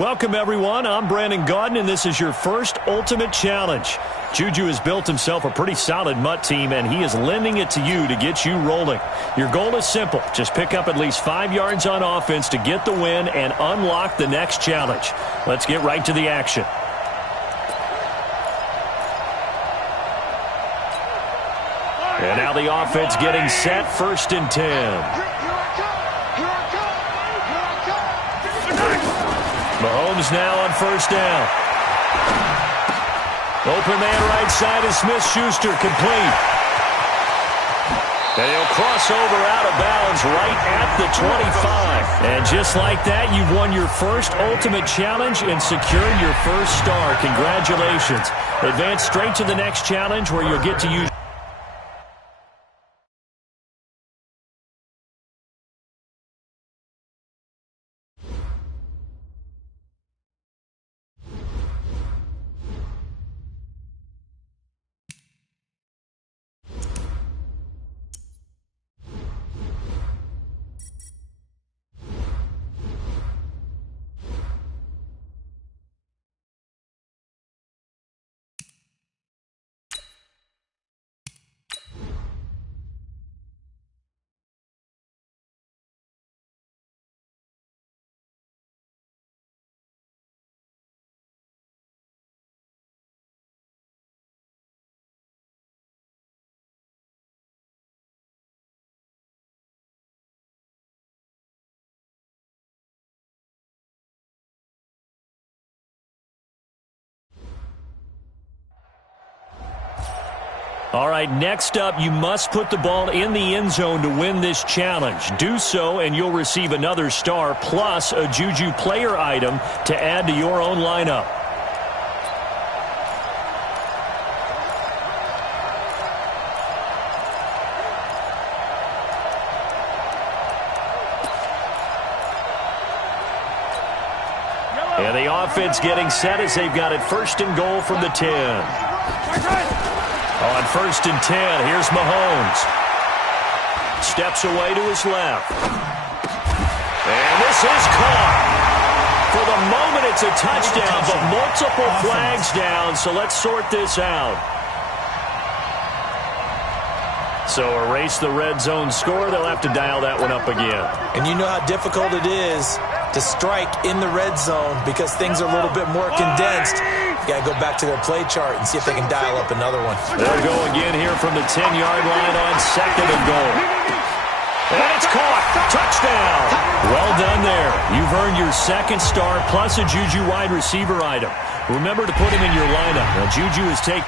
Welcome, everyone. I'm Brandon Gaudin, and this is your first Ultimate Challenge. Juju has built himself a pretty solid MUT team, and he is lending it to you to get you rolling. Your goal is simple. Just pick up at least 5 yards on offense to get the win and unlock the next challenge. Let's get right to the action. And now the offense getting set, 1st and 10. Mahomes now on 1st down. Open man right side is Smith-Schuster, complete. And he'll cross over out of bounds right at the 25. And just like that, you've won your first Ultimate Challenge and secured your first star. Congratulations. Advance straight to the next challenge where you'll get to use All right, next up, you must put the ball in the end zone to win this challenge. Do so, and you'll receive another star plus a Juju player item to add to your own lineup. And the offense getting set as they've got it 1st and goal from the 10. On 1st and 10, here's Mahomes. Steps away to his left. And this is caught. For the moment, it's a touchdown, but multiple flags down, so let's sort this out. So erase the red zone score. They'll have to dial that one up again. And you know how difficult it is to strike in the red zone because things are a little bit more condensed. You got to go back to their play chart and see if they can dial up another one. They'll go again here from the 10-yard line on 2nd and goal. And it's caught. Touchdown. Well done there. You've earned your 2nd star plus a Juju wide receiver item. Remember to put him in your lineup. Now, Juju is taking...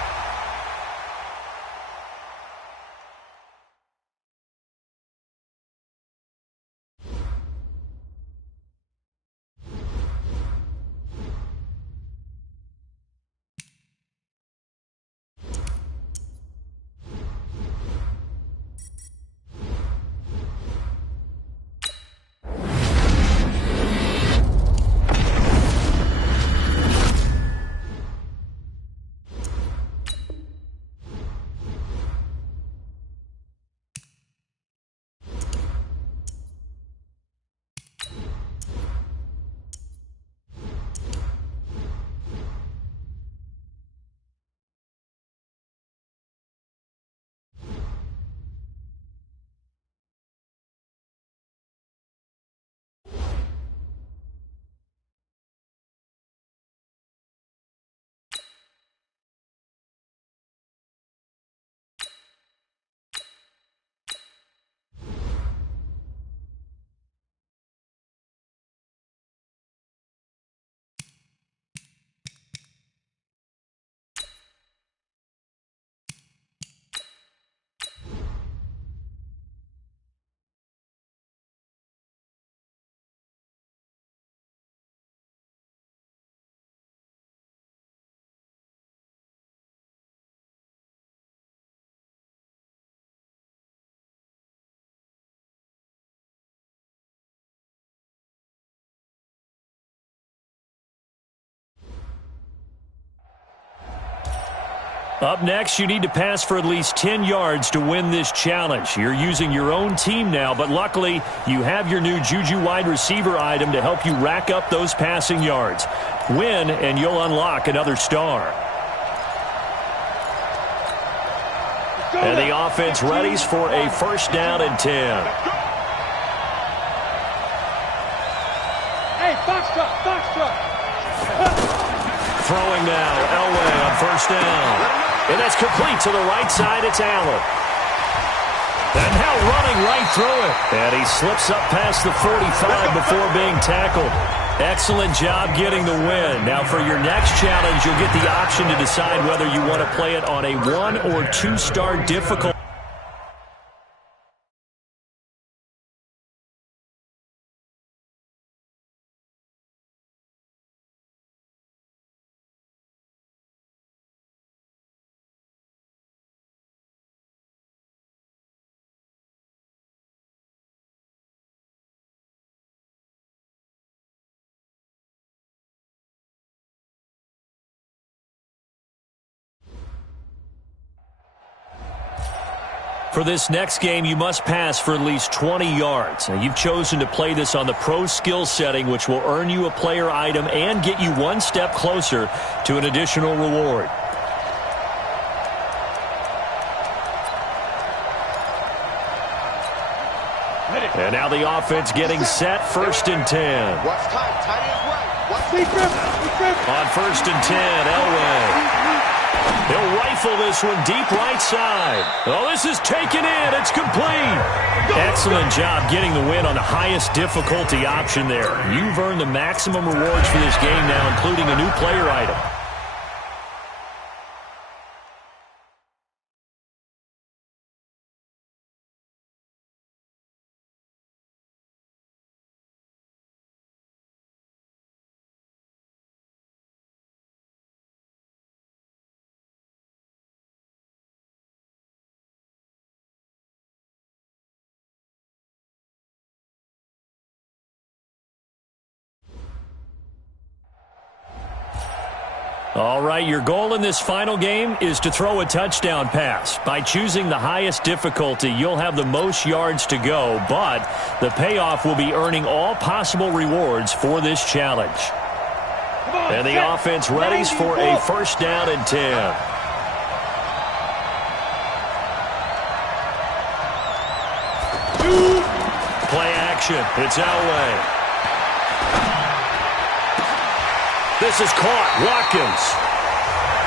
Up next, you need to pass for at least 10 yards to win this challenge. You're using your own team now, but luckily you have your new Juju wide receiver item to help you rack up those passing yards. Win, and you'll unlock another star. And the offense readies for a first down and 10. Hey, box truck. Throwing now, Elway on first down. And that's complete to the right side. It's Allen. And now running right through it. And he slips up past the 45 before being tackled. Excellent job getting the win. Now for your next challenge, you'll get the option to decide whether you want to play it on a 1- or 2-star difficulty. For this next game, you must pass for at least 20 yards. Now, you've chosen to play this on the pro skill setting, which will earn you a player item and get you one step closer to an additional reward. And now the offense getting set, first and 10. On first and 10, Elway. He'll rifle this one deep right side. Oh, this is taken in. It's complete. Excellent job getting the win on the highest difficulty option there. You've earned the maximum rewards for this game now, including a new player item. All right, your goal in this final game is to throw a touchdown pass. By choosing the highest difficulty, you'll have the most yards to go, but the payoff will be earning all possible rewards for this challenge. And the offense readies for a first down and 10. Play action. It's Elway. This is caught. Watkins.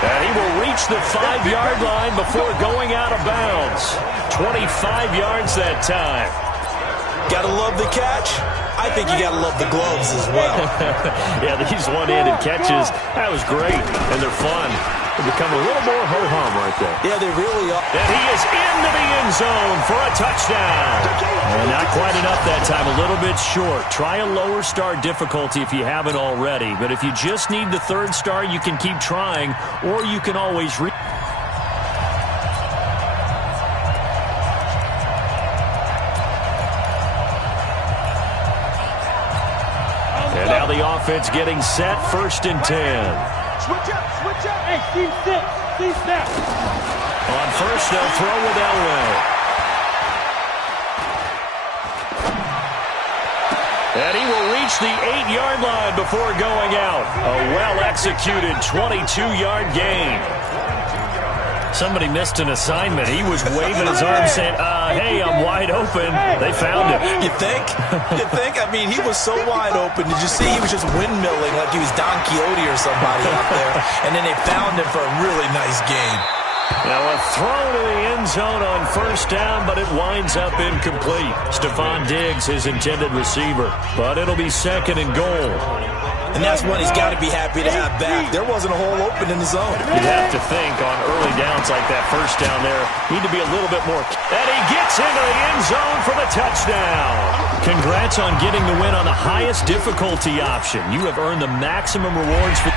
And he will reach the 5-yard line before going out of bounds. 25 yards that time. Gotta love the catch. I think you gotta love the gloves as well. Yeah, these one-handed catches, that was great. And they're fun. They become a little more ho-hum right there. Yeah, they really are. And he is into the end zone for a touchdown. And not quite enough that time, a little bit short. Try a lower star difficulty if you haven't already. But if you just need the 3rd star, you can keep trying, or you can always And now the offense getting set, first and 10. Switch up. Hey, see snap. On first, they'll throw with Elway. And he will reach the 8-yard line before going out. A well-executed 22-yard gain. Somebody missed an assignment. He was waving his arm saying, hey, I'm wide open. They found him. You think? I mean, he was so wide open. Did you see he was just windmilling like he was Don Quixote or somebody out there? And then they found him for a really nice gain. Now a throw to the end zone on first down, but it winds up incomplete. Stephon Diggs, his intended receiver. But it'll be second and goal. And that's one he's got to be happy to have back. There wasn't a hole open in the zone. You'd have to think on early downs like that first down there, need to be a little bit more. And he gets into the end zone for the touchdown. Congrats on getting the win on the highest difficulty option. You have earned the maximum rewards for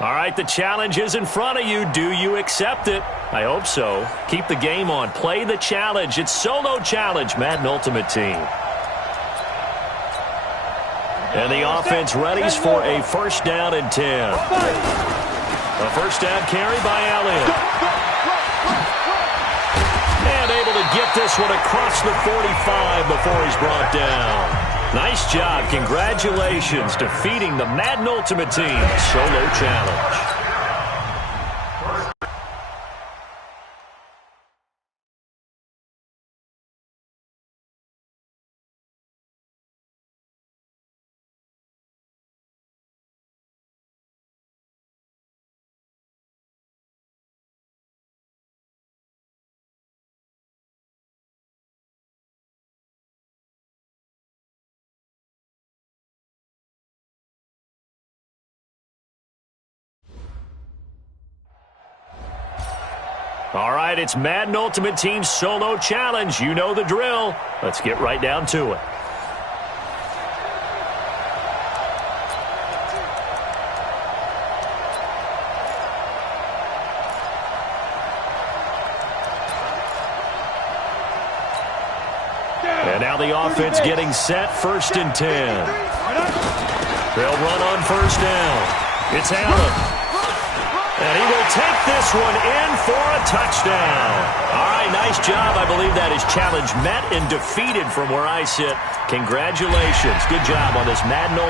All right, the challenge is in front of you. Do you accept it? I hope so. Keep the game on. Play the challenge. It's Solo Challenge, Madden Ultimate Team. And the offense readies for a first down and 10. A first down carry by Elliott. And able to get this one across the 45 before he's brought down. Nice job. Congratulations. Defeating the Madden Ultimate Team Solo Challenge. All right, it's Madden Ultimate Team Solo Challenge. You know the drill. Let's get right down to it. And now the offense getting set, first and 10. They'll run on first down. It's Allen. And he will take this one in for a touchdown. All right, nice job. I believe that is challenge met and defeated from where I sit. Congratulations. Good job on this Madden.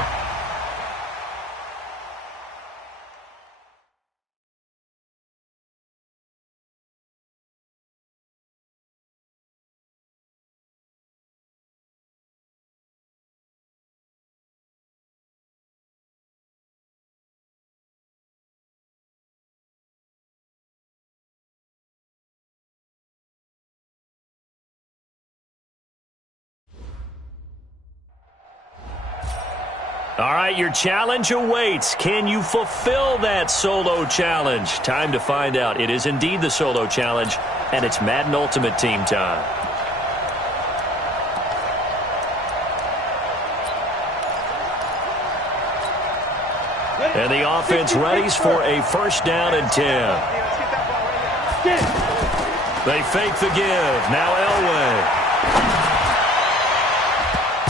All right, your challenge awaits. Can you fulfill that solo challenge? Time to find out. It is indeed the solo challenge, and it's Madden Ultimate Team time. And the offense readies for a first down and 10. They fake the give. Now Elway.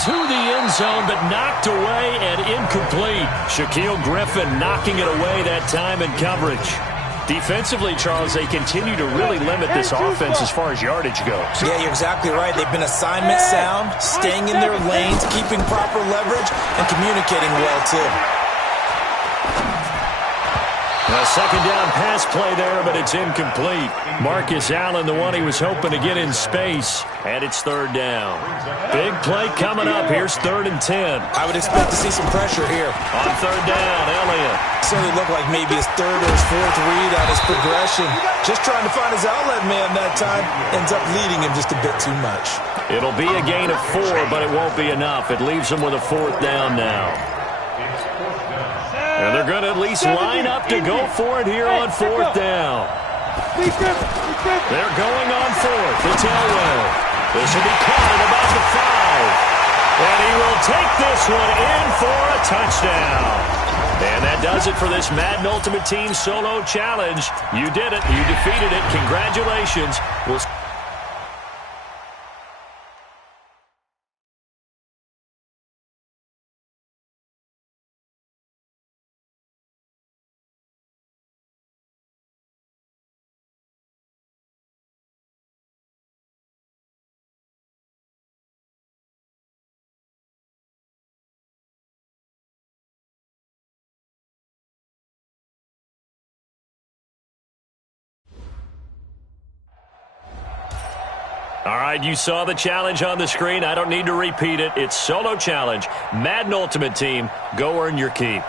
To the end zone, but knocked away and incomplete. Shaquille Griffin knocking it away that time in coverage. Defensively, Charles, they continue to really limit this offense as far as yardage goes. Yeah, you're exactly right. They've been assignment sound, staying in their lanes, keeping proper leverage, and communicating well, too. A second down pass play there, but it's incomplete. Marcus Allen, the one he was hoping to get in space, and it's third down. Big play coming up. Here's 3rd and 10. I would expect to see some pressure here. On third down, Elliott. Certainly looked like maybe his third or his fourth read on his progression. Just trying to find his outlet man that time. Ends up leading him just a bit too much. It'll be a gain of 4, but it won't be enough. It leaves him with a 4th down now. And they're going to at least line up to go for it here on 4th down. They're going on 4th. It's Elway. This will be caught at about the 5. And he will take this one in for a touchdown. And that does it for this Madden Ultimate Team Solo Challenge. You did it. You defeated it. Congratulations. We'll All right, you saw the challenge on the screen. I don't need to repeat it. It's Solo Challenge. Madden Ultimate Team. Go earn your keep.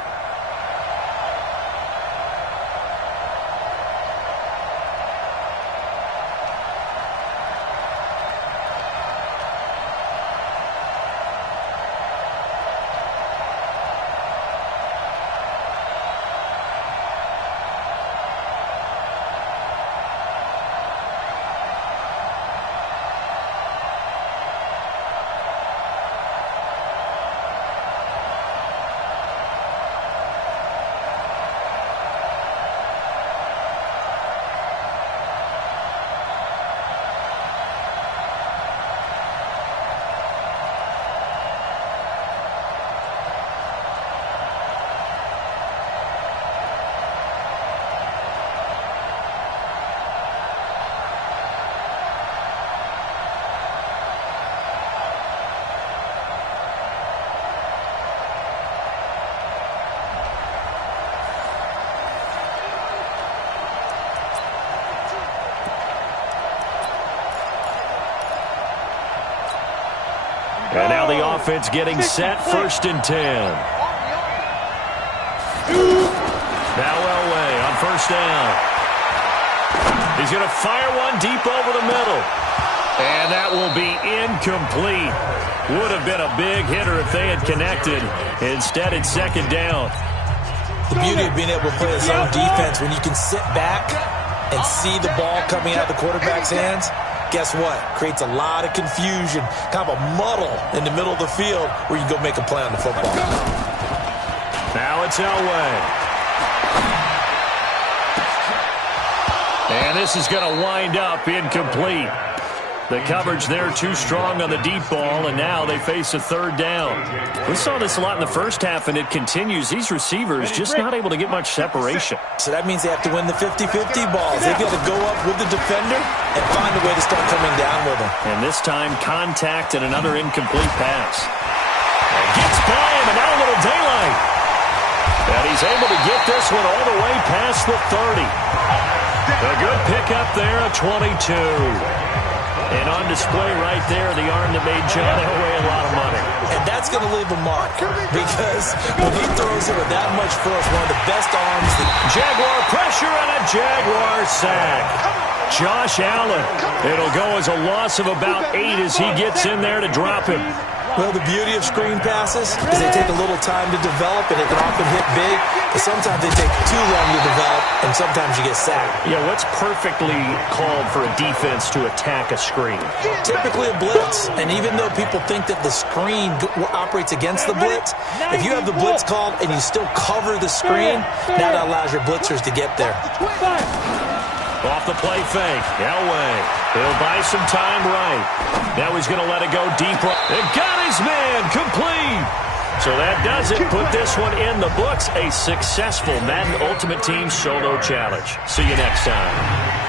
And now the offense getting set, 1st and 10. Now Elway on 1st down. He's going to fire one deep over the middle. And that will be incomplete. Would have been a big hitter if they had connected. Instead, it's 2nd down. The beauty of being able to play a zone defense when you can sit back and see the ball coming out of the quarterback's hands, guess what? Creates a lot of confusion, kind of a muddle in the middle of the field where you can go make a play on the football. Now it's Elway. And this is going to wind up incomplete. The coverage there too strong on the deep ball, and now they face a 3rd down. We saw this a lot in the first half, and it continues. These receivers just not able to get much separation. So that means they have to win the 50-50 balls. They've got to go up with the defender and find a way to start coming down with him. And this time, contact and another incomplete pass. And gets by him, and now a little daylight. And he's able to get this one all the way past the 30. A good pickup there, a 22. And on display right there, the arm that made John Elway a lot of money. And that's going to leave a mark because when he throws it with that much force, one of the best arms. Jaguar pressure and a Jaguar sack. Josh Allen. It'll go as a loss of about 8 as he gets in there to drop him. Well, the beauty of screen passes is they take a little time to develop, and they can often hit big. But sometimes they take too long to develop, and sometimes you get sacked. Yeah, what's perfectly called for a defense to attack a screen? Typically a blitz. And even though people think that the screen operates against the blitz, if you have the blitz called and you still cover the screen, that allows your blitzers to get there. Off the play fake, Elway. He'll buy some time right. Now he's going to let it go deep. And got his man complete. So that does it. Put this one in the books. A successful Madden Ultimate Team solo challenge. See you next time.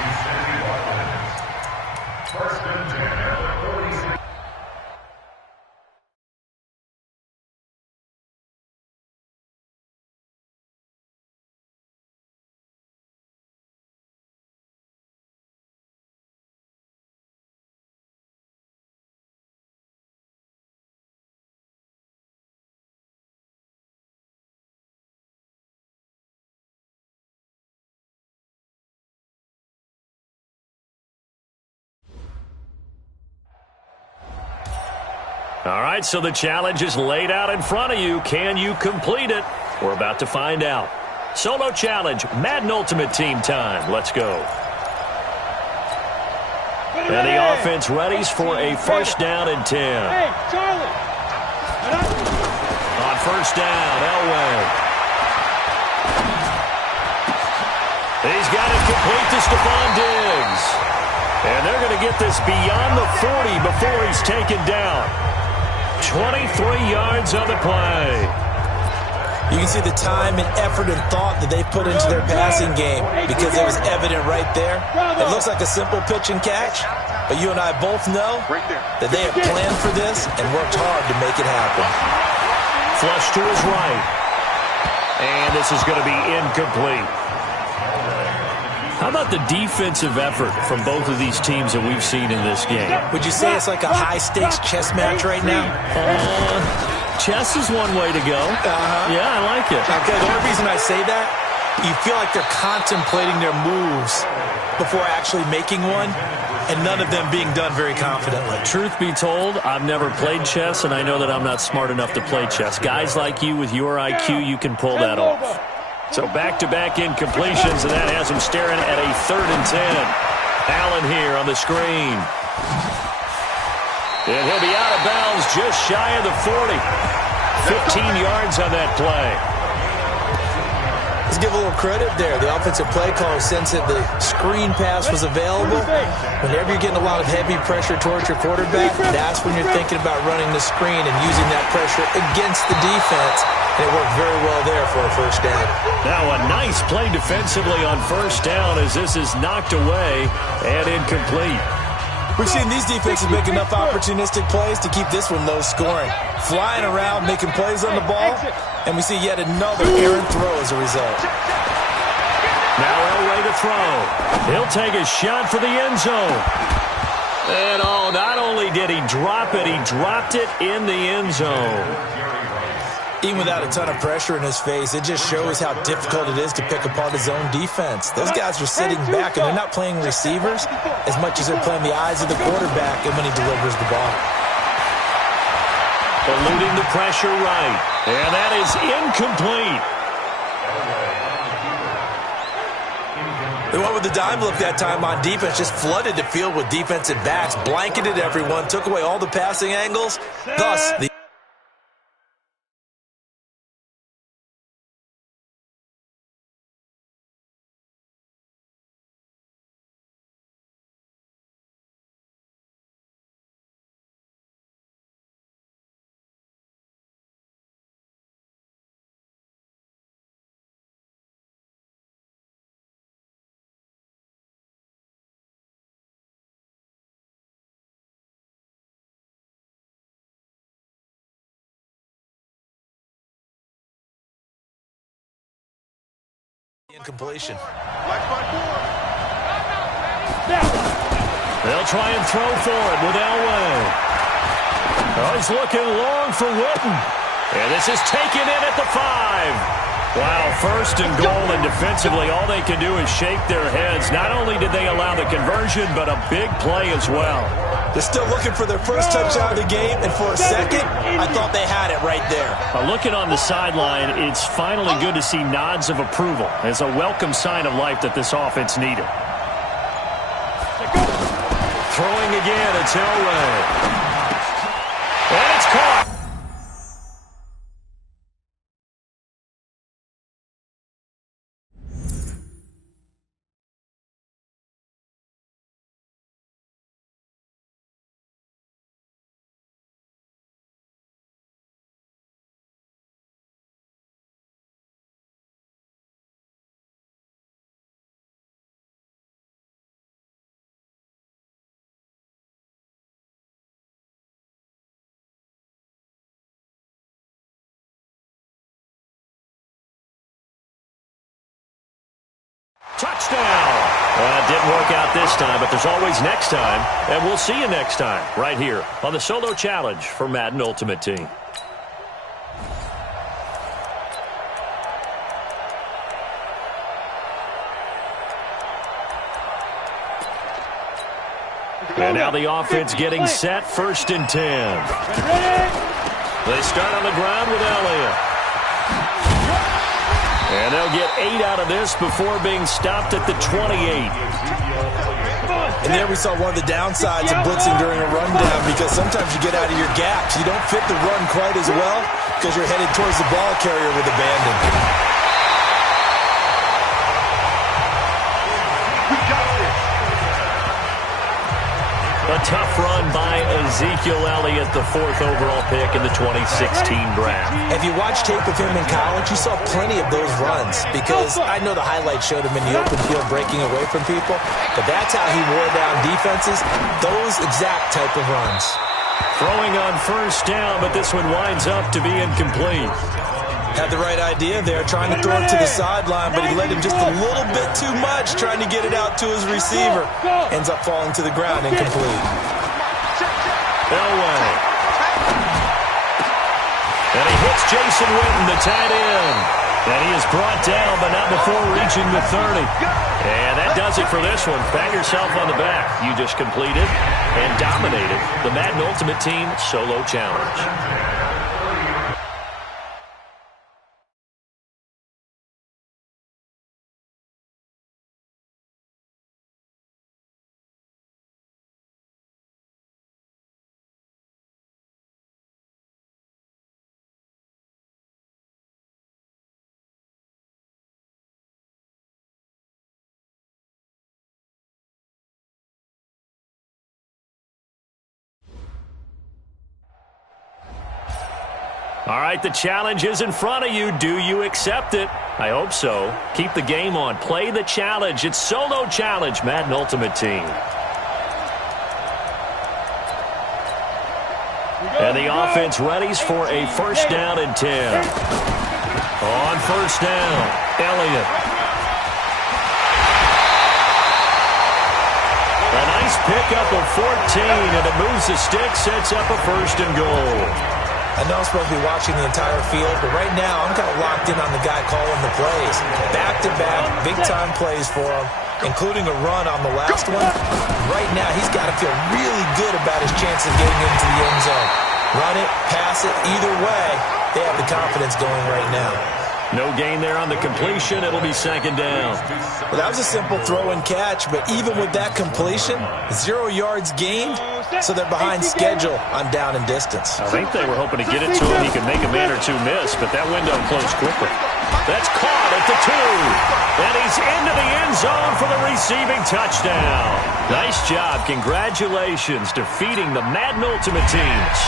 All right, so the challenge is laid out in front of you. Can you complete it? We're about to find out. Solo challenge, Madden Ultimate Team time. Let's go. And the offense readies for a 1st down and 10. Hey, Charlie. On 1st down, Elway. He's got it complete to Stephon Diggs. And they're going to get this beyond the 40 before he's taken down. 23 yards on the play. You can see the time and effort and thought that they put into their passing game because it was evident right there. It looks like a simple pitch and catch, but you and I both know that they have planned for this and worked hard to make it happen. Flush to his right. And this is going to be incomplete. How about the defensive effort from both of these teams that we've seen in this game? Would you say it's like a high-stakes chess match right now? Chess is one way to go. Yeah, I like it. Okay, the only reason I say that, you feel like they're contemplating their moves before actually making one, and none of them being done very confidently. Truth be told, I've never played chess, and I know that I'm not smart enough to play chess. Guys like you with your IQ, you can pull that off. So back-to-back incompletions, and that has him staring at a 3rd and 10. Allen here on the screen. And he'll be out of bounds just shy of the 40. 15 yards on that play. Let's give a little credit there. The offensive play caller sensed that the screen pass was available. Whenever you're getting a lot of heavy pressure towards your quarterback, that's when you're thinking about running the screen and using that pressure against the defense. And it worked very well there for a 1st down. Now a nice play defensively on 1st down as this is knocked away and incomplete. We've seen these defenses make enough opportunistic plays to keep this one low scoring. Flying around, making plays on the ball, and we see yet another errant throw as a result. Now Elway to throw. He'll take a shot for the end zone. And oh, not only did he drop it, he dropped it in the end zone. Even without a ton of pressure in his face, it just shows how difficult it is to pick apart his own defense. Those guys are sitting back, and they're not playing receivers as much as they're playing the eyes of the quarterback and when he delivers the ball. Eluding the pressure right. And that is incomplete. They went with the dime look that time on defense, just flooded the field with defensive backs, blanketed everyone, took away all the passing angles. Thus, the incompletion. They'll try and throw for it with Elway. Oh, he's looking long for Witten. And this is taken in at the 5. Wow, first and goal, and defensively all they can do is shake their heads. Not only did they allow the conversion, but a big play as well. They're still looking for their first touchdown of the game, and for a second, I thought they had it right there. Looking on the sideline, it's finally good to see nods of approval. It's a welcome sign of life that this offense needed. Throwing again, it's Elway. And it's caught. Touchdown! It didn't work out this time, but there's always next time. And we'll see you next time right here on the Solo Challenge for Madden Ultimate Team. And now the offense getting set, 1st and 10. They start on the ground with Elliott. And they'll get 8 out of this before being stopped at the 28. And there we saw one of the downsides of blitzing during a rundown, because sometimes you get out of your gaps. You don't fit the run quite as well because you're headed towards the ball carrier with abandon. A tough run by Ezekiel Elliott, the 4th overall pick in the 2016 draft. If you watch tape of him in college, you saw plenty of those runs, because I know the highlights showed him in the open field breaking away from people, but that's how he wore down defenses, those exact type of runs. Throwing on 1st down, but this one winds up to be incomplete. Had the right idea there, trying to throw it to the sideline, but he let him just a little bit too much, trying to get it out to his receiver. Ends up falling to the ground, incomplete. Elway. And he hits Jason Witten, the tight end. And he is brought down, but not before reaching the 30. And that does it for this one. Pat yourself on the back. You just completed and dominated the Madden Ultimate Team Solo Challenge. All right, the challenge is in front of you. Do you accept it? I hope so. Keep the game on. Play the challenge. It's Solo Challenge, Madden Ultimate Team. And the offense readies for a 1st down and 10. On 1st down, Elliott. A nice Nice pickup of 14, and it moves the stick, sets up a 1st and goal. I know I'm supposed to be watching the entire field, but right now I'm kind of locked in on the guy calling the plays. Back-to-back, big-time plays for him, including a run on the last one. Right now, he's got to feel really good about his chance of getting into the end zone. Run it, pass it, either way, they have the confidence going right now. No gain there on the completion. It'll be 2nd down. Well, that was a simple throw and catch, but even with that completion, 0 yards gained, so they're behind schedule on down and distance. I think they were hoping to get it to him. He could make a man or two miss, but that window closed quickly. That's caught at the 2. And he's into the end zone for the receiving touchdown. Nice job. Congratulations, defeating the Madden Ultimate Teams.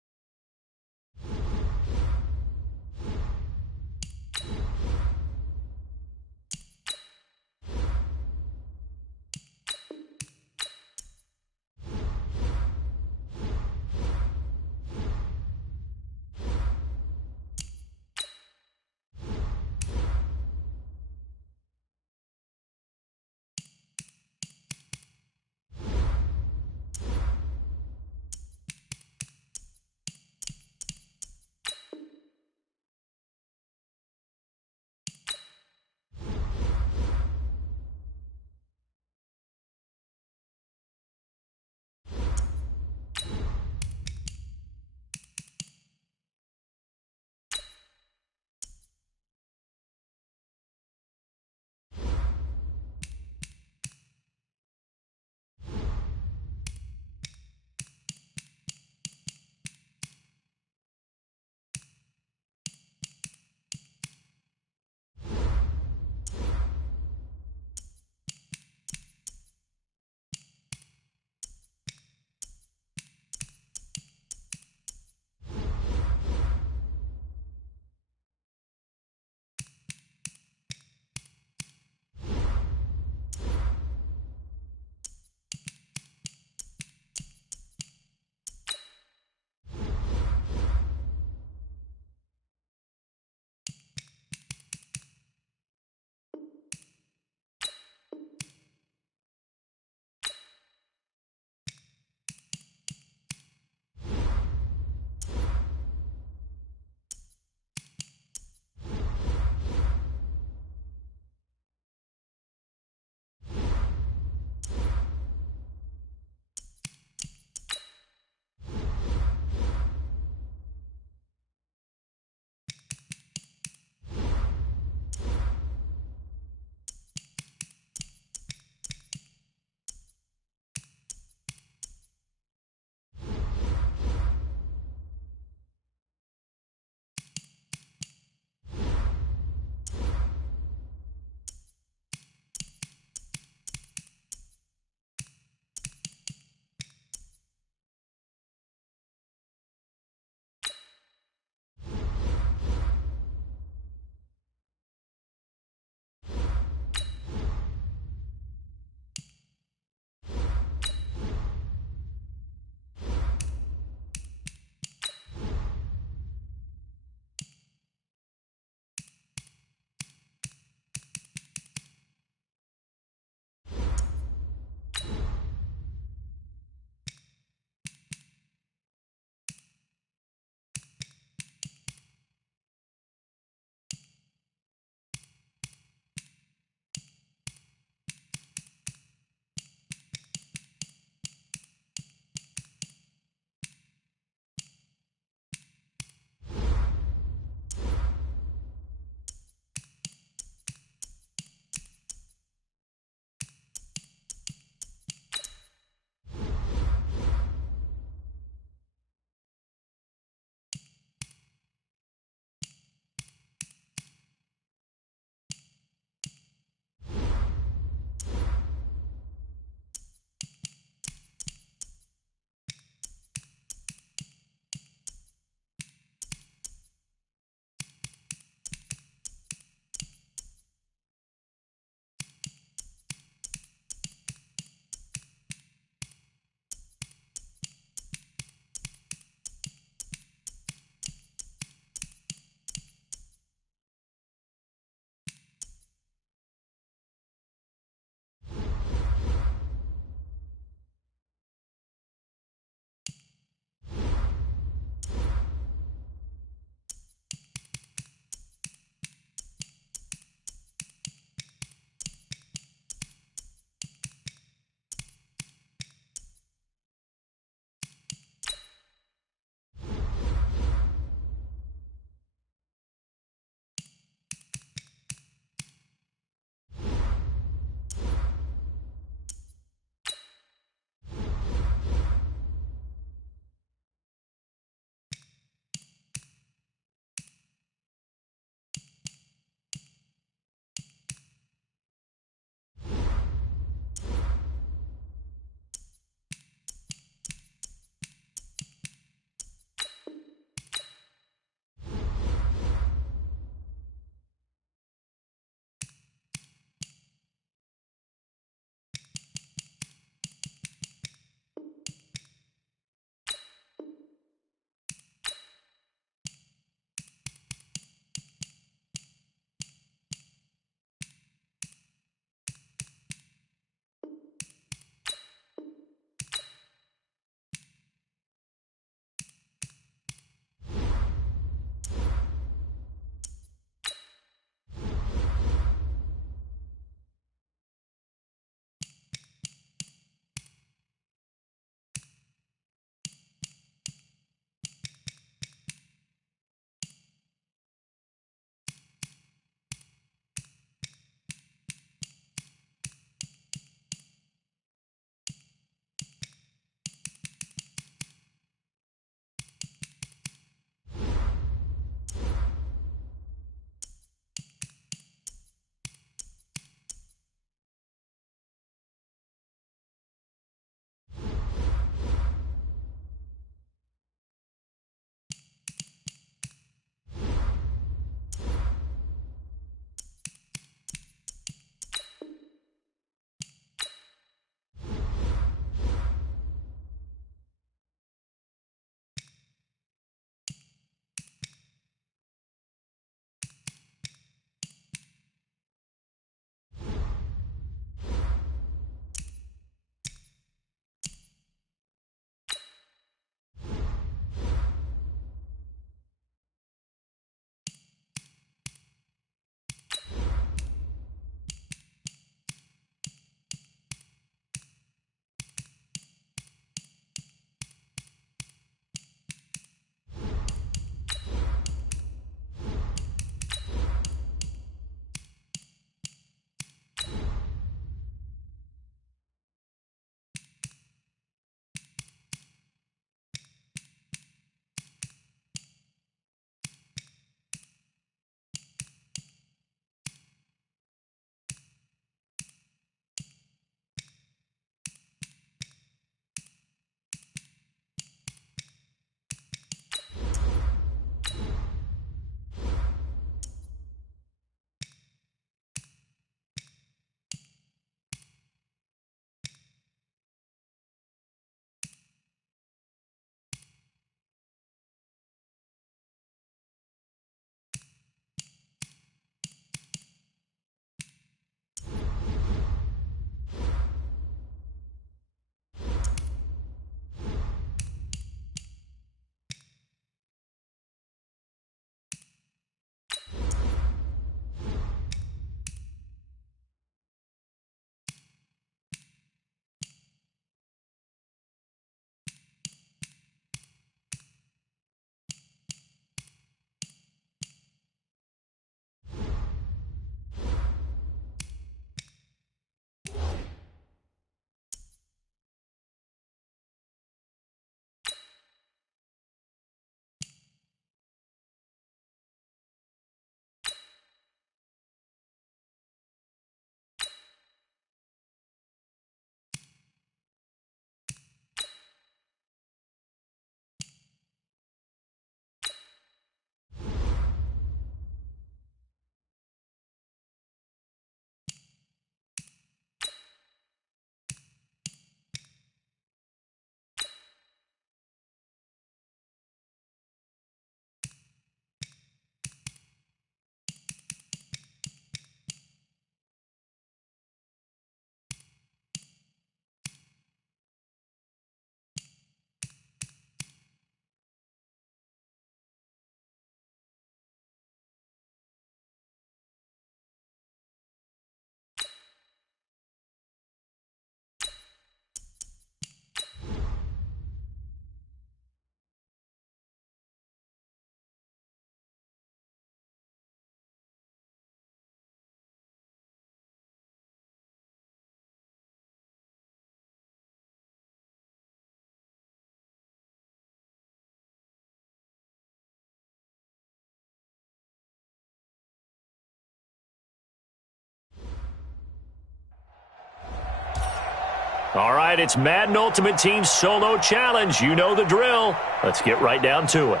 All right, it's Madden Ultimate Team Solo Challenge. You know the drill. Let's get right down to it.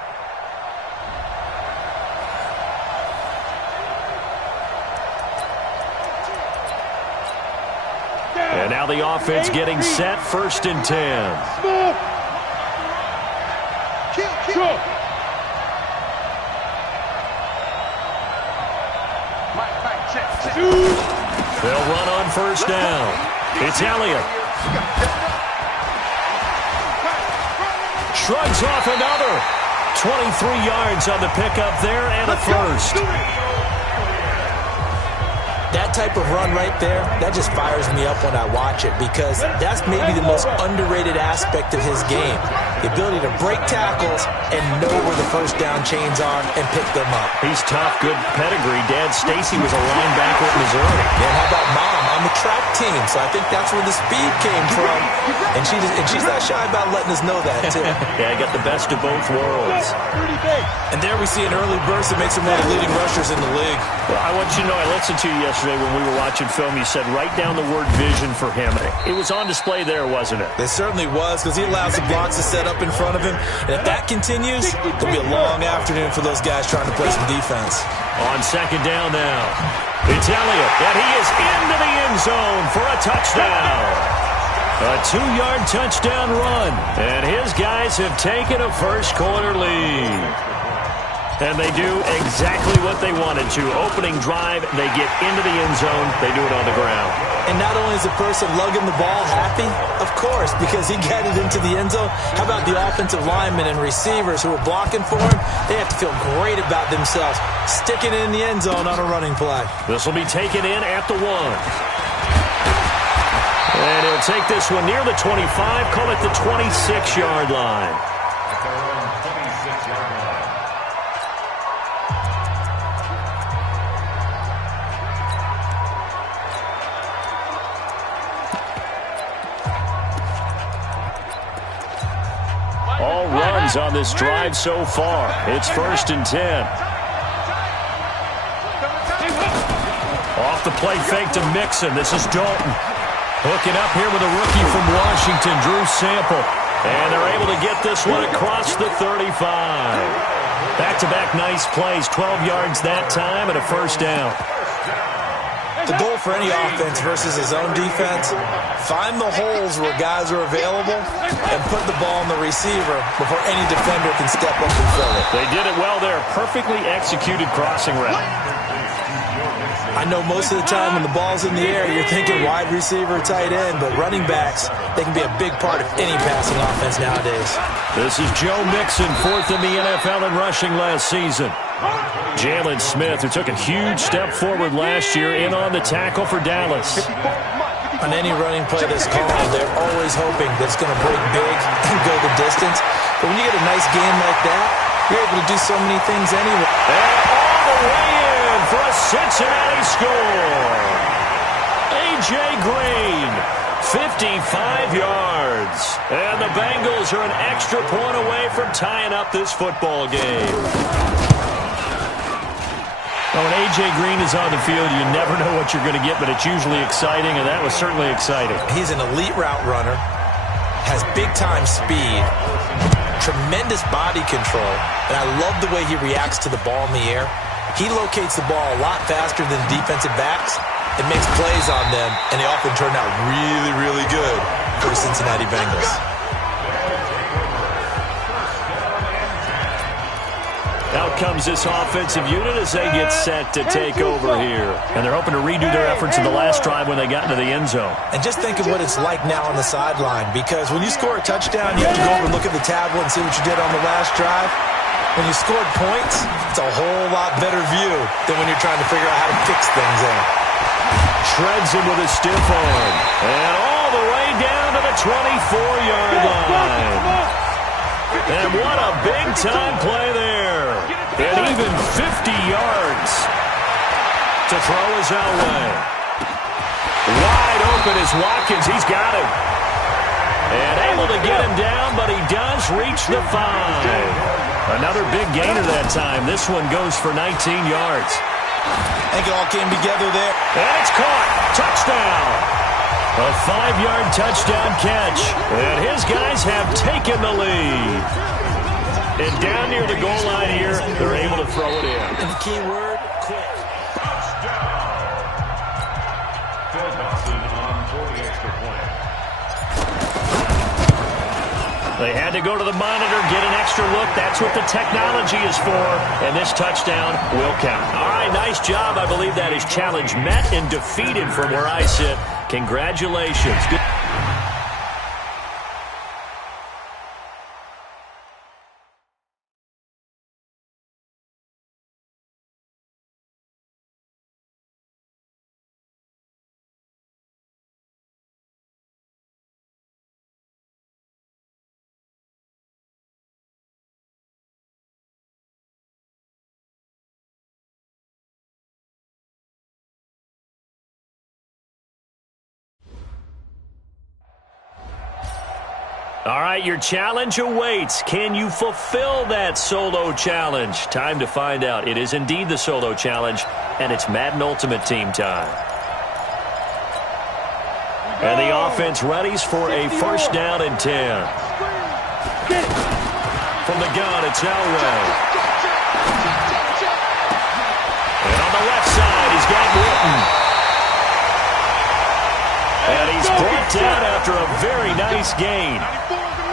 And now the offense getting set, 1st and 10. They'll run on 1st down. It's Elliott. Shrugs off another. 23 yards on the pickup there and a first. That type of run right there, that just fires me up when I watch it because that's maybe the most underrated aspect of his game. The ability to break tackles and know where the 1st down chains are and pick them up. He's tough, good pedigree. Dad Stacy was a linebacker at Missouri. And how about Mom on the track team? So I think that's where the speed came from. And she's not shy about letting us know that, too. Yeah, I got the best of both worlds. And there we see an early burst that makes him one of the leading rushers in the league. Well, I want you to know, I listened to you yesterday when we were watching film. You said write down the word vision for him. It was on display there, wasn't it? It certainly was because he allows the blocks to set up in front of him. And if that continues, it'll be a long afternoon for those guys trying to play some defense. On 2nd down now, it's Elliott, and he is into the end zone for a touchdown. A 2-yard touchdown run, and his guys have taken a first-quarter lead. And they do exactly what they wanted to. Opening drive, they get into the end zone. They do it on the ground. And not only is the person lugging the ball happy, of course, because he got it into the end zone. How about the offensive linemen and receivers who are blocking for him? They have to feel great about themselves, sticking it in the end zone on a running play. This will be taken in at the 1. And he'll take this one near the 25, call it the 26-yard line. All runs on this drive so far. It's 1st and 10. Off the play fake to Mixon. This is Dalton. Hooking up here with a rookie from Washington, Drew Sample. And they're able to get this one across the 35. Back-to-back nice plays. 12 yards that time and a 1st down. The goal for any offense versus his own defense, find the holes where guys are available and put the ball on the receiver before any defender can step up and fill it. They did it well there. Perfectly executed crossing route. I know most of the time when the ball's in the air, you're thinking wide receiver, tight end, but running backs, they can be a big part of any passing offense nowadays. This is Joe Mixon, 4th in the NFL in rushing last season. Jalen Smith, who took a huge step forward last year, in on the tackle for Dallas. On any running play that's called, they're always hoping that it's going to break big and go the distance. But when you get a nice game like that, you're able to do so many things anyway. And all the way in for a Cincinnati score. A.J. Green, 55 yards. And the Bengals are an extra point away from tying up this football game. When A.J. Green is on the field, you never know what you're going to get, but it's usually exciting, and that was certainly exciting. He's an elite route runner, has big-time speed, tremendous body control, and I love the way he reacts to the ball in the air. He locates the ball a lot faster than defensive backs and makes plays on them, and they often turn out really, really good for the Cincinnati Bengals. Out comes this offensive unit as they get set to take over here. And they're hoping to redo their efforts in the last drive when they got into the end zone. And just think of what it's like now on the sideline, because when you score a touchdown, you have to go over and look at the tablet and see what you did on the last drive. When you scored points, it's a whole lot better view than when you're trying to figure out how to fix things in. Shreds him with a stiff arm. And all the way down to the 24-yard line. And what a big-time play there. And even 50 yards to throw his own way. Wide open is Watkins. He's got him. And able to get him down, but he does reach the 5. Another big gainer that time. This one goes for 19 yards. I think it all came together there. And it's caught. Touchdown. A 5-yard touchdown catch. And his guys have taken the lead. And down near the goal line here, they're able to throw it in. And the key word, quick. They had to go to the monitor, get an extra look. That's what the technology is for. And this touchdown will count. All right, nice job. I believe that is challenge met and defeated from where I sit. Congratulations. Good. All right, your challenge awaits. Can you fulfill that solo challenge? Time to find out. It is indeed the solo challenge, and it's Madden Ultimate Team time. And the offense readies for a first down and 10. From the gun, it's Elway. And on the left side, he's got Witten. And he's brought down after a very nice gain.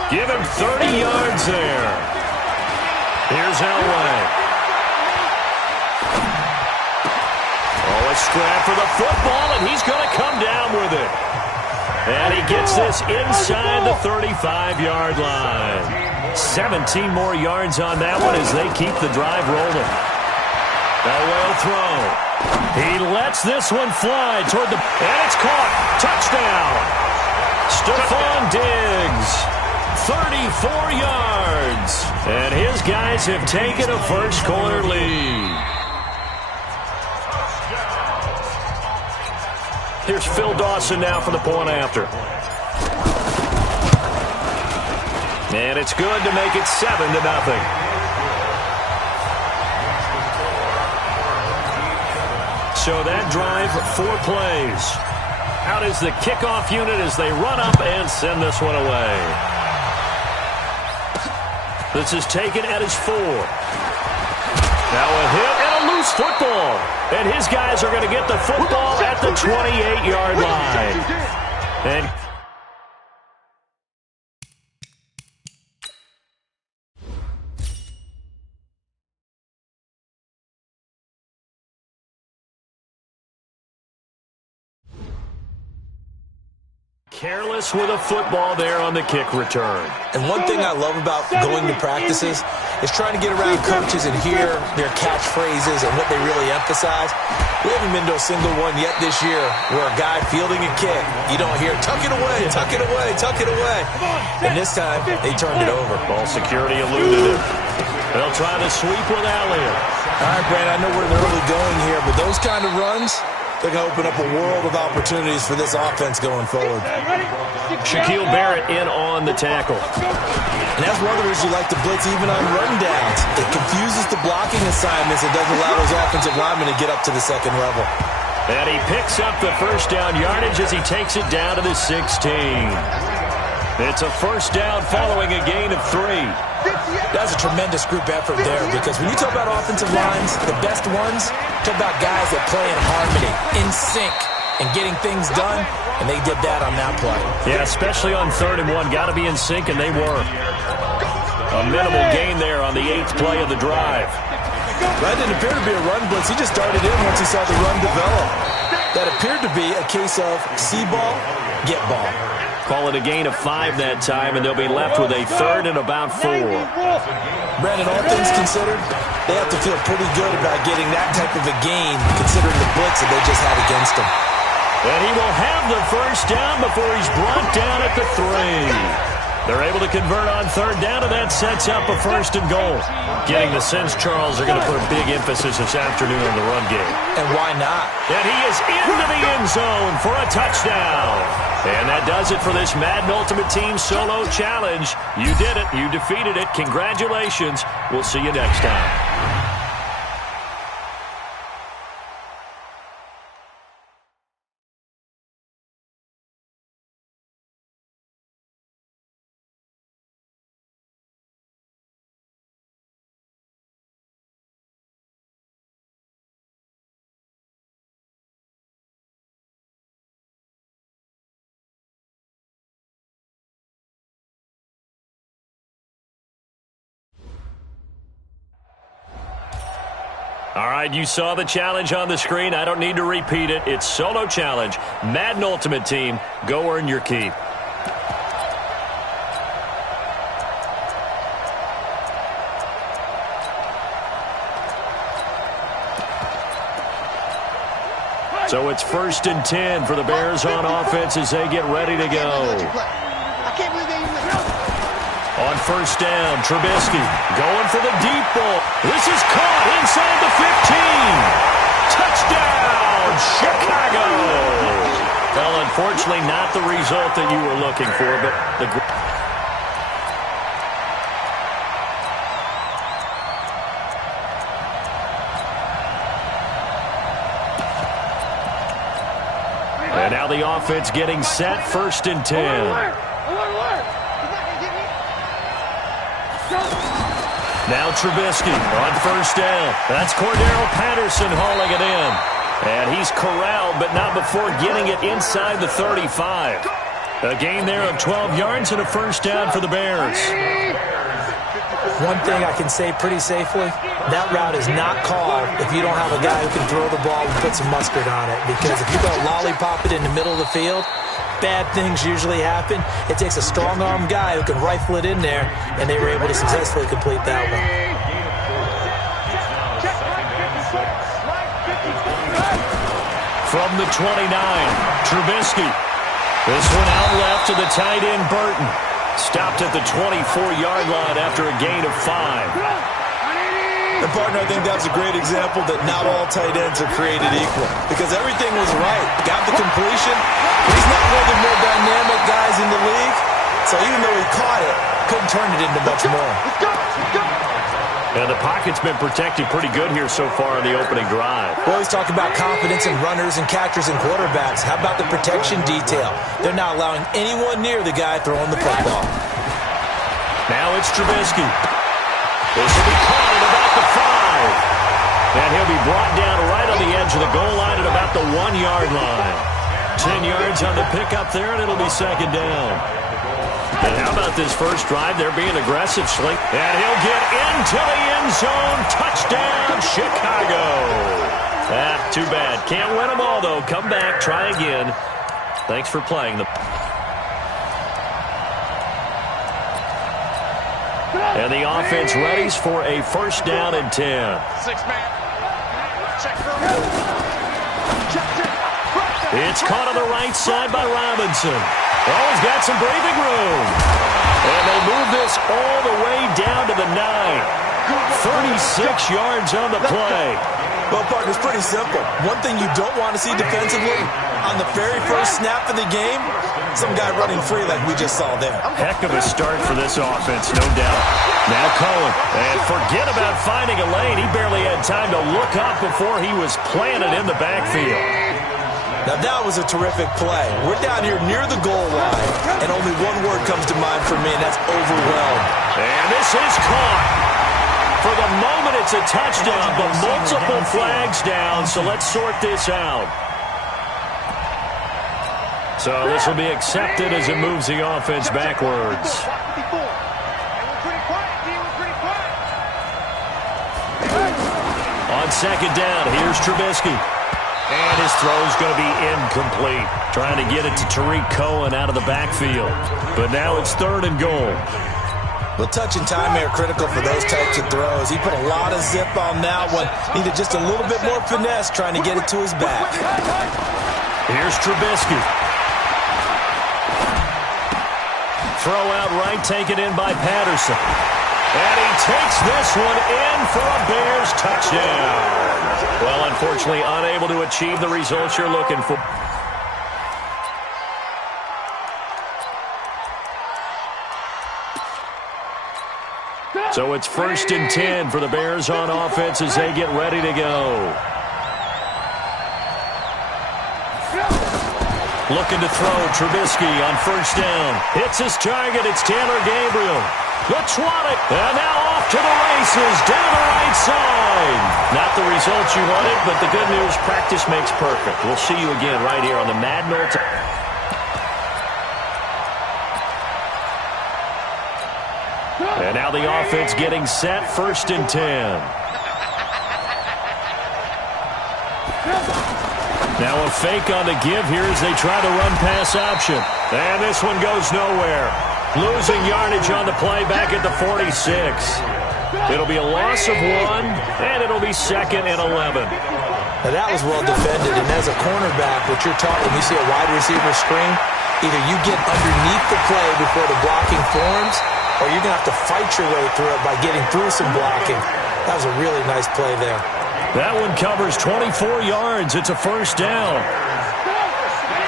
Give him 30 yards there. Here's Elway. Oh, a scrap for the football, and he's going to come down with it. And he gets this inside the 35-yard line. 17 more yards on that one as they keep the drive rolling. Elway will throw. He lets this one fly toward the... And it's caught. Touchdown. Stephon Diggs. 34 yards. And his guys have taken a first-quarter lead. Here's Phil Dawson now for the point after. And it's good to make it 7-0. So that drive, 4 plays. Out is the kickoff unit as they run up and send this one away. This is taken at his 4. Now a hit and a loose football. And his guys are going to get the football at the 28-yard line. And careless with a football there on the kick return. And one thing I love about going to practices is trying to get around coaches and hear their catchphrases and what they really emphasize. We haven't been to a single one yet this year where a guy fielding a kick, you don't hear, tuck it away, tuck it away, tuck it away. And this time, they turned it over. Ball security eluded it. They'll try to sweep with Elliott. All right, Brad, I know we're in the early going here, but those kind of runs, they're going to open up a world of opportunities for this offense going forward. Shaquille Barrett in on the tackle. And that's one of the reasons you like to blitz even on run downs. It confuses the blocking assignments and doesn't allow those offensive linemen to get up to the second level. And he picks up the first down yardage as he takes it down to the 16. It's a first down following a gain of 3. That's a tremendous group effort there because when you talk about offensive lines, the best ones, talk about guys that play in harmony, in sync, and getting things done, and they did that on that play. Yeah, especially on 3rd and 1. Got to be in sync, and they were. A minimal gain there on the 8th play of the drive. That didn't appear to be a run blitz. He just started in once he saw the run develop. That appeared to be a case of see ball, get ball. Call it a gain of 5 that time, and they'll be left with a 3rd and about 4. Brandon, all things considered, they have to feel pretty good about getting that type of a gain, considering the blitz that they just had against them. And he will have the first down before he's brought down at the 3. They're able to convert on 3rd down, and that sets up a 1st and goal. Getting the sense Charles are going to put a big emphasis this afternoon on the run game. And why not? And he is into the end zone for a touchdown. And that does it for this Madden Ultimate Team Solo Challenge. You did it. You defeated it. Congratulations. We'll see you next time. All right, you saw the challenge on the screen. I don't need to repeat it. It's solo challenge. Madden Ultimate Team, go earn your keep. So it's 1st and 10 for the Bears on offense as they get ready to go. On 1st down, Trubisky going for the deep ball. This is caught inside the 15. Touchdown, Chicago. Well, unfortunately, not the result that you were looking for, but the... And now the offense getting set, 1st and 10. Now Trubisky on 1st down. That's Cordero Patterson hauling it in. And he's corralled, but not before getting it inside the 35. A gain there of 12 yards and a 1st down for the Bears. One thing I can say pretty safely, that route is not called if you don't have a guy who can throw the ball and put some mustard on it. Because if you go lollipop it in the middle of the field, bad things usually happen. It takes a strong-arm guy who can rifle it in there, and they were able to successfully complete that one. From the 29, Trubisky. This one out left to the tight end, Burton. Stopped at the 24-yard line after a gain of 5. And, partner, I think that's a great example that not all tight ends are created equal. Because everything was right. Got the completion. He's not one of the more dynamic guys in the league. So even though he caught it, couldn't turn it into much more. And the pocket's been protected pretty good here so far in the opening drive. We always talk about confidence in runners and catchers and quarterbacks. How about the protection detail? They're not allowing anyone near the guy throwing the football. Now it's Trubisky. This will be caught at about the 5. And he'll be brought down right on the edge of the goal line at about the 1-yard line. 10 yards on the pickup there, and it'll be 2nd down. And how about this first drive? They're being aggressive, Slink. And he'll get into the end zone. Touchdown, Chicago. Too bad. Can't win them all, though. Come back, try again. Thanks for playing. And the offense readies for a 1st down and 10. 6-man. Check for It's caught on the right side by Robinson. Oh, he's got some breathing room. And they move this all the way down to the 9. 36 yards on the play. Well, partner, it's pretty simple. One thing you don't want to see defensively, on the very first snap of the game, some guy running free like we just saw there. Heck of a start for this offense, no doubt. Now Cohen. And forget about finding a lane. He barely had time to look up before he was planted in the backfield. Now, that was a terrific play. We're down here near the goal line, and only one word comes to mind for me, and that's overwhelmed. And this is caught. For the moment, it's a touchdown, but multiple flags down, so let's sort this out. So this will be accepted as it moves the offense backwards. On 2nd down, here's Trubisky. And his throw's going to be incomplete. Trying to get it to Tariq Cohen out of the backfield. But now it's 3rd and goal. Well, touch and time are critical for those types of throws. He put a lot of zip on that one. Needed just a little bit more finesse trying to get it to his back. Here's Trubisky. Throw out right, taken in by Patterson. And he takes this one in for a Bears touchdown. Well, unfortunately, unable to achieve the results you're looking for. So it's 1st and 10 for the Bears on offense as they get ready to go. Looking to throw, Trubisky on 1st down. Hits his target, it's Taylor Gabriel. Let's run it. And now off to the races, down the right side. Not the results you wanted, but the good news, practice makes perfect. We'll see you again right here on the Madden Ultimate. And now the offense getting set, 1st and 10. Now a fake on the give here as they try the run-pass option. And this one goes nowhere. Losing yardage on the play back at the 46. It'll be a loss of 1, and it'll be 2nd and 11. Now that was well defended, and as a cornerback, what you're taught when you see a wide receiver screen, either you get underneath the play before the blocking forms, or you're going to have to fight your way through it by getting through some blocking. That was a really nice play there. That one covers 24 yards. It's a first down.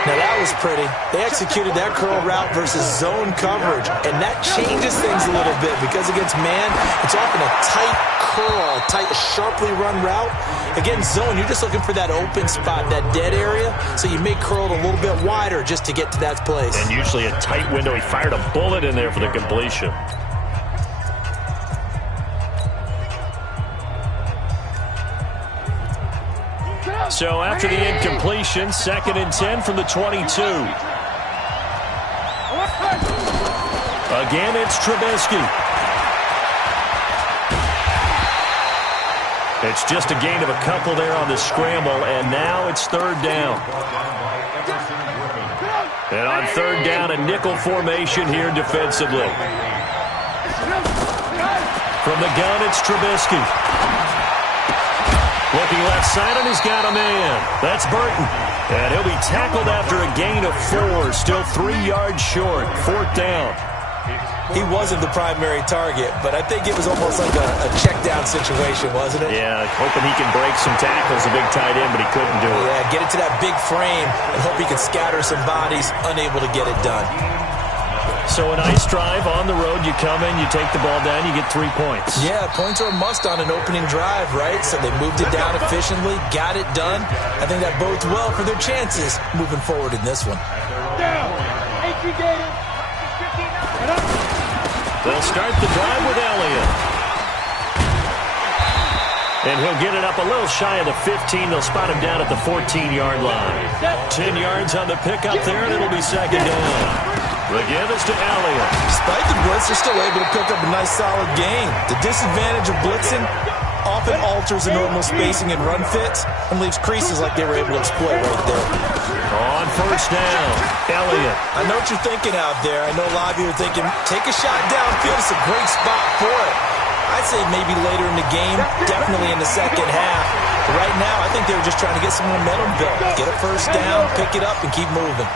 Now that was pretty. They executed that curl route versus zone coverage, and that changes things a little bit because against man, it's often a tight curl, a tight, sharply run route. Against zone, you're just looking for that open spot, that dead area, so you may curl it a little bit wider just to get to that place. And usually a tight window. He fired a bullet in there for the completion. So after the incompletion, 2nd and 10 from the 22. Again, it's Trubisky. It's just a gain of a couple there on the scramble, and now it's 3rd down. And on 3rd down, a nickel formation here defensively. From the gun, it's Trubisky. Looking left side, and he's got a man. That's Burton. And he'll be tackled after a gain of 4. Still 3 yards short. 4th down. He wasn't the primary target, but I think it was almost like a check-down situation, wasn't it? Yeah, hoping he can break some tackles, a big tight end, but he couldn't do it. Yeah, get it to that big frame and hope he can scatter some bodies, unable to get it done. So a nice drive on the road. You come in, you take the ball down, you get 3 points. Yeah, points are a must on an opening drive, right? So they moved it down efficiently, got it done. I think that bodes well for their chances moving forward in this one. They'll start the drive with Elliott. And he'll get it up a little shy of the 15. They'll spot him down at the 14-yard line. 10 yards on the pickup there, and it'll be 2nd down. The give is to Elliott. Despite the blitz, they're still able to pick up a nice solid gain. The disadvantage of blitzing often alters the normal spacing and run fits and leaves creases like they were able to exploit right there. On 1st down, Elliott. I know what you're thinking out there. I know a lot of you are thinking, take a shot downfield. It's a great spot for it. I'd say maybe later in the game, definitely in the second half. But right now, I think they were just trying to get some momentum built. Get a first down, pick it up, and keep moving.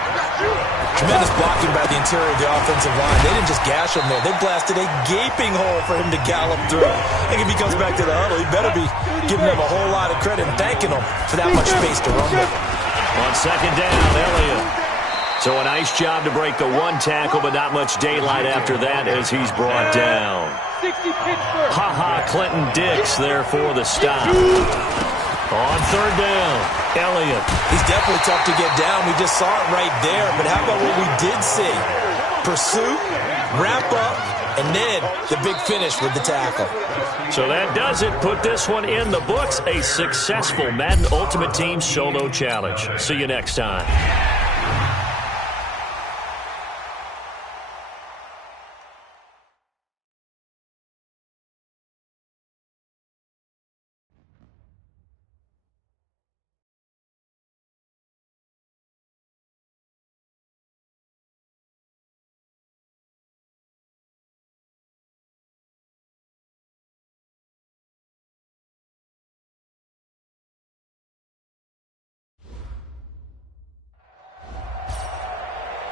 Tremendous blocking by the interior of the offensive line. They didn't just gash him there. They blasted a gaping hole for him to gallop through. I think if he comes back to the huddle, he better be giving them a whole lot of credit and thanking them for that much space to run with. On 2nd down, Elliott. So a nice job to break the 1 tackle, but not much daylight after that as he's brought down. Ha-ha, Clinton Dix there for the stop. On 3rd down, Elliott. He's definitely tough to get down. We just saw it right there. But how about what we did see? Pursuit, wrap up, and then the big finish with the tackle. So that does it. Put this one in the books. A successful Madden Ultimate Team Solo Challenge. See you next time.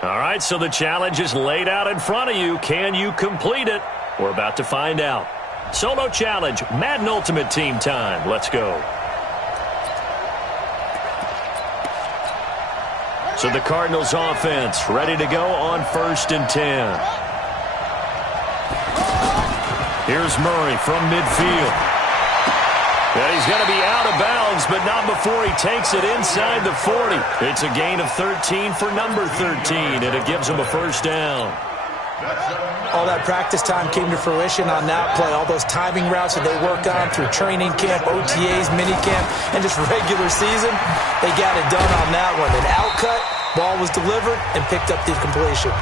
All right, so the challenge is laid out in front of you. Can you complete it? We're about to find out. Solo challenge, Madden Ultimate Team time. Let's go. So the Cardinals offense ready to go on 1st and 10. Here's Murray from midfield. And he's going to be out of bounds, but not before he takes it inside the 40. It's a gain of 13 for number 13, and it gives him a first down. All that practice time came to fruition on that play. All those timing routes that they work on through training camp, OTAs, minicamp, and just regular season, they got it done on that one. An outcut, ball was delivered, and picked up the completion.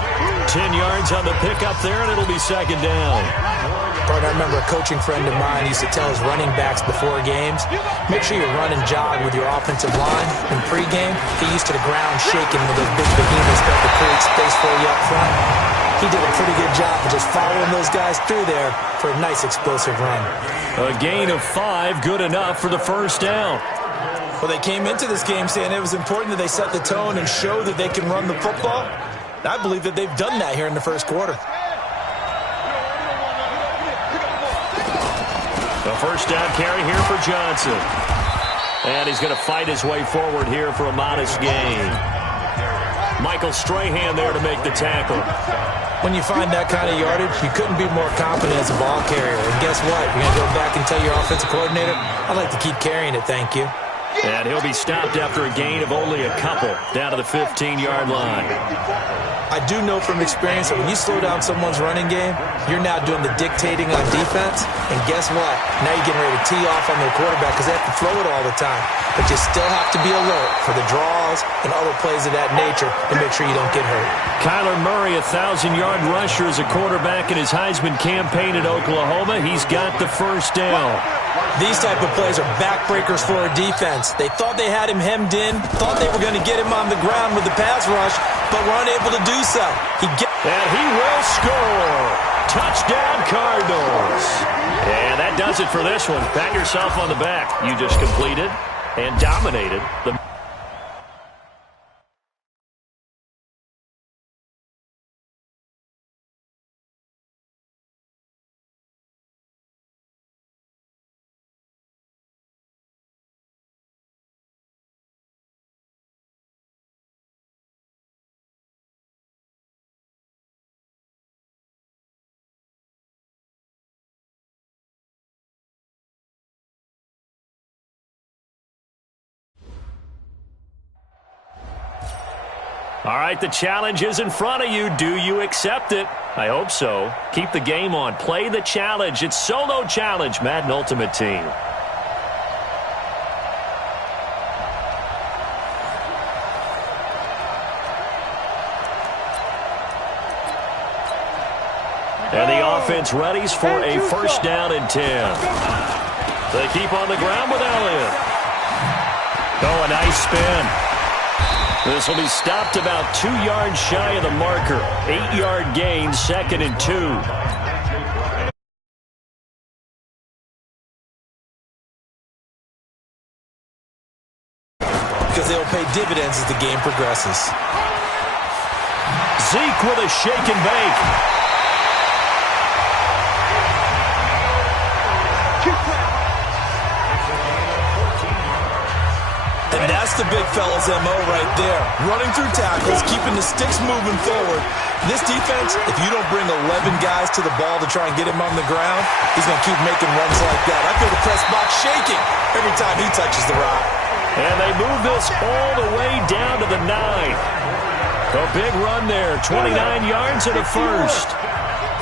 10 yards on the pickup there, and it'll be 2nd down. Partner, I remember a coaching friend of mine used to tell his running backs before games, make sure you run and jog with your offensive line in pregame. Get used to the ground shaking when those big behemoths start to create space for you up front. He did a pretty good job of just following those guys through there for a nice explosive run. A gain of 5, good enough for the first down. Well, they came into this game saying it was important that they set the tone and show that they can run the football. I believe that they've done that here in the first quarter. A first down carry here for Johnson. And he's going to fight his way forward here for a modest gain. Michael Strahan there to make the tackle. When you find that kind of yardage, you couldn't be more confident as a ball carrier. And guess what? You're going to go back and tell your offensive coordinator, I'd like to keep carrying it, thank you. And he'll be stopped after a gain of only a couple, down to the 15-yard line. I do know from experience that when you slow down someone's running game, you're now doing the dictating on defense. And guess what? Now you're getting ready to tee off on their quarterback because they have to throw it all the time. But you still have to be alert for the draws and other plays of that nature to make sure you don't get hurt. Kyler Murray, 1,000-yard rusher as a quarterback in his Heisman campaign at Oklahoma. He's got the first down. These type of plays are backbreakers for a defense. They thought they had him hemmed in, thought they were going to get him on the ground with the pass rush, but were unable to do so. And he will score. Touchdown, Cardinals. And that does it for this one. Pat yourself on the back. You just completed and dominated the... All right, the challenge is in front of you. Do you accept it? I hope so. Keep the game on. Play the challenge. It's Solo Challenge, Madden Ultimate Team. And the offense readies for a first down and 10. They keep on the ground with Elliott. Oh, a nice spin. This will be stopped about 2 yards shy of the marker. 8-yard gain, 2nd and 2. Because they'll pay dividends as the game progresses. Zeke with a shake and bake. And that's the big fella's MO right there. Running through tackles, keeping the sticks moving forward. This defense, if you don't bring 11 guys to the ball to try and get him on the ground, he's going to keep making runs like that. I feel the press box shaking every time he touches the rock. And they move this all the way down to the 9. A big run there, 29 yards and a first.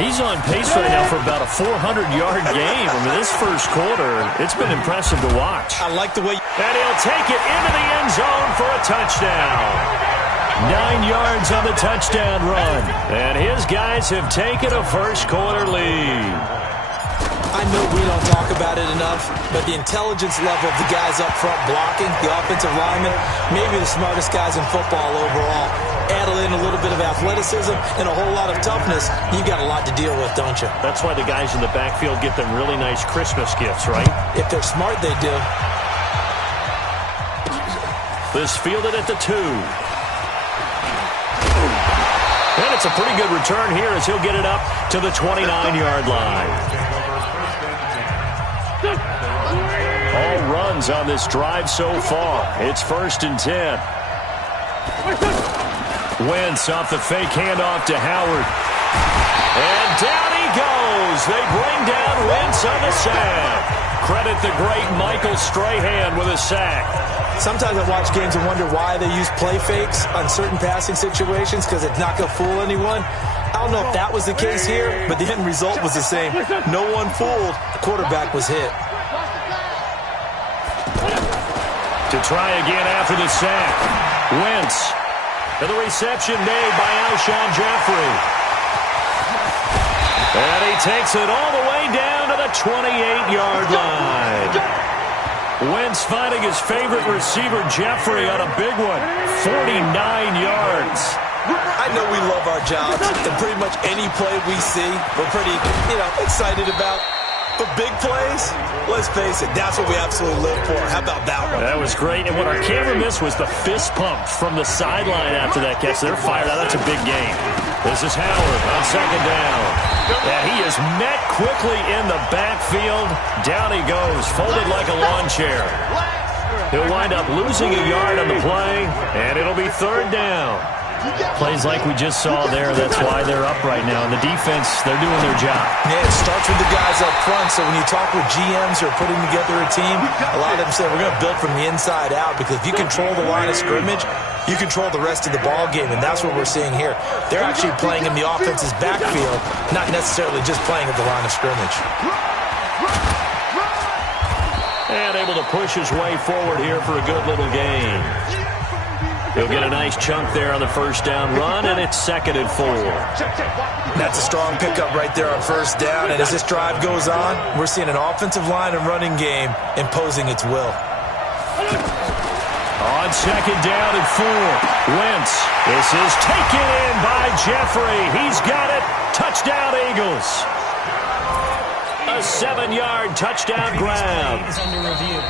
He's on pace right now for about a 400-yard game. I mean, this first quarter, it's been impressive to watch. I like the way... And he'll take it into the end zone for a touchdown. 9 yards on the touchdown run. And his guys have taken a first quarter lead. I know we don't talk about it enough, but the intelligence level of the guys up front blocking, the offensive linemen, maybe the smartest guys in football overall. Add in a little bit of athleticism and a whole lot of toughness, you've got a lot to deal with, don't you? That's why the guys in the backfield get them really nice Christmas gifts, right? If they're smart, they do. This fielded at the 2. And it's a pretty good return here as he'll get it up to the 29-yard line. All runs on this drive so far. It's 1st and 10. Wentz off the fake handoff to Howard. And down he goes. They bring down Wentz on the sack. Credit the great Michael Strahan with a sack. Sometimes I watch games and wonder why they use play fakes on certain passing situations because it's not going to fool anyone. I don't know if that was the case here, but the end result was the same. No one fooled. The quarterback was hit. To try again after the sack. Wentz. And the reception made by Alshon Jeffrey. And he takes it all the way way down to the 28-yard line. Wentz finding his favorite receiver, Jeffrey, on a big one. 49 yards. I know we love our jobs, and pretty much any play we see, we're pretty, excited about. But big plays, let's face it, that's what we absolutely live for. How about that one? That was great. And what our camera missed was the fist pump from the sideline after that catch. They're fired out. That's a big game. This is Howard on second down. And he is met quickly in the backfield. Down he goes, folded like a lawn chair. He'll wind up losing a yard on the play, and it'll be third down. Plays like we just saw there, that's why they're up right now. And the defense, they're doing their job. Yeah, it starts with the guys up front. So when you talk with GMs who are putting together a team, a lot of them say we're going to build from the inside out, because if you control the line of scrimmage, you control the rest of the ball game, and that's what we're seeing here. They're actually playing in the offense's backfield, not necessarily just playing at the line of scrimmage. And able to push his way forward here for a good little gain. He'll get a nice chunk there on the first down run, and it's 2nd and 4. That's a strong pickup right there on first down, and as this drive goes on, we're seeing an offensive line and running game imposing its will. On second down and 4, Wentz. This is taken in by Jeffrey. He's got it. Touchdown, Eagles. A 7-yard touchdown grab. Is under review.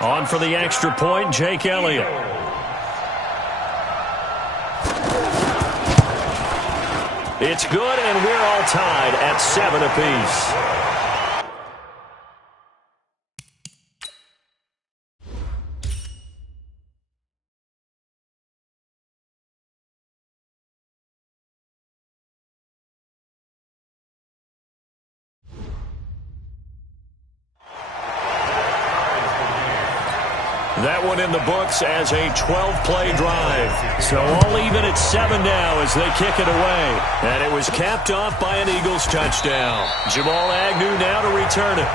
On for the extra point, Jake Elliott. It's good, and we're all tied at 7 apiece. That one in the books as a 12-play drive. So all even at 7 now as they kick it away. And it was capped off by an Eagles touchdown. Jamal Agnew now to return it.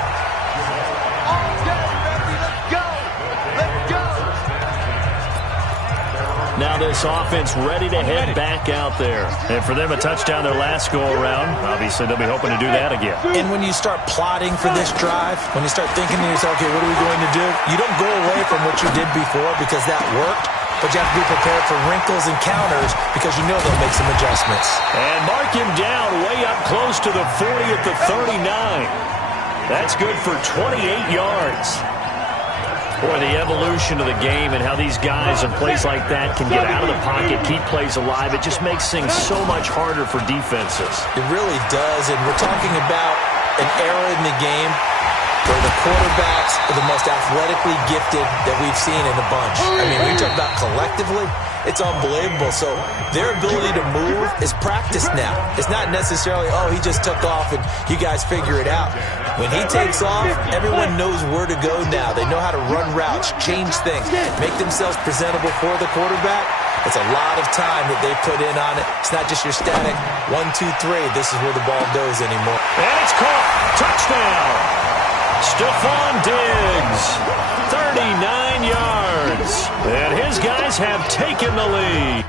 Now this offense ready to head back out there. And for them, a touchdown their last go-around. Obviously, they'll be hoping to do that again. And when you start plotting for this drive, when you start thinking to yourself, okay, what are we going to do? You don't go away from what you did before because that worked, but you have to be prepared for wrinkles and counters because you know they'll make some adjustments. And mark him down way up close to the 40 at the 39. That's good for 28 yards. Boy, the evolution of the game and how these guys in plays like that can get out of the pocket, keep plays alive, it just makes things so much harder for defenses. It really does, and we're talking about an era in the game where the quarterbacks are the most athletically gifted that we've seen in a bunch. I mean, when you talk about collectively, it's unbelievable. So their ability to move is practiced now. It's not necessarily, oh, he just took off and you guys figure it out. When he takes off, everyone knows where to go now. They know how to run routes, change things, make themselves presentable for the quarterback. It's a lot of time that they put in on it. It's not just your static 1, 2, 3. This is where the ball goes anymore. And it's caught. Touchdown. Stephon Diggs, 39 yards. And his guys have taken the lead.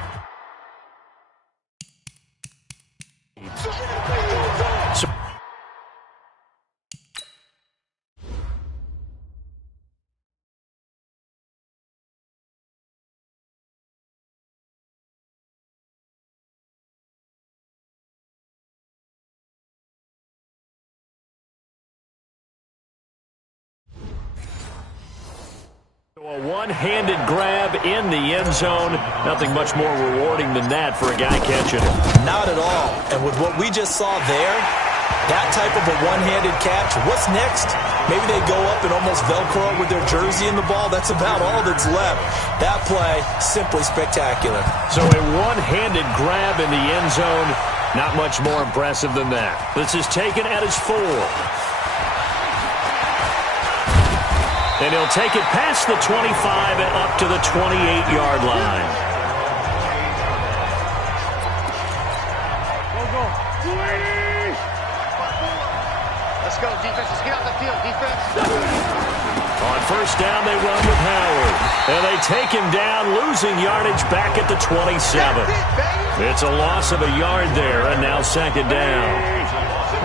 A one-handed grab in the end zone. Nothing much more rewarding than that for a guy catching it. Not at all. And with what we just saw there, that type of a one-handed catch, what's next? Maybe they go up and almost Velcro with their jersey in the ball. That's about all that's left. That play, simply spectacular. So a one-handed grab in the end zone, not much more impressive than that. This is taken at his 4. And he'll take it past the 25 and up to the 28-yard line. Go. Let's go, defense. Let's get out the field, defense. On first down, they run with Howard. And they take him down, losing yardage back at the 27. It's a loss of a yard there, and now second down.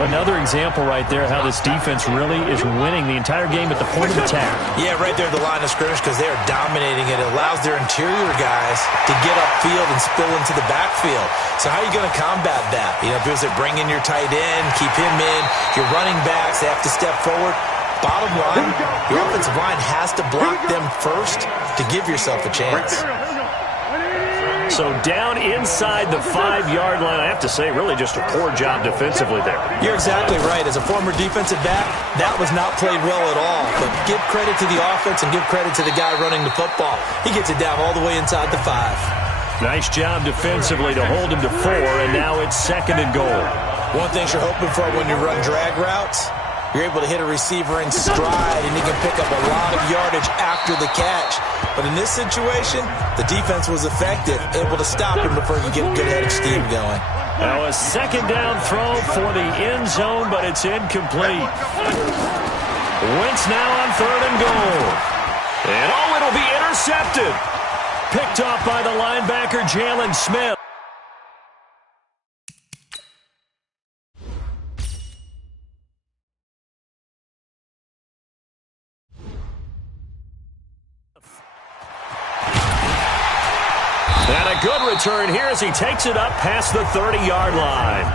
Another example right there how this defense really is winning the entire game at the point of attack. Yeah, right there at the line of scrimmage because they are dominating it. It allows their interior guys to get upfield and spill into the backfield. So how are you going to combat that? You know, because they bring in your tight end, keep him in. Your running backs, they have to step forward. Bottom line, your offensive line has to block them first to give yourself a chance. So down inside the 5-yard line, I have to say, really just a poor job defensively there. You're exactly right. As a former defensive back, that was not played well at all. But give credit to the offense and give credit to the guy running the football. He gets it down all the way inside the 5. Nice job defensively to hold him to 4, and now it's second and goal. One thing you're hoping for when you run drag routes, you're able to hit a receiver in stride, and he can pick up a lot of yardage after the catch. But in this situation, the defense was effective, able to stop him before you get a good head of steam going. Now a second down throw for the end zone, but it's incomplete. Wentz now on third and goal. And it'll be intercepted. Picked off by the linebacker, Jalen Smith. And a good return here as he takes it up past the 30-yard line.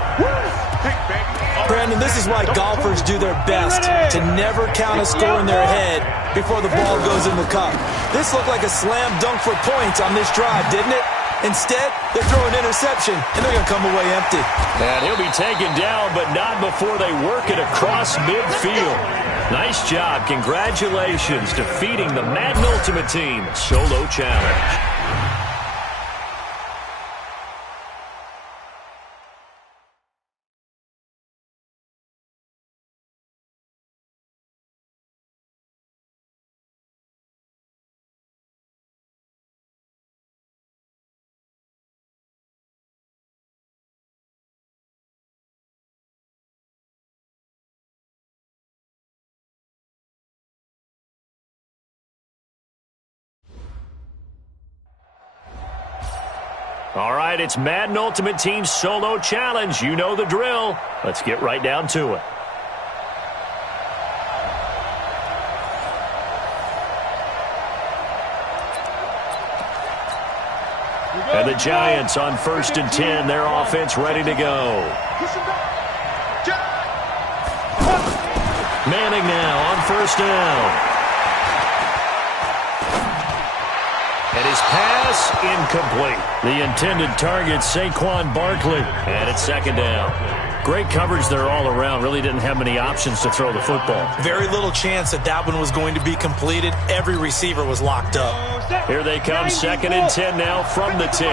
Brandon, this is why golfers do their best to never count a score in their head before the ball goes in the cup. This looked like a slam dunk for points on this drive, didn't it? Instead, they throw an interception, and they're going to come away empty. And he'll be taken down, but not before they work it across midfield. Nice job. Congratulations, defeating the Madden Ultimate Team solo challenge. All right, it's Madden Ultimate Team Solo Challenge. You know the drill. Let's get right down to it. And the Giants on 1st and 10. Their offense ready to go. Manning now on 1st down. And his pass incomplete. The intended target, Saquon Barkley. And it's second down. Great coverage there all around. Really didn't have many options to throw the football. Very little chance that one was going to be completed. Every receiver was locked up. Here they come, 2nd and 10 now from the 10.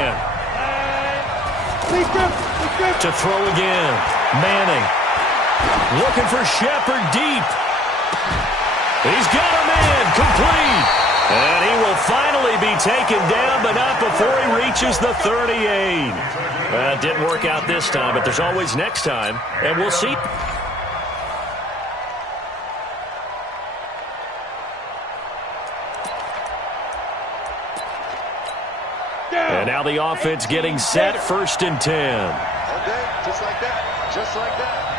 To throw again. Manning. Looking for Shepard deep. He's got a man. Complete. And he will finally be taken down, but not before he reaches the 38. Well, it didn't work out this time, but there's always next time, and we'll see. And now the offense getting set, 1st and 10. Okay, just like that. Just like that.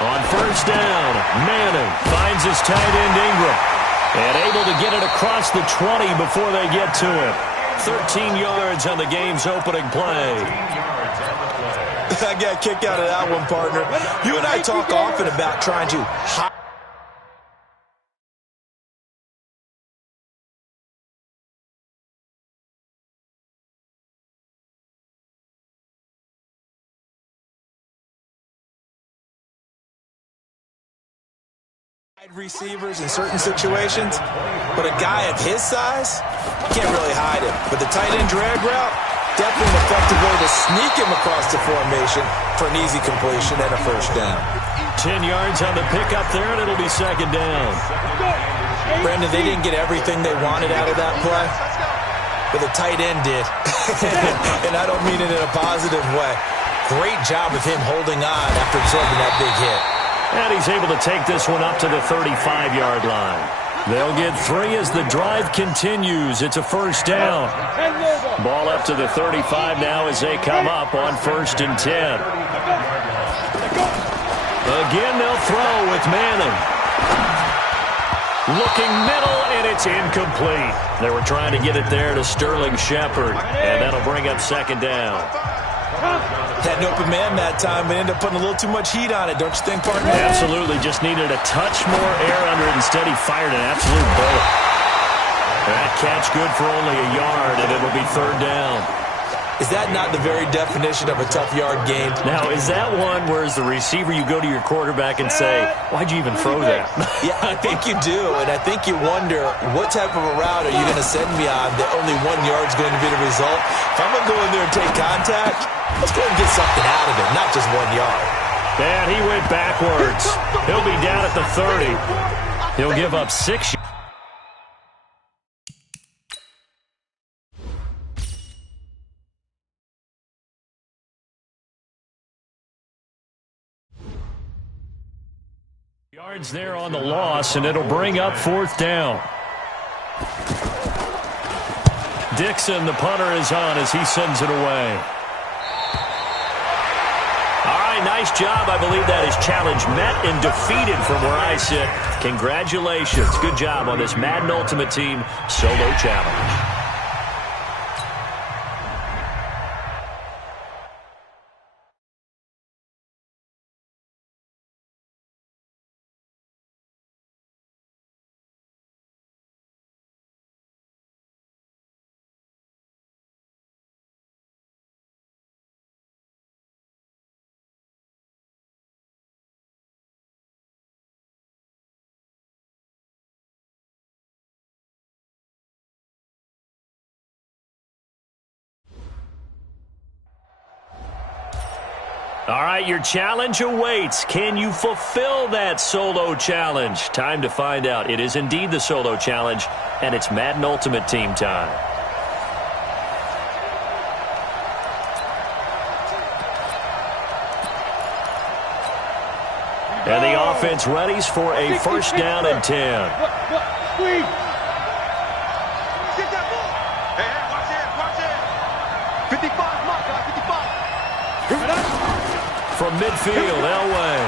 On 1st down, Manning finds his tight end Ingram. And able to get it across the 20 before they get to him. 13 yards on the game's opening play. I got a kick out of that one, partner. You and I talk often about trying to hide receivers in certain situations, but a guy of his size, you can't really hide him. But the tight end drag route, definitely an effective way to sneak him across the formation for an easy completion and a 1st down. 10 yards on the pickup there, and it'll be second down. Brandon, they didn't get everything they wanted out of that play, but the tight end did. And I don't mean it in a positive way. Great job of him holding on after absorbing that big hit. And he's able to take this one up to the 35-yard line. They'll get 3 as the drive continues. It's a first down. Ball up to the 35 now as they come up on 1st and 10. Again, they'll throw with Manning. Looking middle, and it's incomplete. They were trying to get it there to Sterling Shepard, and that'll bring up 2nd down. Had an open man that time, but ended up putting a little too much heat on it, don't you think, partner? Absolutely. Just needed a touch more air under it. Instead, he fired an absolute bullet. That catch good for only a yard, and it'll be 3rd down. Is that not the very definition of a tough yard gain? Now, is that one where as the receiver you go to your quarterback and say, why'd you even throw that? Yeah, I think you do, and I think you wonder what type of a route are you going to send me on that only 1 yard is going to be the result? If I'm going to go in there and take contact, let's go and get something out of it, not just 1 yard. And he went backwards. He'll be down at the 30. He'll give up 6 yards. Yards there on the loss, and it'll bring up 4th down. Dixon, the punter, is on as he sends it away. All right, nice job. I believe that is challenge met and defeated from where I sit. Congratulations. Good job on this Madden Ultimate Team solo challenge. All right, your challenge awaits. Can you fulfill that solo challenge? Time to find out. It is indeed the solo challenge, and it's Madden Ultimate Team time. And the offense readies for a 1st down and 10. From midfield, Elway.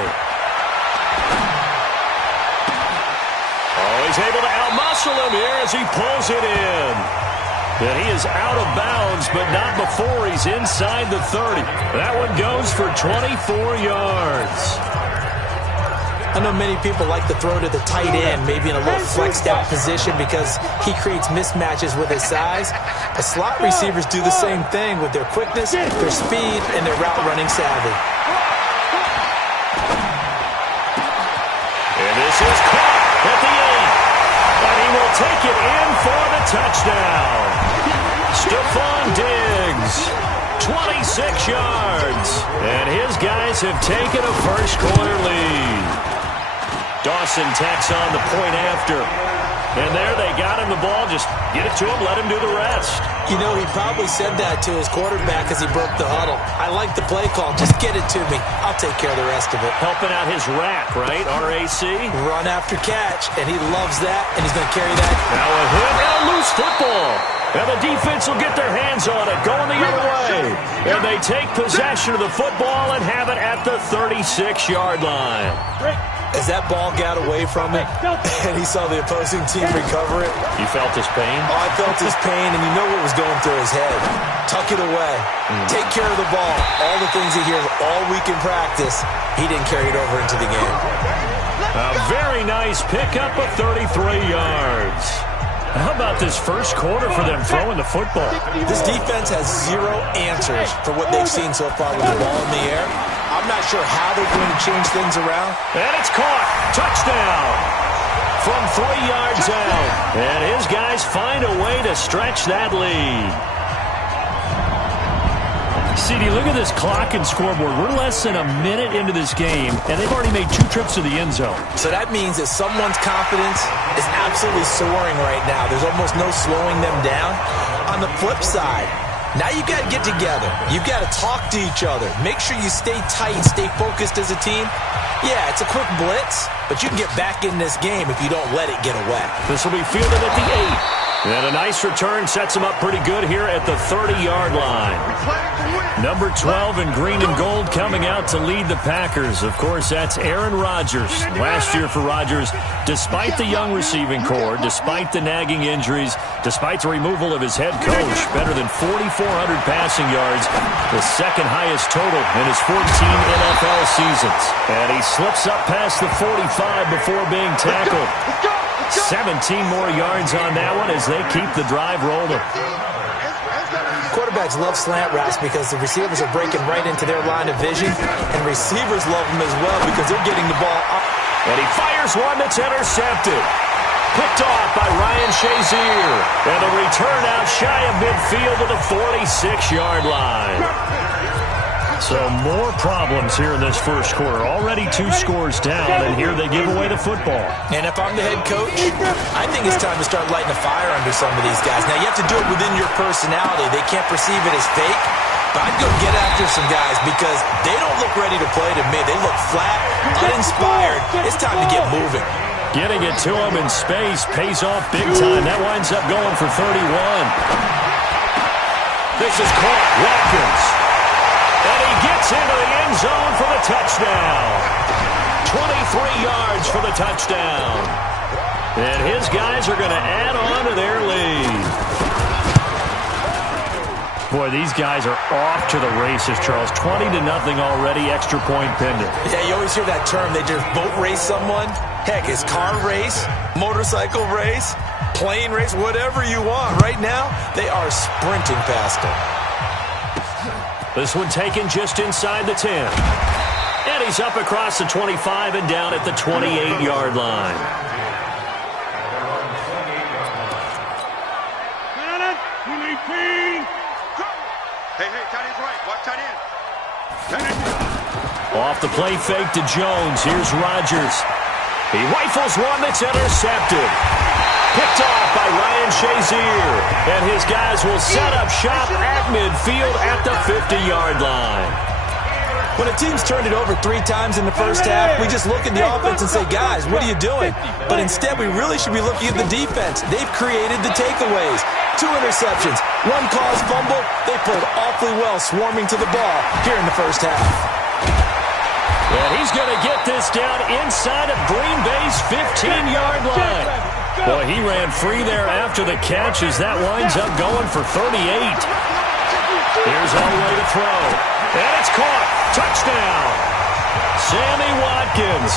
Oh, he's able to outmuscle him here as he pulls it in. And he is out of bounds, but not before he's inside the 30. That one goes for 24 yards. I know many people like to throw to the tight end, maybe in a little flexed out position because he creates mismatches with his size. But slot receivers do the same thing with their quickness, their speed, and their route running savvy. And this is caught at the 8. And he will take it in for the touchdown. Stephon Diggs, 26 yards. And his guys have taken a first-quarter lead. Dawson tacks on the point after. And there they got him the ball. Just get it to him, let him do the rest. You know, he probably said that to his quarterback as he broke the huddle. I like the play call. Just get it to me. I'll take care of the rest of it. Helping out his rack, right? R-A-C? Run after catch, and he loves that, and he's going to carry that. Now a hit and a loose football. And the defense will get their hands on it, going the other way. And they take possession of the football and have it at the 36-yard line. As that ball got away from him, and he saw the opposing team recover it. You felt his pain? Oh, I felt his pain, and you know what was going through his head. Tuck it away. Take care of the ball. All the things he hears all week in practice, he didn't carry it over into the game. A very nice pickup of 33 yards. How about this first quarter for them throwing the football? This defense has zero answers for what they've seen so far with the ball in the air. I'm not sure how they're going to change things around. And it's caught. Touchdown from 3 yards out. And his guys find a way to stretch that lead. CD, look at this clock and scoreboard. We're less than a minute into this game, and they've already made 2 trips to the end zone. So that means that someone's confidence is absolutely soaring right now. There's almost no slowing them down. On the flip side, Now you've got to get together. You've got to talk to each other. Make sure you stay tight, stay focused as a team. Yeah, it's a quick blitz, but you can get back in this game if you don't let it get away. This will be fielded at the 8. And a nice return sets him up pretty good here at the 30-yard line. Number 12 in green and gold coming out to lead the Packers. Of course, that's Aaron Rodgers. Last year for Rodgers, despite the young receiving core, despite the nagging injuries, despite the removal of his head coach, better than 4,400 passing yards, the second highest total in his 14 NFL seasons. And he slips up past the 45 before being tackled. 17 more yards on that one as they keep the drive rolling. Quarterbacks love slant routes because the receivers are breaking right into their line of vision, and receivers love them as well because they're getting the ball up. And he fires one that's intercepted. Picked off by Ryan Shazier. And a return out shy of midfield to the 46-yard line. So more problems here in this first quarter. Already 2 scores down, and here they give away the football. And if I'm the head coach, I think it's time to start lighting a fire under some of these guys. Now, you have to do it within your personality. They can't perceive it as fake. But I'd go get after some guys because they don't look ready to play to me. They look flat, uninspired. It's time to get moving. Getting it to him in space pays off big time. That winds up going for 31. This is caught. Watkins. And he gets into the end zone for the touchdown. 23 yards for the touchdown. And his guys are going to add on to their lead. Boy, these guys are off to the races, Charles. 20-0 already, extra point pending. Yeah, you always hear that term. They just boat race someone. Heck, it's car race, motorcycle race, plane race, whatever you want. Right now, they are sprinting past them. This one taken just inside the 10. And he's up across the 25 and down at the 28-yard line. Hey, tight end's right. Watch tight end. Off the play fake to Jones. Here's Rodgers. He rifles one that's intercepted. Picked off by Ryan Shazier. And his guys will set up shop at midfield at the 50-yard line. When a team's turned it over 3 times in the first half, we just look at the offense and say, guys, what are you doing? But instead, we really should be looking at the defense. They've created the takeaways. 2 interceptions, 1 caused fumble. They played awfully well swarming to the ball here in the first half. And he's going to get this down inside of Green Bay's 15-yard line. Boy, he ran free there after the catch as that winds up going for 38. Here's Elway to throw. And it's caught. Touchdown. Sammy Watkins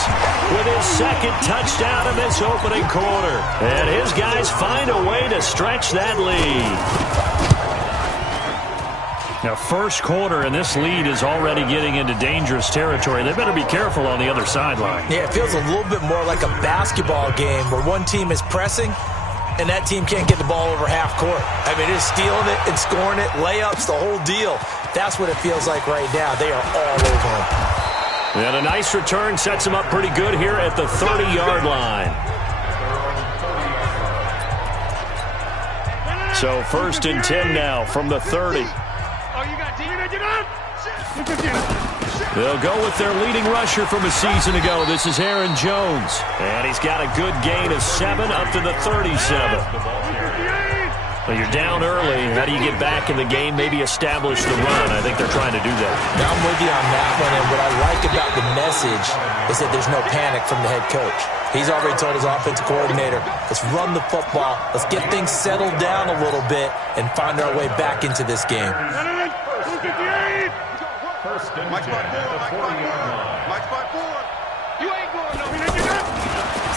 with his second touchdown in this opening quarter. And his guys find a way to stretch that lead. Now, first quarter, and this lead is already getting into dangerous territory. They better be careful on the other sideline. Yeah, it feels a little bit more like a basketball game where one team is pressing and that team can't get the ball over half court. I mean, they're stealing it and scoring it, layups, the whole deal. That's what it feels like right now. They are all over them. And a nice return sets them up pretty good here at the 30-yard line. So first and 10 now from the 30. They'll go with their leading rusher from a season ago. This is Aaron Jones. And he's got a good gain of 7 up to the 37. Well, you're down early. How do you get back in the game, maybe establish the run? I think they're trying to do that. Now I'm with you on that one, and what I like about the message is that there's no panic from the head coach. He's already told his offensive coordinator, let's run the football, let's get things settled down a little bit, and find our way back into this game.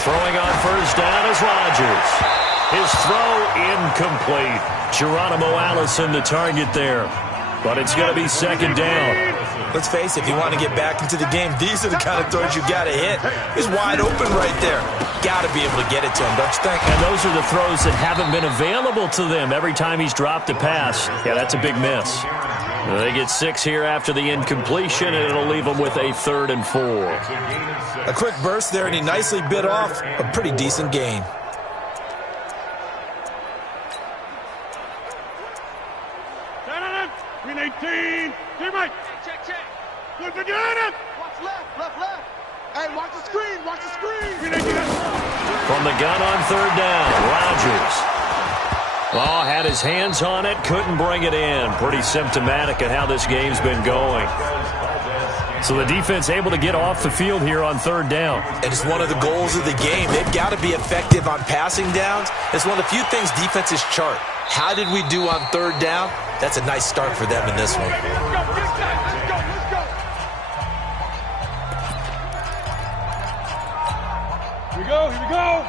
Throwing on first down is Rodgers. His throw incomplete. Geronimo Allison the target there. But it's going to be second down. Let's face it, if you want to get back into the game, these are the kind of throws you got to hit. He's wide open right there. Got to be able to get it to him, don't you think? And those are the throws that haven't been available to them every time he's dropped a pass. Yeah, that's a big miss. They get 6 here after the incompletion, and it'll leave them with a 3rd and 4. A quick burst there, and he nicely bit off a pretty decent gain. Mike. Check, check. Look at him. Watch left. Hey, watch the screen. From the gun on third down, Rodgers. Oh, had his hands on it, couldn't bring it in. Pretty symptomatic of how this game's been going. So the defense able to get off the field here on third down. And it's one of the goals of the game. They've got to be effective on passing downs. It's one of the few things defenses chart. How did we do on third down? That's a nice start for them in this one. Let's go. Here we go.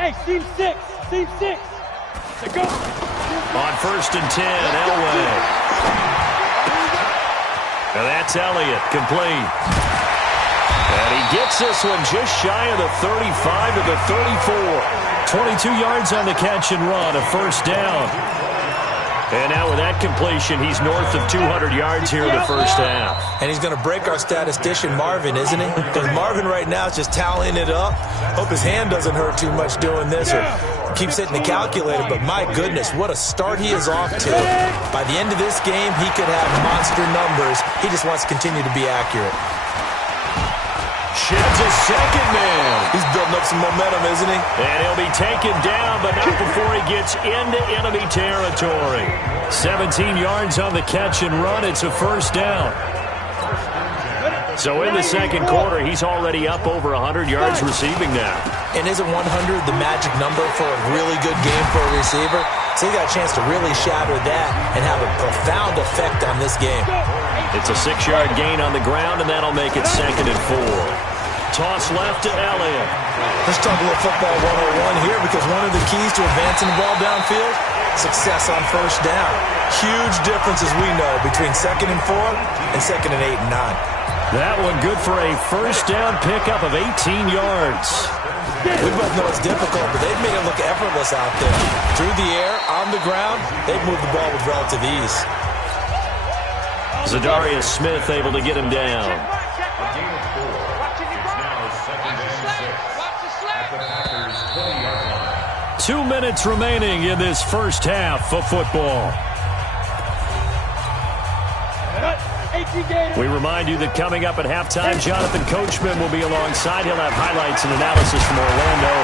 Hey, seam six. Let's go. On first and 10, Elway. Now that's Elliott, complete. And he gets this one just shy of the 35 to the 34. 22 yards on the catch and run, a first down. And now with that completion, he's north of 200 yards here in the first half. And he's going to break our statistician, Marvin, isn't he? Because Marvin right now is just tallying it up. Hope his hand doesn't hurt too much doing this or keeps hitting the calculator. But my goodness, what a start he is off to. By the end of this game, he could have monster numbers. He just wants to continue to be accurate. Sheds a second man. He's building up some momentum, isn't he? And he'll be taken down, but not before he gets into enemy territory. 17 yards on the catch and run. It's a first down. So in the second quarter, he's already up over 100 yards receiving now. And isn't 100 the magic number for a really good game for a receiver? So he got a chance to really shatter that and have a profound effect on this game. It's a 6-yard gain on the ground, and that'll make it second and 4. Toss left to Elliott. Let's talk a little football 101 here, because one of the keys to advancing the ball downfield, success on first down. Huge difference, as we know, between second and 4 and second and 8 and 9. That one good for a first down pickup of 18 yards. We both know it's difficult, but they've made it look effortless out there. Through the air, on the ground, they've moved the ball with relative ease. Zadarius Smith able to get him down. 2 minutes remaining in this first half of football. We remind you that coming up at halftime, Jonathan Coachman will be alongside. He'll have highlights and analysis from Orlando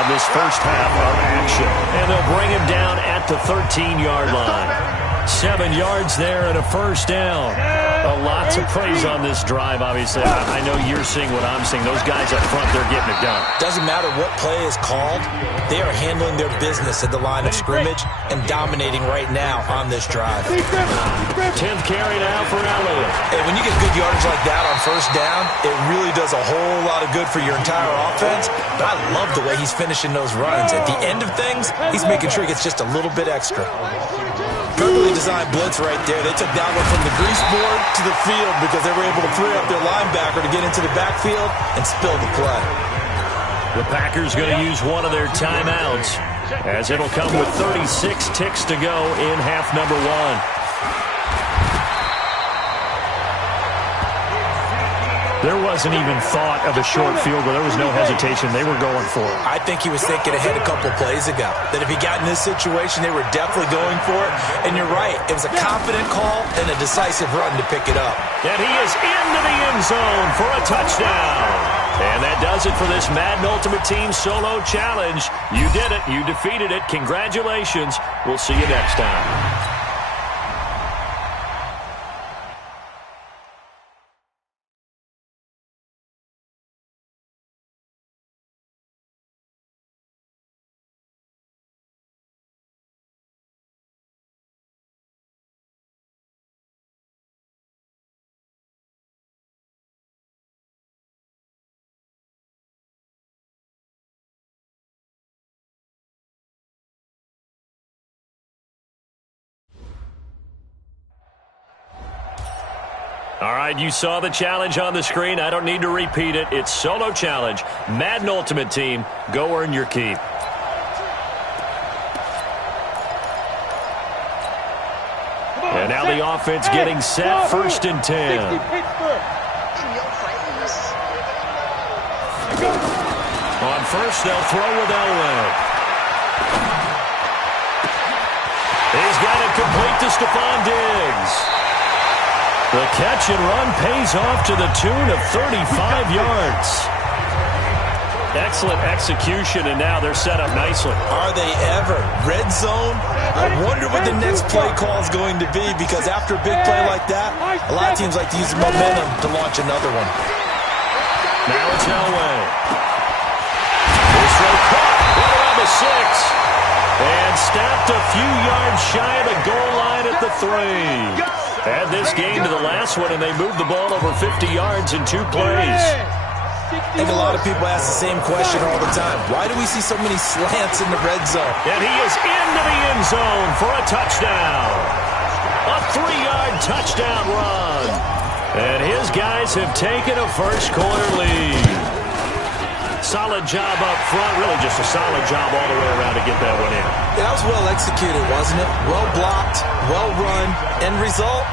of this first half of action. And they'll bring him down at the 13-yard line. 7 yards there and a first down. Lots of praise on this drive, obviously. I know you're seeing what I'm seeing. Those guys up front, they're getting it done. Doesn't matter what play is called. They are handling their business at the line of scrimmage and dominating right now on this drive. 10th carry now for Elliott. And when you get good yardage like that on first down, it really does a whole lot of good for your entire offense. But I love the way he's finishing those runs. At the end of things, he's making sure he gets just a little bit extra. Perfectly designed blitz right there. They took that one from the grease board to the field because they were able to free up their linebacker to get into the backfield and spill the play. The Packers going to use one of their timeouts as it'll come with 36 ticks to go in half number 1. There wasn't even thought of a short field goal. There was no hesitation. They were going for it. I think he was thinking ahead a couple plays ago, that if he got in this situation, they were definitely going for it. And you're right. It was a confident call and a decisive run to pick it up. And he is into the end zone for a touchdown. And that does it for this Madden Ultimate Team Solo Challenge. You did it. You defeated it. Congratulations. We'll see you next time. All right, you saw the challenge on the screen. I don't need to repeat it. It's Solo Challenge. Madden Ultimate Team. Go earn your keep. And now the offense getting set. First and 10. On first, they'll throw with Elway. He's got it complete to Stephon Diggs. The catch and run pays off to the tune of 35 yards. Excellent execution, and now they're set up nicely. Are they ever? Red zone? I wonder what the next play call is going to be, because after a big play like that, a lot of teams like to use the momentum to launch another one. Now it's Elway. This one caught right around the 6. And snapped a few yards shy of the goal line at the 3. Add this game to the last one, and they moved the ball over 50 yards in 2 plays. I think a lot of people ask the same question all the time. Why do we see so many slants in the red zone? And he is into the end zone for a touchdown. A 3-yard touchdown run. And his guys have taken a first-quarter lead. Solid job up front. Really just a solid job all the way around to get that one in. That was well executed, wasn't it? Well blocked, well run. End result,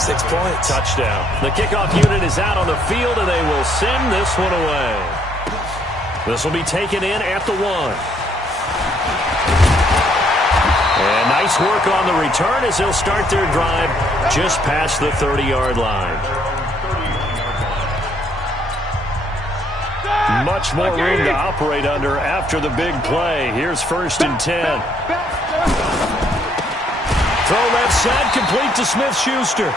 6 points. Touchdown. The kickoff unit is out on the field, and they will send this one away. This will be taken in at the 1. And nice work on the return as they'll start their drive just past the 30-yard line. Much more room to operate under after the big play. Here's 1st and 10. Throw left side, complete to Smith-Schuster.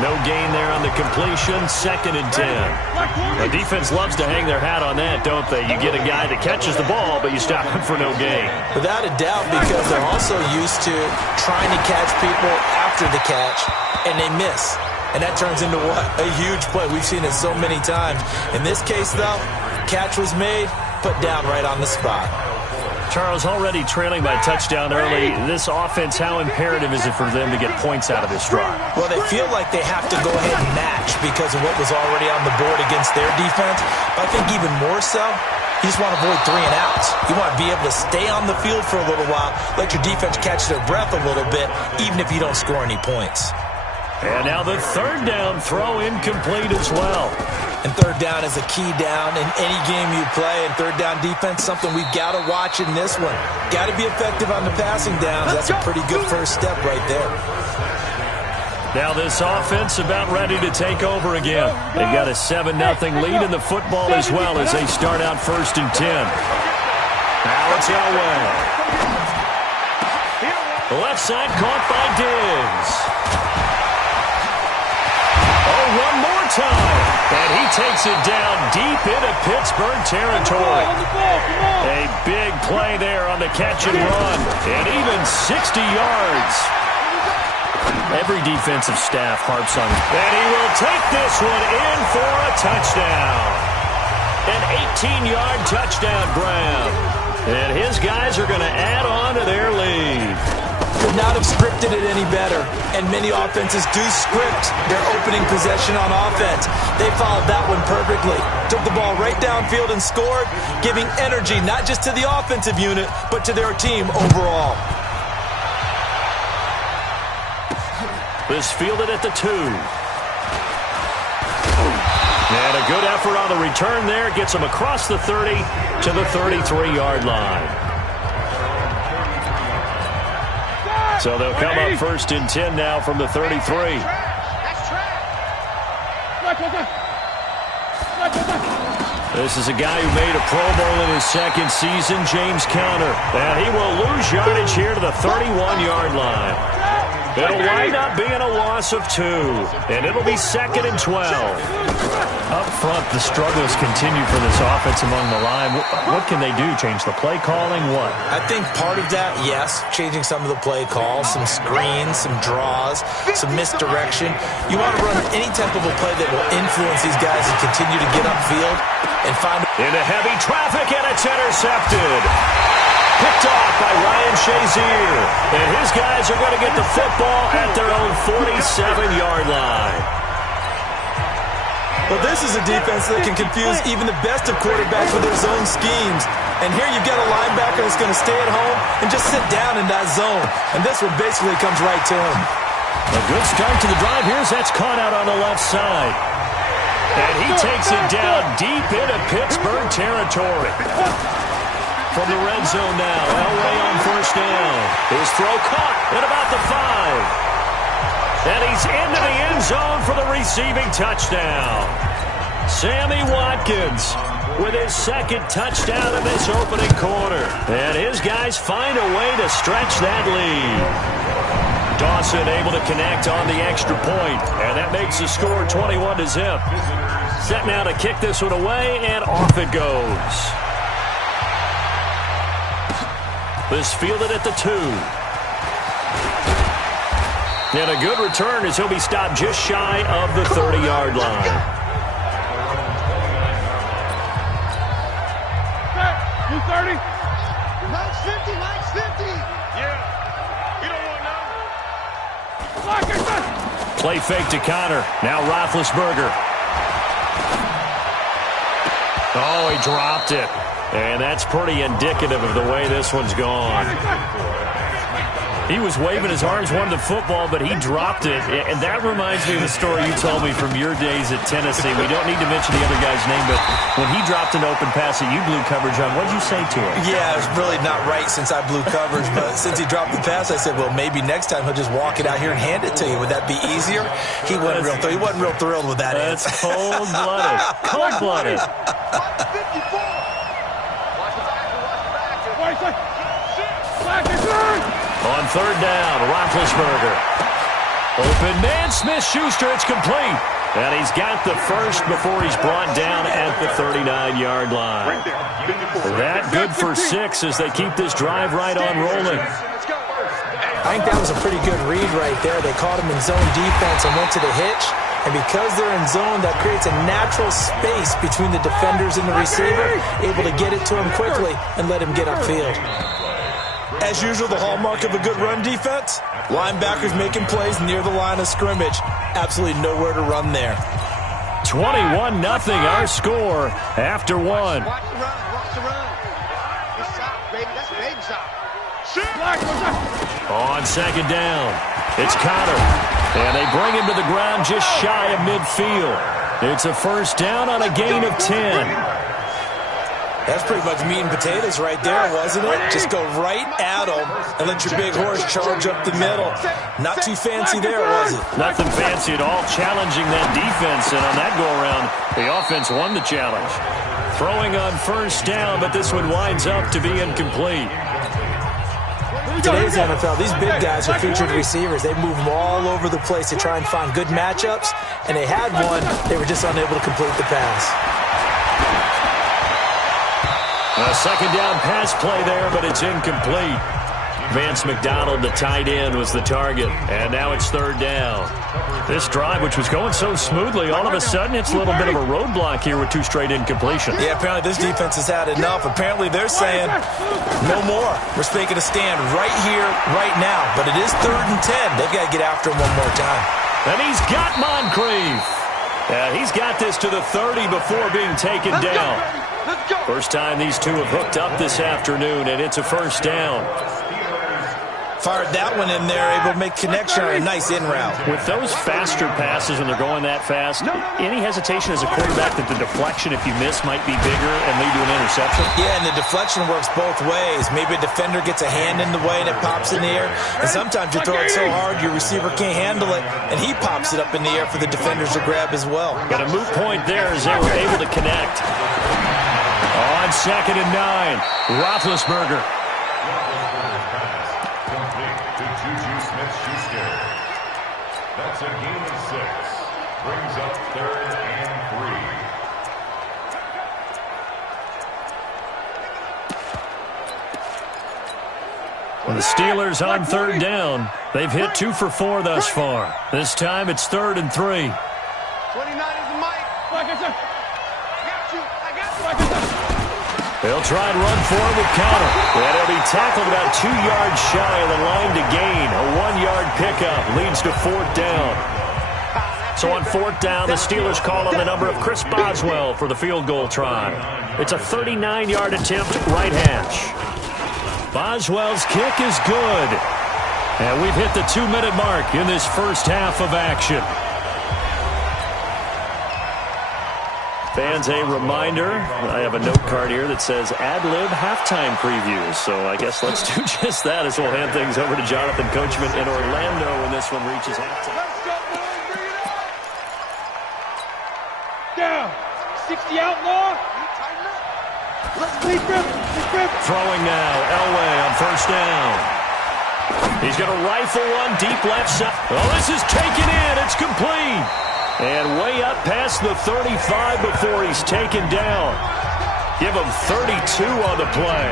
No gain there on the completion, 2nd and 10. The defense loves to hang their hat on that, don't they? You get a guy that catches the ball, but you stop him for no gain. Without a doubt, because they're also used to trying to catch people after the catch, and they miss. And that turns into what? A huge play. We've seen it so many times. In this case, though, catch was made, put down right on the spot. Charles, already trailing by touchdown early. This offense, how imperative is it for them to get points out of this drive? Well, they feel like they have to go ahead and match because of what was already on the board against their defense. But I think even more so, you just want to avoid 3 and outs. You want to be able to stay on the field for a little while, let your defense catch their breath a little bit, even if you don't score any points. And now the 3rd down throw incomplete as well. And 3rd down is a key down in any game you play. And 3rd down defense, something we've got to watch in this one. Got to be effective on the passing downs. That's a pretty good first step right there. Now this offense about ready to take over again. They've got a 7-0 lead in the football as well as they start out 1st and 10. Now it's Elway. The left side caught by Diggs. One more time. And he takes it down deep into Pittsburgh territory. A big play there on the catch and run. And even 60 yards. Every defensive staff harps on it. And he will take this one in for a touchdown. An 18-yard touchdown grab. And his guys are going to add on to their lead. Could not have scripted it any better. And many offenses do script their opening possession on offense. They followed that one perfectly. Took the ball right downfield and scored, giving energy not just to the offensive unit, but to their team overall. This fielded at the 2. And a good effort on the return there. Gets him across the 30 to the 33-yard line. So they'll come up 1st and 10 now from the 33. This is a guy who made a Pro Bowl in his 2nd season, James Conner. And he will lose yardage here to the 31-yard line. It'll wind up being a loss of 2. And it'll be 2nd and 12. Up front, the struggles continue for this offense among the line. What can they do? Change the play calling? What? I think part of that, yes, changing some of the play calls, some screens, some draws, some misdirection. You want to run any type of a play that will influence these guys and continue to get upfield and find... Into heavy traffic, and it's intercepted. Picked off by Ryan Shazier. And his guys are going to get the football at their own 47-yard line. Well, this is a defense that can confuse even the best of quarterbacks with their zone schemes. And here you've got a linebacker that's going to stay at home and just sit down in that zone. And this one basically comes right to him. A good start to the drive. Here's that's caught out on the left side. And he takes it down deep into Pittsburgh territory. From the red zone now, Elway on 1st down. His throw caught at about the 5. And he's into the end zone for the receiving touchdown. Sammy Watkins with his second touchdown in this opening quarter. And his guys find a way to stretch that lead. Dawson able to connect on the extra point, and that makes the score 21-0. Set now to kick this one away, and off it goes. This fielded at the 2. And a good return as he'll be stopped just shy of the 30-yard line. 230. Max 50, Max 50. Yeah. You don't want to know. Play fake to Connor. Now Roethlisberger. Oh, he dropped it. And that's pretty indicative of the way this one's gone. He was waving his arms, wanted the football, but he dropped it. And that reminds me of the story you told me from your days at Tennessee. We don't need to mention the other guy's name, but when he dropped an open pass that you blew coverage on, what did you say to him? Yeah, it was really not right since I blew coverage, but since he dropped the pass, I said, well, maybe next time he'll just walk it out here and hand it to you. Would that be easier? He wasn't real thrilled with that. That's cold-blooded. Cold-blooded. On third down, Roethlisberger. Open man, Smith-Schuster, it's complete. And he's got the first before he's brought down at the 39-yard line. That good for 6 as they keep this drive right on rolling. I think that was a pretty good read right there. They caught him in zone defense and went to the hitch. And because they're in zone, that creates a natural space between the defenders and the receiver, able to get it to him quickly and let him get upfield. As usual, the hallmark of a good run defense, linebackers making plays near the line of scrimmage. Absolutely nowhere to run there. 21-0 our score after 1. Watch the run, watch the run. It's soft, baby. That's baby soft. On second down, it's Connor. And they bring him to the ground just shy of midfield. It's a first down on a gain of 10. That's pretty much meat and potatoes right there, wasn't it? Just go right at them and let your big horse charge up the middle. Not too fancy there, was it? Nothing fancy at all, challenging that defense. And on that go-around, the offense won the challenge. Throwing on first down, but this one winds up to be incomplete. Today's NFL, these big guys are featured receivers. They move them all over the place to try and find good matchups, and they had one. They were just unable to complete the pass. A second down pass play there, but it's incomplete. Vance McDonald, the tight end, was the target, and now it's third down. This drive, which was going so smoothly, all of a sudden it's a little bit of a roadblock here with 2 straight incompletions. Yeah, apparently this defense has had enough. Apparently they're saying, no more. We're making a stand right here, right now. But it is 3rd and 10. They've got to get after him one more time. And he's got Moncrief. He's got this to the 30 before being taken down. First time these two have hooked up this afternoon, and it's a first down. Fired that one in there, able to make connection on a nice in route. With those faster passes when they're going that fast, any hesitation as a quarterback that the deflection, if you miss, might be bigger and lead to an interception? Yeah, and the deflection works both ways. Maybe a defender gets a hand in the way and it pops in the air. And sometimes you throw it so hard your receiver can't handle it, and he pops it up in the air for the defenders to grab as well. Got a moot point there as they were able to connect. On second and 9, Roethlisberger. That's a gain of 6. Brings up 3rd and 3. Well, the Steelers on third down. They've hit 2 for 4 thus far. This time it's 3rd and 3. 29 is the mic. I got you. They'll try and run for it with Connor. And he'll be tackled about 2 yards shy of the line to gain. A 1-yard pickup leads to 4th down. So on 4th down, the Steelers call on the number of Chris Boswell for the field goal try. It's a 39-yard attempt, right hash. Boswell's kick is good. And we've hit the 2-minute mark in this first half of action. Fans, a reminder, I have a note card here that says ad-lib halftime previews. So I guess let's do just that as we'll hand things over to Jonathan Coachman in Orlando when this one reaches halftime. Down. 60 outlaw. Throwing now, Elway on first down. He's going to rifle one deep left side. Oh, this is taken in. It's complete. And way up past the 35 before he's taken down. Give him 32 on the play.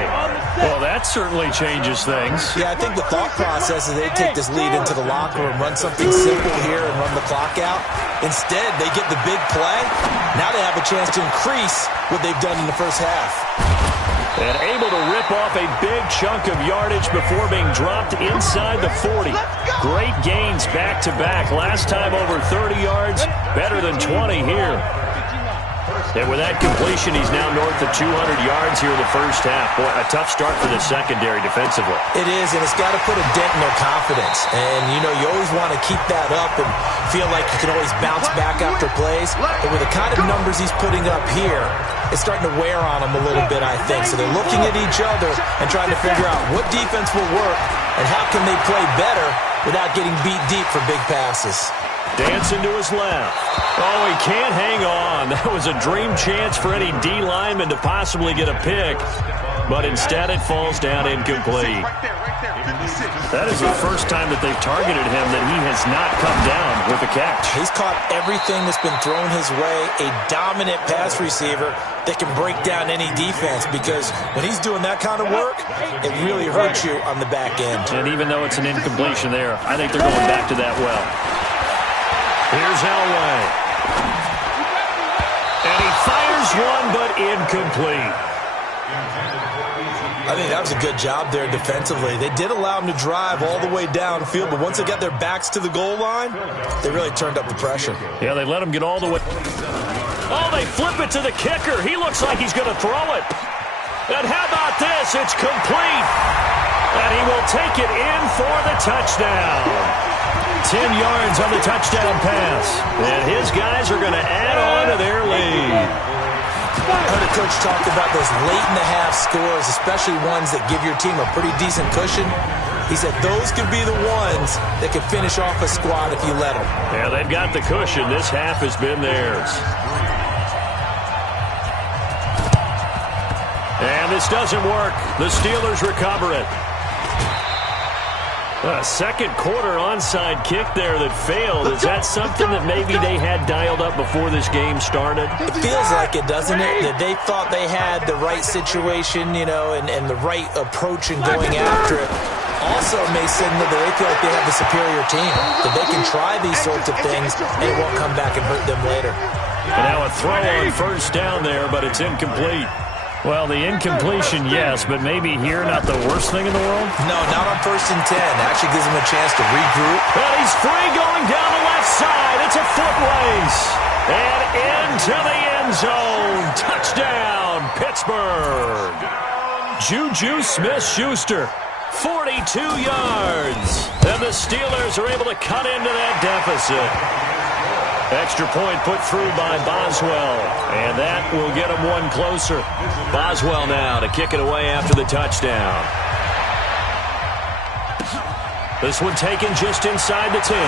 Well, that certainly changes things. Yeah, I think the thought process is they take this lead into the locker room, run something simple here and run the clock out. Instead, they get the big play. Now they have a chance to increase what they've done in the first half. And able to rip off a big chunk of yardage before being dropped inside the 40. Great gains back-to-back. Last time over 30 yards, better than 20 here. And with that completion, he's now north of 200 yards here in the first half. Boy, a tough start for the secondary defensively. It is, and it's got to put a dent in their confidence. And, you know, you always want to keep that up and feel like you can always bounce back after plays. But with the kind of numbers he's putting up here, it's starting to wear on them a little bit, I think. So they're looking at each other and trying to figure out what defense will work and how can they play better without getting beat deep for big passes. Dancing to his left. Oh, he can't hang on. That was a dream chance for any D lineman to possibly get a pick. But instead it falls down incomplete. That is the first time that they've targeted him that he has not come down with a catch. He's caught everything that's been thrown his way. A dominant pass receiver that can break down any defense, because when he's doing that kind of work, it really hurts you on the back end. And even though it's an incompletion there, I think they're going back to that well. Here's Elway. And he fires one, but incomplete. I think that was a good job there defensively. They did allow him to drive all the way downfield, but once they got their backs to the goal line, they really turned up the pressure. Yeah, they let him get all the way. Oh, they flip it to the kicker. He looks like he's going to throw it. And how about this? It's complete. And he will take it in for the touchdown. 10 yards on the touchdown pass. And his guys are going to add on to their lead. I heard a coach talk about those late-in-the-half scores, especially ones that give your team a pretty decent cushion. He said those could be the ones that could finish off a squad if you let them. Yeah, they've got the cushion. This half has been theirs. And this doesn't work. The Steelers recover it. A second quarter onside kick there that failed. Is that something that maybe they had dialed up before this game started? It feels like it, doesn't it? That they thought they had the right situation, you know, and the right approach in going after it. Also, it may signal that they feel like they have the superior team, that they can try these sorts of things and it won't come back and hurt them later. And now a throw on first down there, but it's incomplete. Well, the incompletion, yes, but maybe here not the worst thing in the world? No, not on 1st and 10. Actually gives him a chance to regroup. And he's free going down the left side. It's a foot race. And into the end zone. Touchdown, Pittsburgh. Juju Smith-Schuster, 42 yards. And the Steelers are able to cut into that deficit. Extra point put through by Boswell, and that will get him one closer. Boswell now to kick it away after the touchdown. This one taken just inside the 10.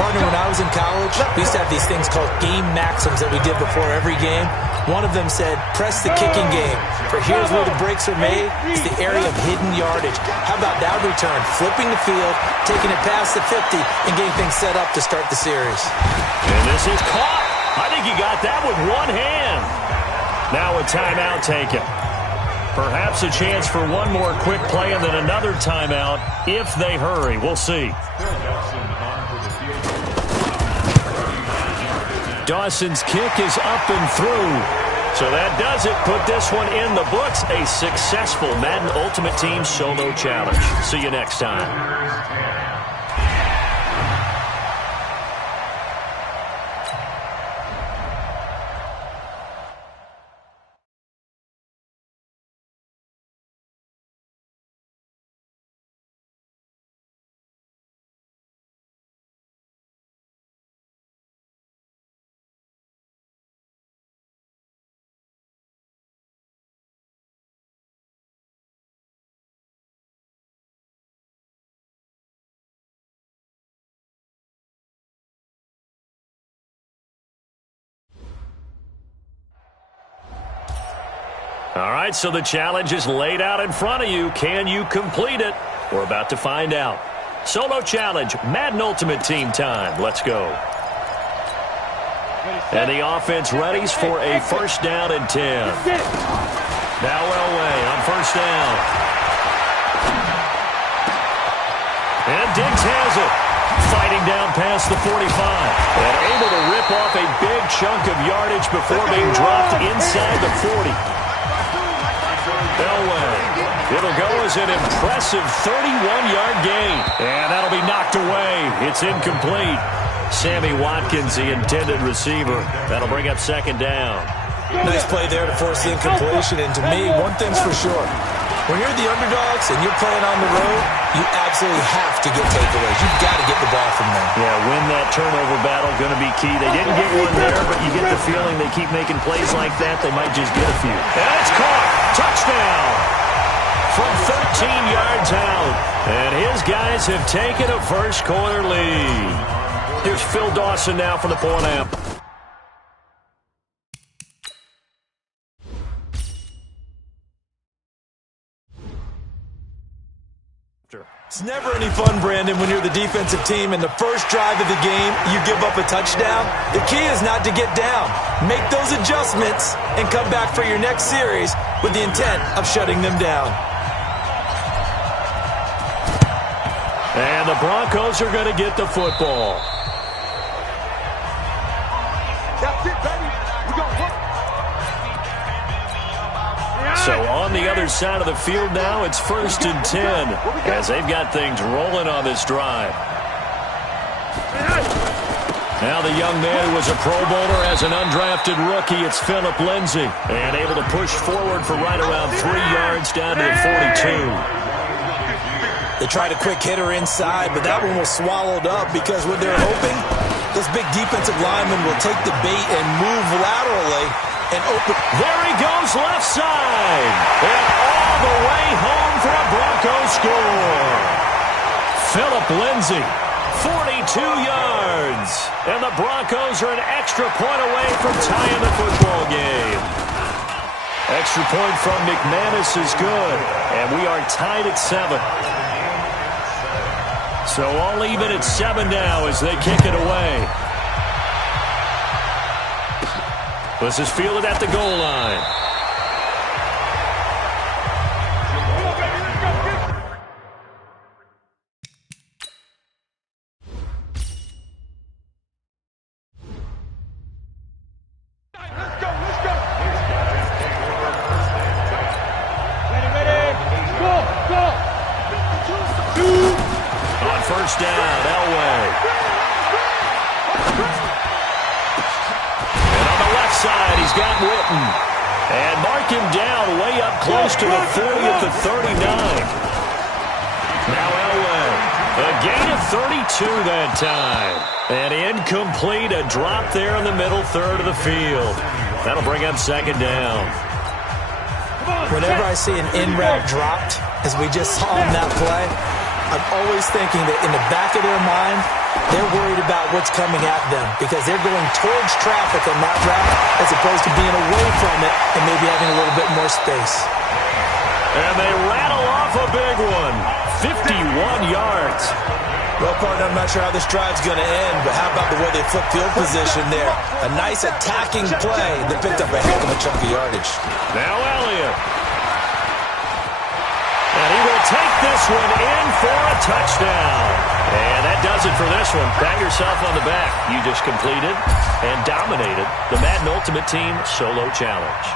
Partner, when I was in college, we used to have these things called game maxims that we did before every game. One of them said, press the kicking game, for here's where the breaks are made. It's the area of hidden yardage. How about that return? Flipping the field, taking it past the 50, and getting things set up to start the series. And this is caught. I think he got that with one hand. Now a timeout taken. Perhaps a chance for one more quick play and then another timeout if they hurry. We'll see. Dawson's kick is up and through. So that does it. Put this one in the books. A successful Madden Ultimate Team solo challenge. See you next time. All right, so the challenge is laid out in front of you. Can you complete it? We're about to find out. Solo challenge, Madden Ultimate Team time. Let's go. And the offense readies for a first down and 10. Now Elway on first down. And Diggs has it. Fighting down past the 45. And able to rip off a big chunk of yardage before being dropped inside the 40. Elway. It'll go as an impressive 31-yard gain. And that'll be knocked away. It's incomplete. Sammy Watkins, the intended receiver. That'll bring up second down. Nice play there to force the incompletion. And to me, one thing's for sure. When you're the underdogs and you're playing on the road, you absolutely have to get takeaways. You've got to get the ball from them. Yeah, win that turnover battle, going to be key. They didn't get one there, but you get the feeling they keep making plays like that, they might just get a few. And it's caught. Touchdown from 13 yards out. And his guys have taken a first quarter lead. Here's Phil Dawson now for the point amp. It's never any fun, Brandon, when you're the defensive team and the first drive of the game, you give up a touchdown. The key is not to get down. Make those adjustments and come back for your next series with the intent of shutting them down. And the Broncos are going to get the football. That's it, baby. We go. So on the other side of the field now, it's 1st and 10 as they've got things rolling on this drive. Now the young man who was a Pro Bowler as an undrafted rookie, it's Philip Lindsay. And able to push forward for right around 3 yards down to the 42. They tried a quick hitter inside, but that one was swallowed up because what they're hoping, this big defensive lineman will take the bait and move laterally and open. There he goes left side. And all the way home for a Broncos score. Philip Lindsay, 42 yards. And the Broncos are an extra point away from tying the football game. Extra point from McManus is good. And we are tied at 7. So all even at 7 now as they kick it away. This is fielded at the goal line. Let's go. Ready. Go. On first down, Elway. Side, he's got Witten. And mark him down way up close to the 30 at the 39. Now Elway. A gain of 32 that time. And incomplete, a drop there in the middle third of the field. That'll bring up second down. Whenever I see an in-route dropped, as we just saw on that play, I'm always thinking that in the back of their mind, they're worried about what's coming at them because they're going towards traffic on that route as opposed to being away from it and maybe having a little bit more space. And they rattle off a big one. 51 yards. Well, partner, I'm not sure how this drive's going to end, but how about the way they flip field position there? A nice attacking play that picked up a heck of a chunk of yardage. Now Elliott. And he will take this one in for a touchdown. And that does it for this one. Pat yourself on the back. You just completed and dominated the Madden Ultimate Team Solo Challenge.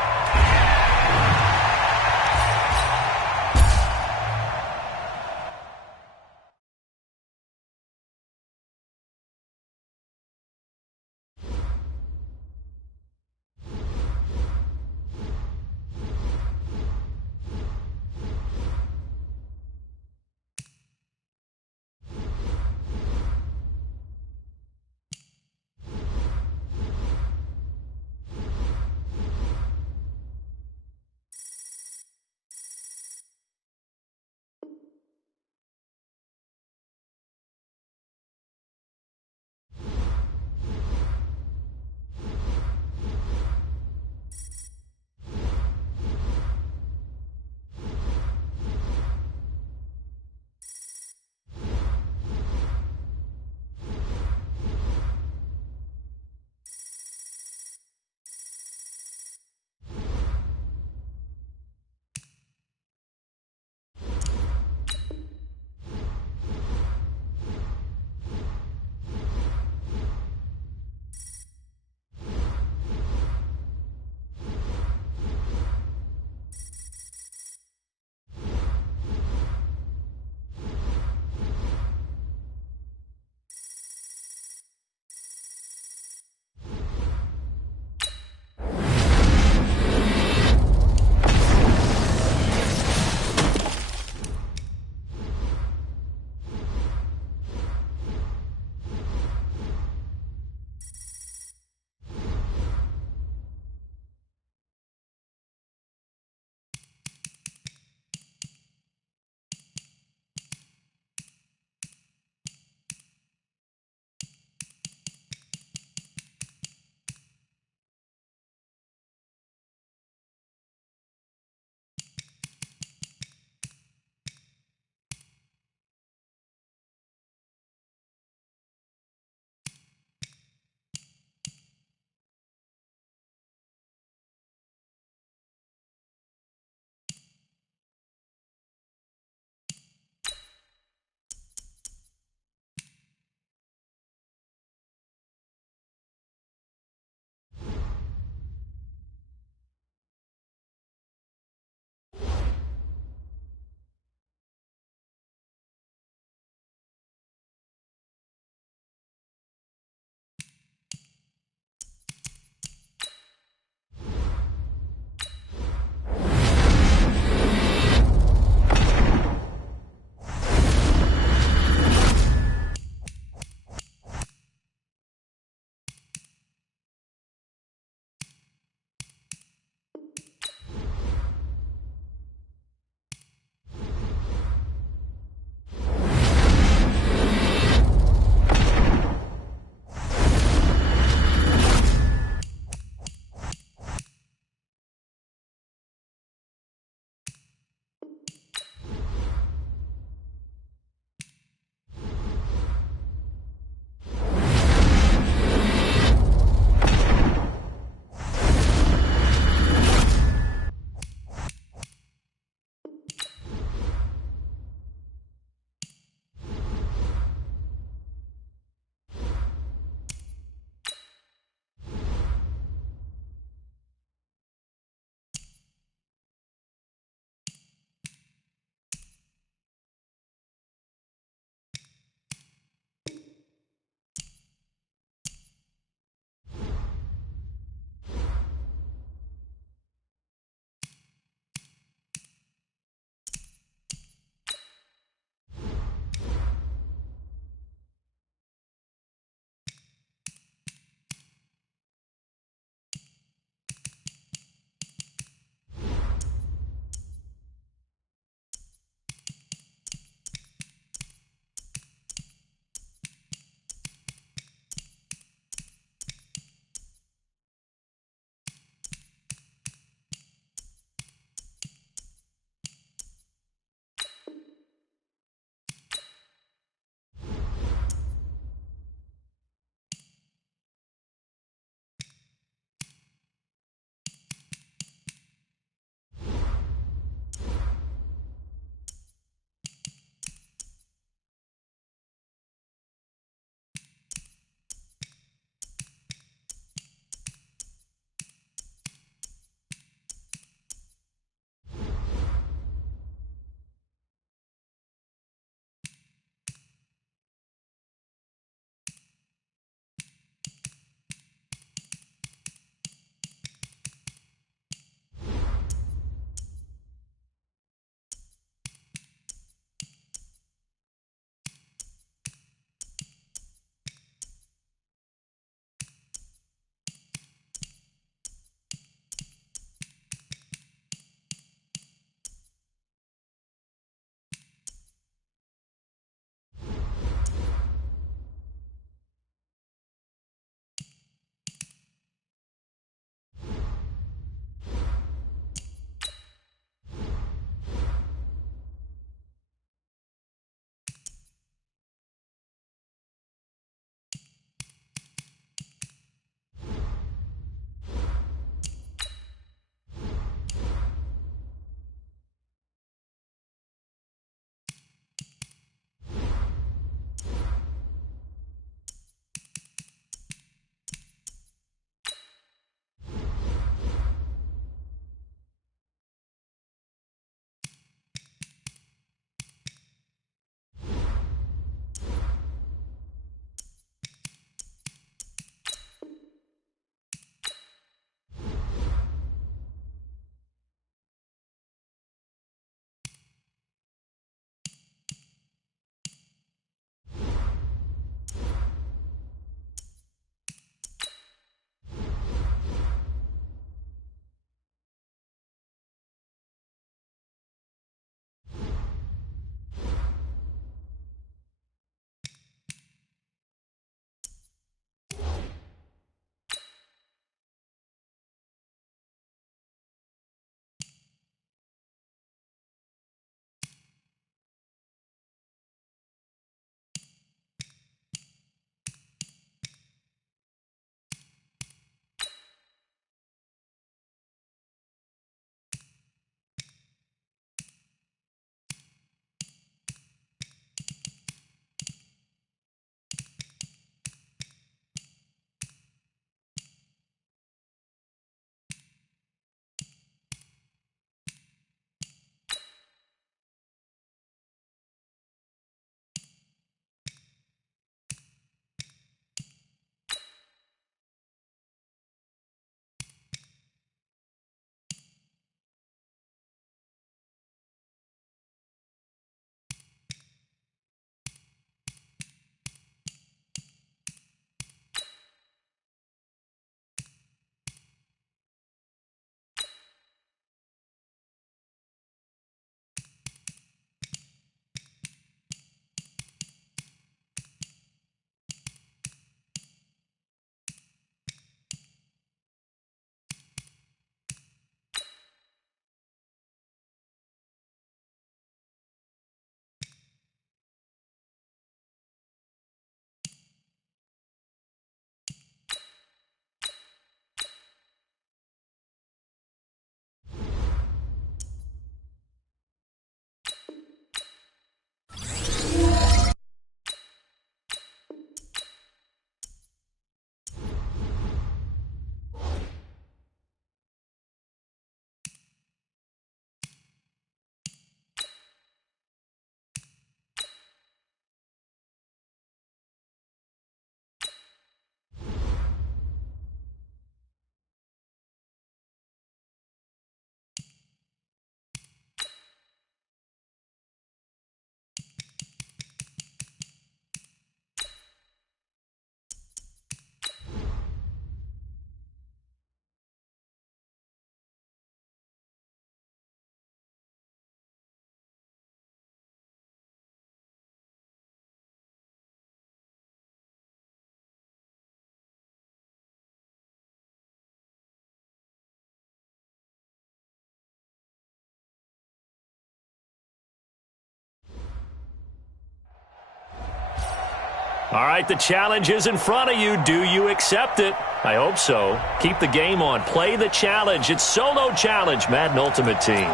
All right, the challenge is in front of you. Do you accept it? I hope so. Keep the game on. Play the challenge. It's Solo Challenge, Madden Ultimate Team.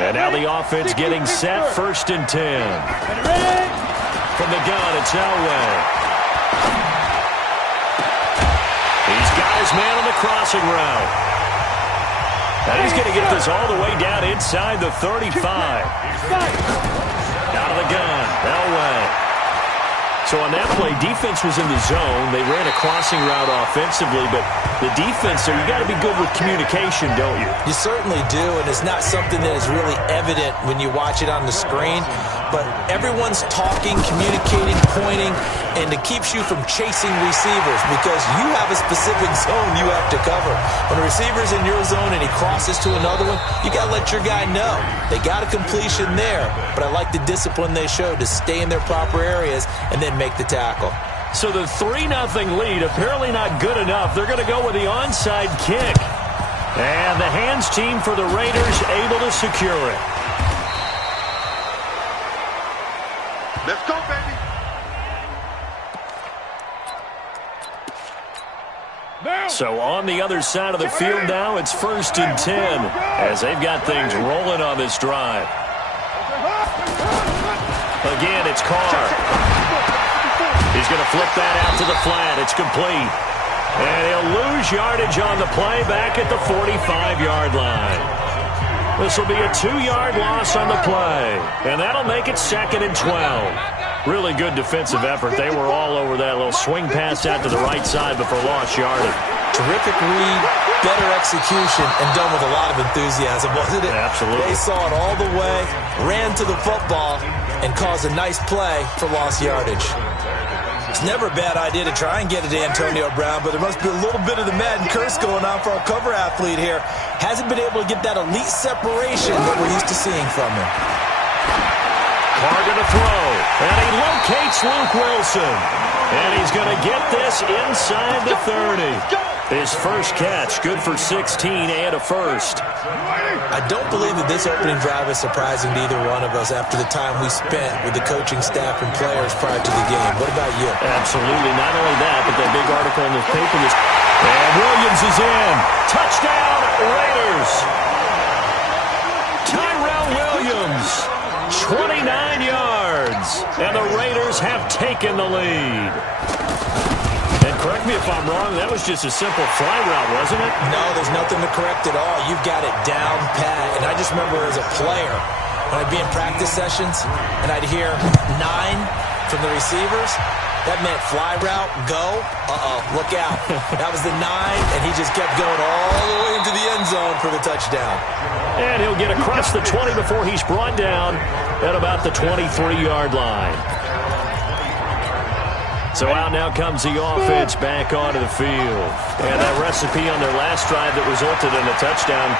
And now the offense getting set, 1st and 10. From the gun, it's Elway. He's got his man on the crossing route. And he's going to get this all the way down inside the 35. Out of the gun, Elway. So on that play, defense was in the zone. They ran a crossing route offensively, but the defense there, you got to be good with communication, don't you? You certainly do, and it's not something that is really evident when you watch it on the screen. But everyone's talking, communicating, pointing, and it keeps you from chasing receivers because you have a specific zone you have to cover. When a receiver's in your zone and he crosses to another one, you got to let your guy know. They got a completion there, but I like the discipline they showed to stay in their proper areas and then make the tackle. So the 3-0 lead, apparently not good enough. They're going to go with the onside kick. And the hands team for the Raiders able to secure it. Let's go, baby. So on the other side of the field now, it's 1st and 10 as they've got things rolling on this drive. Again, it's Carr. He's going to flip that out to the flat. It's complete. And he'll lose yardage on the play back at the 45-yard line. This will be a 2-yard loss on the play. And that'll make it 2nd and 12. Really good defensive effort. They were all over that little swing pass out to the right side before lost yardage. Terrific read, better execution, and done with a lot of enthusiasm, wasn't it? Absolutely. They saw it all the way, ran to the football, and caused a nice play for lost yardage. It's never a bad idea to try and get it to Antonio Brown, but there must be a little bit of the Madden curse going on for our cover athlete here. Hasn't been able to get that elite separation that we're used to seeing from him. Carr going to throw, and he locates Luke Wilson. And he's going to get this inside the 30. His first catch, good for 16 and a first. I don't believe that this opening drive is surprising to either one of us after the time we spent with the coaching staff and players prior to the game. What about you? Absolutely. Not only that, but that big article in the paper. And Williams is in. Touchdown, Raiders. Tyrell Williams, 29 yards. And the Raiders have taken the lead. And correct me if I'm wrong, that was just a simple fly route, wasn't it? No, there's nothing to correct at all. You've got it down pat. And I just remember as a player, when I'd be in practice sessions and I'd hear 9 from the receivers, that meant fly route, go, look out. That was the 9, and he just kept going all the way into the end zone for the touchdown. And he'll get across the 20 before he's brought down at about the 23-yard line. So out now comes the offense back onto the field. And that recipe on their last drive that resulted in a touchdown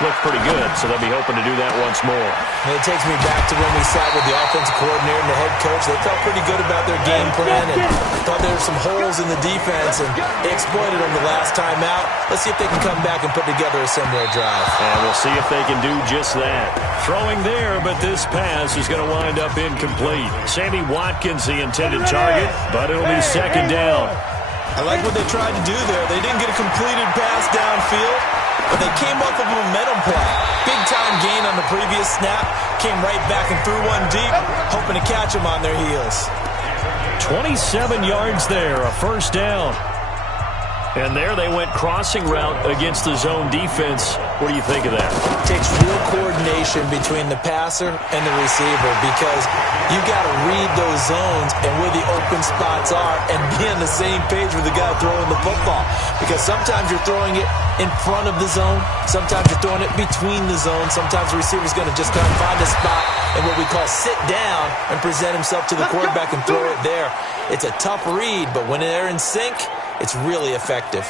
looked pretty good, so they'll be hoping to do that once more. And it takes me back to when we sat with the offensive coordinator and the head coach. They felt pretty good about their game plan and thought there were some holes in the defense, and they exploited them the last time out. Let's see if they can come back and put together a similar drive. And we'll see if they can do just that. Throwing there, but this pass is going to wind up incomplete. Sammy Watkins, the intended target, but it'll be 2nd down. I like what they tried to do there. They didn't get a completed pass downfield, but they came off of a momentum play. Big-time gain on the previous snap. Came right back and threw one deep, hoping to catch them on their heels. 27 yards there, a 1st down. And there they went crossing route against the zone defense. What do you think of that? It takes real coordination between the passer and the receiver because you got to read those zones and where the open spots are and be on the same page with the guy throwing the football. Because sometimes you're throwing it in front of the zone. Sometimes you're throwing it between the zones. Sometimes the receiver's going to just kind of find a spot and what we call sit down and present himself to the quarterback and throw it there. It's a tough read, but when they're in sync, it's really effective.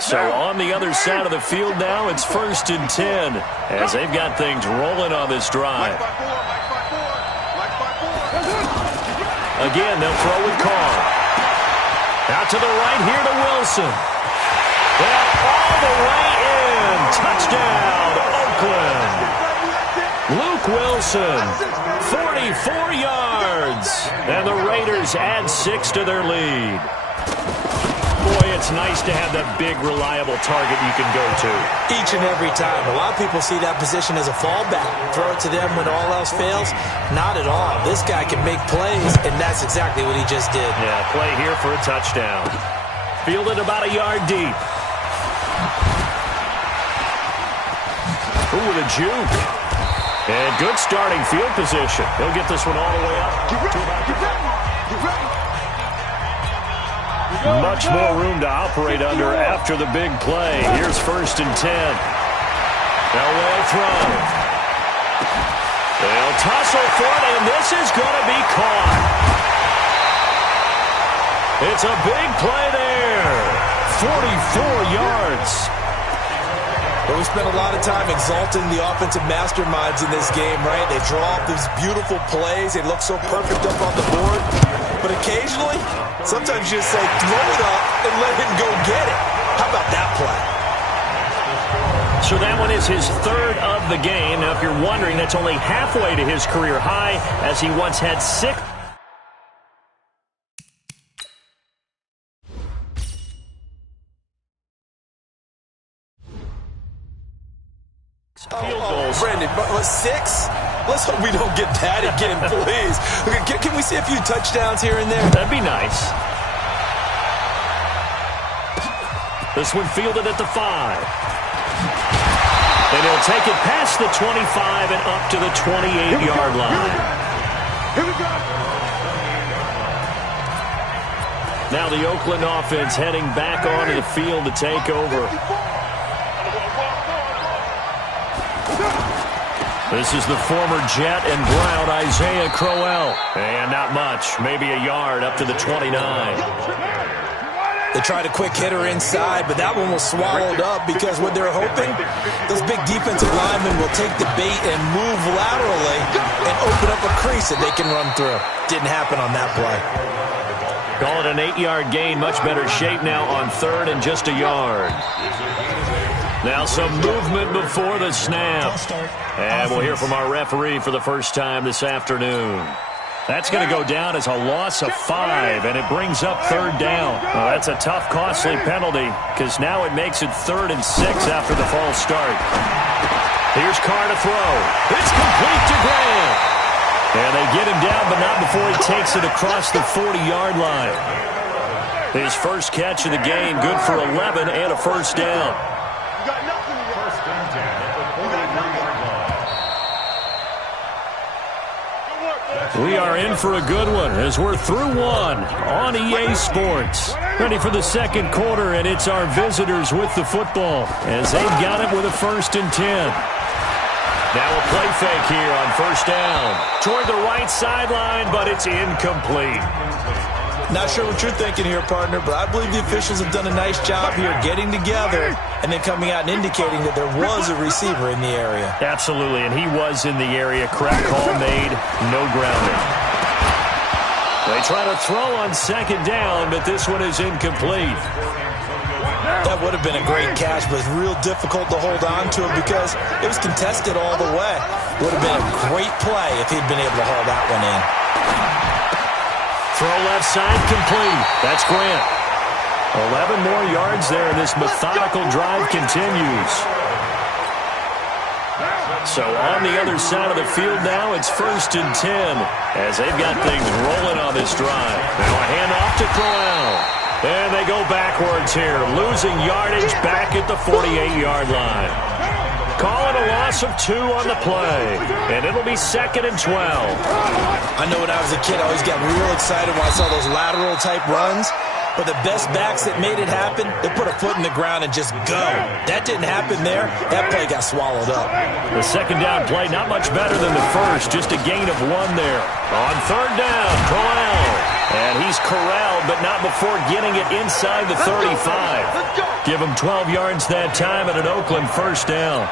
So on the other side of the field now, it's 1st and 10 as they've got things rolling on this drive. Again, they'll throw with Carr. Out to the right here to Wilson. And all the way in. Touchdown, Oakland. Luke Wilson Wilson. 44 yards. And the Raiders add 6 to their lead. Boy, it's nice to have that big, reliable target you can go to. Each and every time. A lot of people see that position as a fallback. Throw it to them when all else fails. Not at all. This guy can make plays, and that's exactly what he just did. Yeah, play here for a touchdown. Fielded about a yard deep. Ooh, with a juke. And good starting field position. He'll get this one all the way up. Much more room to operate under after the big play. Here's 1st and 10. Now well thrown. They'll tussle for it, and this is going to be caught. It's a big play there. 44 yards. But we spent a lot of time exalting the offensive masterminds in this game, right? They draw up these beautiful plays. They look so perfect up on the board. But occasionally, sometimes you just say, throw it up and let him go get it. How about that play? So that one is his 3rd of the game. Now, if you're wondering, that's only halfway to his career high, as he once had 6. Field goals. Brandon, but 6? Let's hope we don't get that again, please. Okay, can we see a few touchdowns here and there? That'd be nice. This one fielded at the 5. And he'll take it past the 25 and up to the 28-yard line. Here we go. Now the Oakland offense heading back onto the field to take over. This is the former Jet and Brown, Isaiah Crowell. And not much, maybe a yard up to the 29. They tried a quick hitter inside, but that one was swallowed up because what they're hoping, those big defensive linemen will take the bait and move laterally and open up a crease that they can run through. Didn't happen on that play. Call it an 8-yard gain. Much better shape now on 3rd and just a yard. Now some movement before the snap. And we'll hear from our referee for the first time this afternoon. That's going to go down as a loss of 5, and it brings up 3rd down. Well, that's a tough, costly penalty, because now it makes it 3rd and 6 after the false start. Here's Carr to throw. It's complete to Grant. And they get him down, but not before he takes it across the 40-yard line. His first catch of the game, good for 11 and a first down. We are in for a good one as we're through one on EA Sports. Ready for the second quarter, and it's our visitors with the football as they've got it with a 1st and 10. Now a play fake here on 1st down. Toward the right sideline, but it's incomplete. Not sure what you're thinking here, partner, but I believe the officials have done a nice job here getting together and then coming out and indicating that there was a receiver in the area. Absolutely, and he was in the area. Correct call made, no grounding. They try to throw on 2nd down, but this one is incomplete. That would have been a great catch, but it's real difficult to hold on to it because it was contested all the way. Would have been a great play if he'd been able to haul that one in. Throw left side complete. That's Grant. 11 more yards there, and this methodical drive continues. So on the other side of the field now, it's 1st and 10 as they've got things rolling on this drive. Now a handoff to Crowell. And they go backwards here, losing yardage back at the 48-yard line. Call it a loss of 2 on the play, and it'll be 2nd and 12. I know when I was a kid, I always got real excited when I saw those lateral-type runs. But the best backs that made it happen, they put a foot in the ground and just go. That didn't happen there. That play got swallowed up. The 2nd down play, not much better than the first. Just a gain of 1 there. On 3rd down, Crowell. And he's corralled, but not before getting it inside the 35. Give him 12 yards that time and an Oakland 1st down.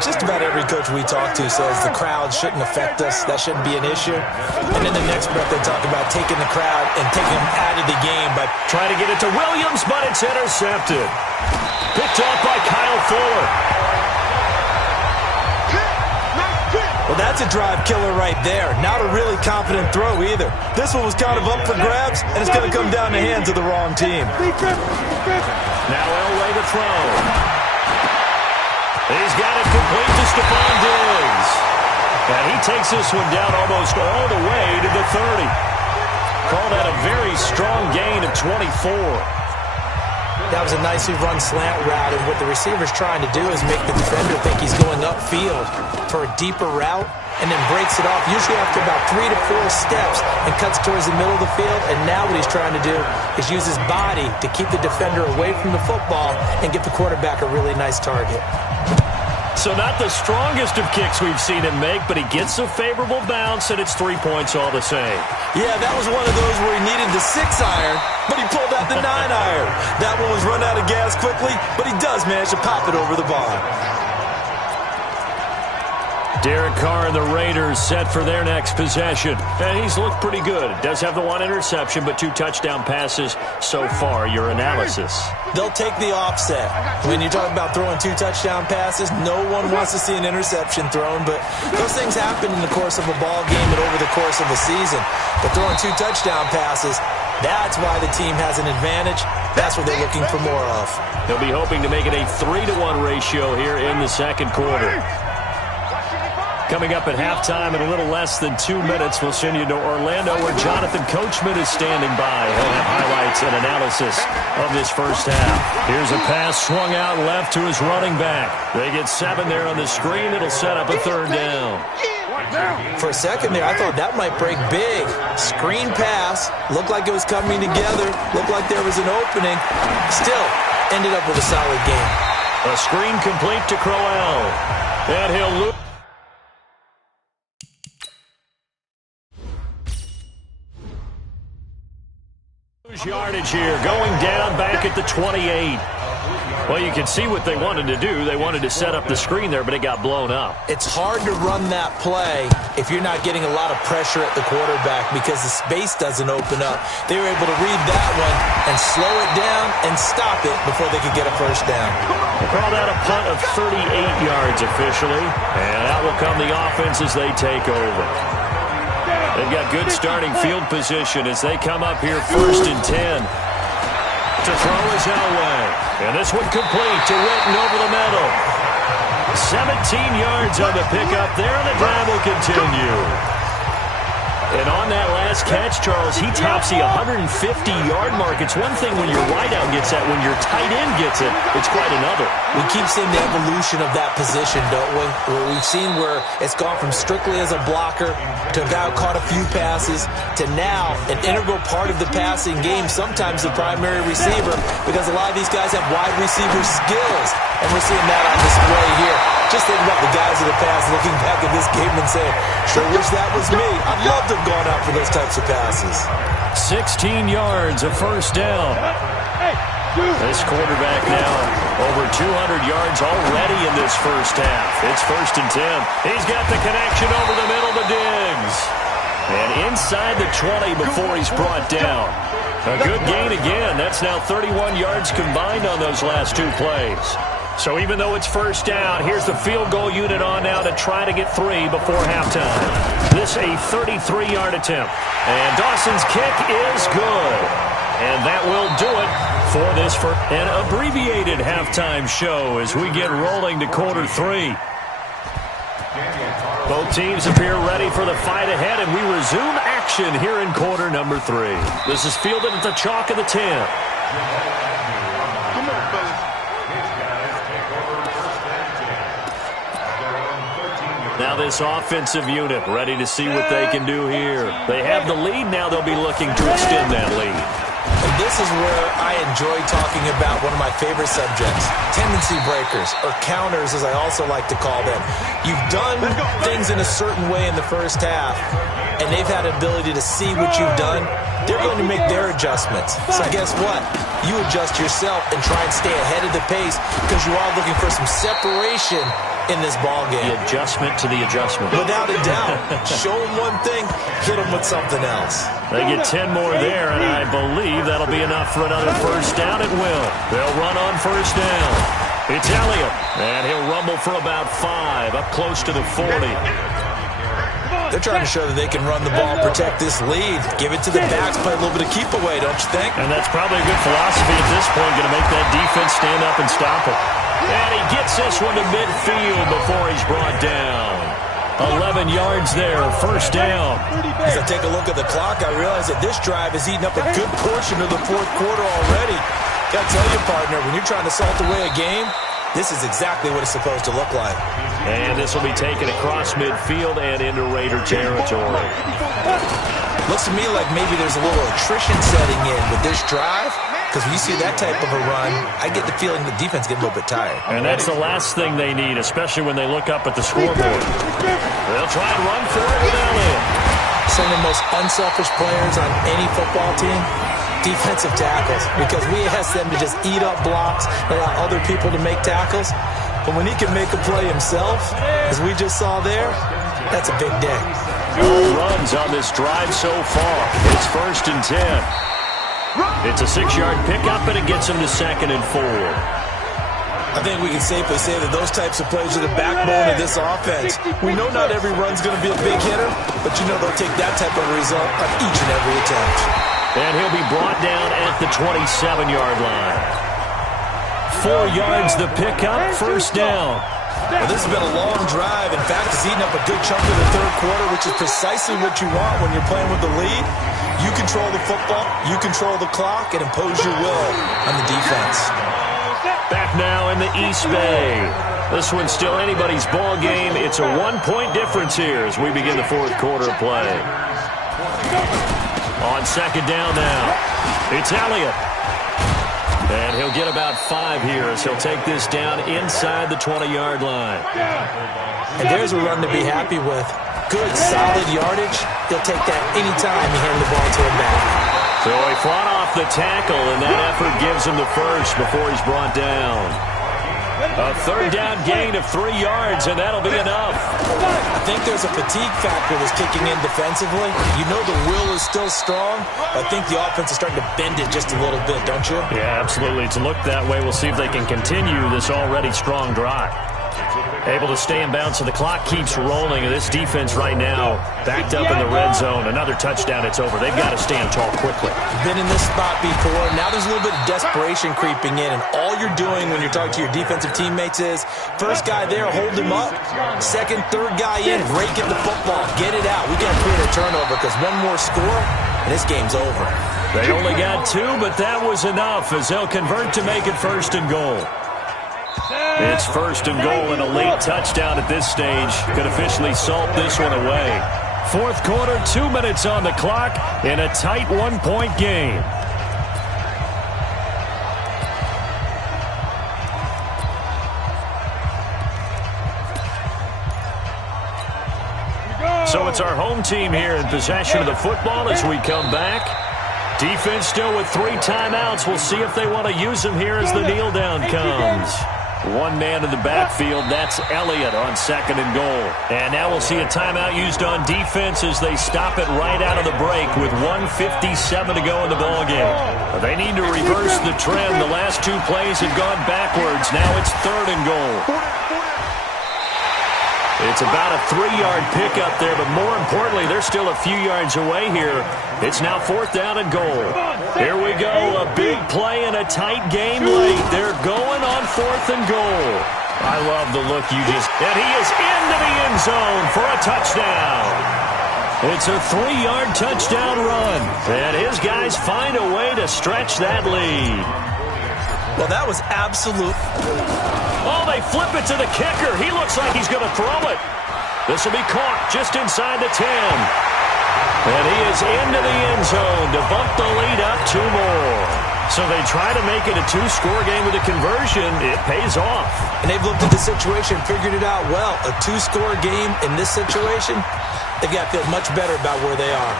Just about every coach we talk to says the crowd shouldn't affect us. That shouldn't be an issue. And in the next breath, they talk about taking the crowd and taking them out of the game by trying to get it to Williams, but it's intercepted. Picked off by Kyle Fuller. Well, that That's a drive killer right there. Not a really confident throw either. This one was kind of up for grabs, and it's going to come down the hands of the wrong team. Now Elway to throw. He's got it complete to Stephon Diggs. And he takes this one down almost all the way to the 30. Call that a very strong gain of 24. That was a nicely run slant route, and what the receiver's trying to do is make the defender think he's going upfield for a deeper route, and then breaks it off, usually after about 3 to 4 steps, and cuts towards the middle of the field. And now what he's trying to do is use his body to keep the defender away from the football and get the quarterback a really nice target. So not the strongest of kicks we've seen him make, but he gets a favorable bounce, and it's 3 points all the same. Yeah, that was one of those where he needed the 6-iron, but he pulled out the 9-iron. That one was run out of gas quickly, but he does manage to pop it over the bar. Derek Carr and the Raiders set for their next possession. And he's looked pretty good. Does have the 1 interception, but 2 touchdown passes so far. Your analysis? They'll take the offset. When you talk about throwing 2 touchdown passes, no one wants to see an interception thrown, but those things happen in the course of a ball game and over the course of a season. But throwing 2 touchdown passes, that's why the team has an advantage. That's what they're looking for more of. They'll be hoping to make it a 3-to-1 ratio here in the second quarter. Coming up at halftime in a little less than 2 minutes, we'll send you to Orlando where Jonathan Coachman is standing by. He'll have highlights and analysis of this first half. Here's a pass swung out left to his running back. They get 7 there on the screen. It'll set up a 3rd down. For a second there, I thought that might break big. Screen pass. Looked like it was coming together. Looked like there was an opening. Still, ended up with a solid game. A screen complete to Crowell. And he'll lose yardage here, going down back at the 28. Well, you can see what they wanted to do. They wanted to set up the screen there, but it got blown up. It's hard to run that play if you're not getting a lot of pressure at the quarterback because the space doesn't open up. They were able to read that one and slow it down and stop it before they could get a first down. We'll call that a punt of 38 yards officially, and out will come the offense as they take over. They've got good starting field position as they come up here 1st and 10. To throw is Elway. And this one complete to Witten over the middle. 17 yards on the pickup there, and the drive will continue. And on that last catch, Charles, he tops the 150-yard mark. It's one thing when your wideout gets that. When your tight end gets it, it's quite another. We keep seeing the evolution of that position, don't we? Where we've seen where it's gone from strictly as a blocker to a guy who caught a few passes to now an integral part of the passing game, sometimes the primary receiver, because a lot of these guys have wide receiver skills, and we're seeing that on display here. Just think about the guys in the past looking back at this game and saying, sure wish that was me. I'd love to have gone out for those types of passes. 16 yards, a first down. This quarterback now over 200 yards already in this first half. It's 1st and 10. He's got the connection over the middle to Diggs. And inside the 20 before he's brought down. A good gain again. That's now 31 yards combined on those last 2 plays. So even though it's first down, here's the field goal unit on now to try to get 3 before halftime. This a 33-yard attempt. And Dawson's kick is good. And that will do it for this an abbreviated halftime show as we get rolling to quarter 3. Both teams appear ready for the fight ahead, and we resume action here in quarter number 3. This is fielded at the chalk of the 10. Now this offensive unit ready to see what they can do here. They have the lead. Now they'll be looking to extend that lead. And this is where I enjoy talking about one of my favorite subjects, tendency breakers, or counters as I also like to call them. You've done things in a certain way in the first half, and they've had an ability to see what you've done. They're going to make their adjustments. So guess what? You adjust yourself and try and stay ahead of the pace because you are looking for some separation in this ball game. The adjustment to the adjustment. Without a doubt. Show them one thing, hit them with something else. They get 10 more there, and I believe that'll be enough for another first down. It will. They'll run on first down. It's Elliott, and he'll rumble for about 5, up close to the 40. They're trying to show that they can run the ball, protect this lead. Give it to the backs, play a little bit of keep away, don't you think? And that's probably a good philosophy at this point, going to make that defense stand up and stop it. And he gets this one to midfield before he's brought down. 11 yards there, first down. As I take a look at the clock, I realize that this drive has eaten up a good portion of the fourth quarter already. Got to tell you, partner, when you're trying to salt away a game, this is exactly what it's supposed to look like. And this will be taken across midfield and into Raider territory. Looks to me like maybe there's a little attrition setting in with this drive. Because when you see that type of a run, I get the feeling the defense gets a little bit tired. And that's the last thing they need, especially when they look up at the scoreboard. They'll try and run for it with Elliott. Some of the most unselfish players on any football team, defensive tackles. Because we ask them to just eat up blocks and allow other people to make tackles. But when he can make a play himself, as we just saw there, that's a big day. No runs on this drive so far. It's 1st and 10. It's a 6-yard pickup, and it gets him to 2nd and 4. I think we can safely say that those types of plays are the backbone of this offense. We know not every run's going to be a big hitter, but you know they'll take that type of result on each and every attempt. And he'll be brought down at the 27-yard line. 4 yards the pickup, first down. Well, this has been a long drive. In fact, it's eaten up a good chunk of the third quarter, which is precisely what you want when you're playing with the lead. You control the football, you control the clock, and impose your will on the defense. Back now in the East Bay. This one's still anybody's ball game. It's a 1-point difference here as we begin the fourth quarter of play. On 2nd down now, it's Elliott. And he'll get about 5 here as he'll take this down inside the 20-yard line. And there's a run to be happy with. Good, solid yardage. He'll take that anytime you hand the ball to him back. So he fought off the tackle, and that effort gives him the first before he's brought down. A 3rd down gain of 3 yards, and that'll be enough. I think there's a fatigue factor that's kicking in defensively. You know the will is still strong. I think the offense is starting to bend it just a little bit, don't you? Yeah, absolutely. To look that way, we'll see if they can continue this already strong drive. Able to stay in bounds, so the clock keeps rolling. And this defense right now backed up in the red zone. Another touchdown, it's over. They've got to stand tall quickly. Been in this spot before. Now there's a little bit of desperation creeping in. And all you're doing when you're talking to your defensive teammates is, first guy there, hold him up. Second, third guy in, rake at the football. Get it out. We can't create a turnover because one more score, and this game's over. They only got 2, but that was enough as they'll convert to make it 1st and goal. It's 1st and goal, and a late touchdown at this stage could officially salt this one away. Fourth quarter, 2 minutes on the clock in a tight 1-point game. So it's our home team here in possession of the football as we come back. Defense still with 3 timeouts. We'll see if they want to use them here as the kneel down comes. 1 man in the backfield, that's Elliott on 2nd and goal. And now we'll see a timeout used on defense as they stop it right out of the break with 1:57 to go in the ballgame. They need to reverse the trend. The last 2 plays have gone backwards. Now it's 3rd and goal. It's about a 3-yard pickup there, but more importantly, they're still a few yards away here. It's now 4th down and goal. Here we go, a big play in a tight game late. They're going on 4th and goal. I love the look you just... And he is into the end zone for a touchdown. It's a 3-yard touchdown run, and his guys find a way to stretch that lead. Well, that was absolute... Oh, they flip it to the kicker. He looks like he's going to throw it. This will be caught just inside the 10. And he is into the end zone to bump the lead up 2 more. So they try to make it a 2-score game with a conversion. It pays off. And they've looked at the situation, figured it out well. A 2-score game in this situation, they've got to feel much better about where they are.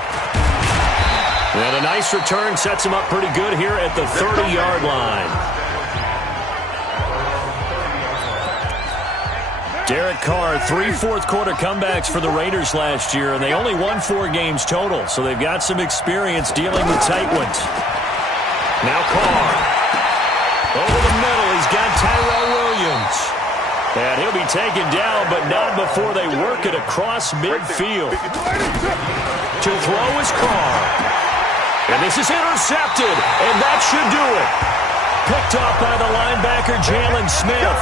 And a nice return sets them up pretty good here at the 30-yard line. Derek Carr, 3 fourth-quarter comebacks for the Raiders last year, and they only won 4 games total, so they've got some experience dealing with tight ones. Now Carr. Over the middle, he's got Tyrell Williams. And he'll be taken down, but not before they work it across midfield. To throw is Carr. And this is intercepted, and that should do it. Picked off by the linebacker, Jalen Smith.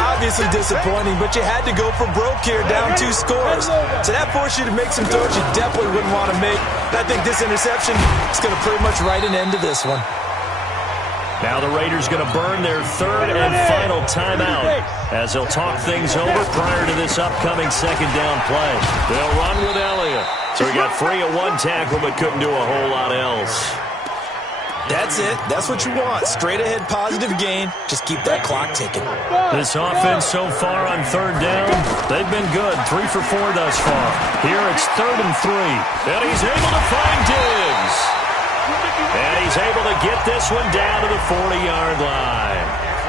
Obviously disappointing, but you had to go for broke here, down 2 scores. So that forced you to make some throws you definitely wouldn't want to make. I think this interception is going to pretty much write an end to this one. Now the Raiders going to burn their 3rd and final timeout as they'll talk things over prior to this upcoming 2nd down play. They'll run with Elliott. So he got free of 1 tackle but couldn't do a whole lot else. That's it. That's what you want. Straight ahead positive gain. Just keep that clock ticking. This offense so far on 3rd down, they've been good. 3 for 4 thus far. Here it's 3rd and 3. And he's able to find Diggs. And he's able to get this one down to the 40-yard line.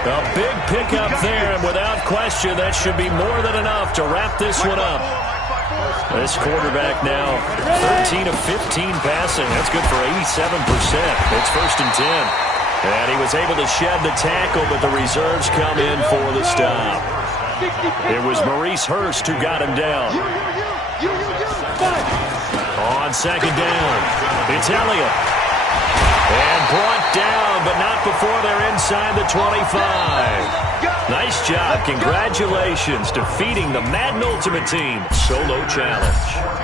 A big pickup there, and without question, that should be more than enough to wrap this one up. This quarterback now 13 of 15 passing. That's good for 87%. It's 1st and 10. And he was able to shed the tackle, but the reserves come in for the stop. It was Maurice Hurst who got him down. On 2nd down, it's Elliott. And brought down, but not before they're inside the 25. Nice job. Congratulations, defeating the Madden Ultimate Team solo challenge.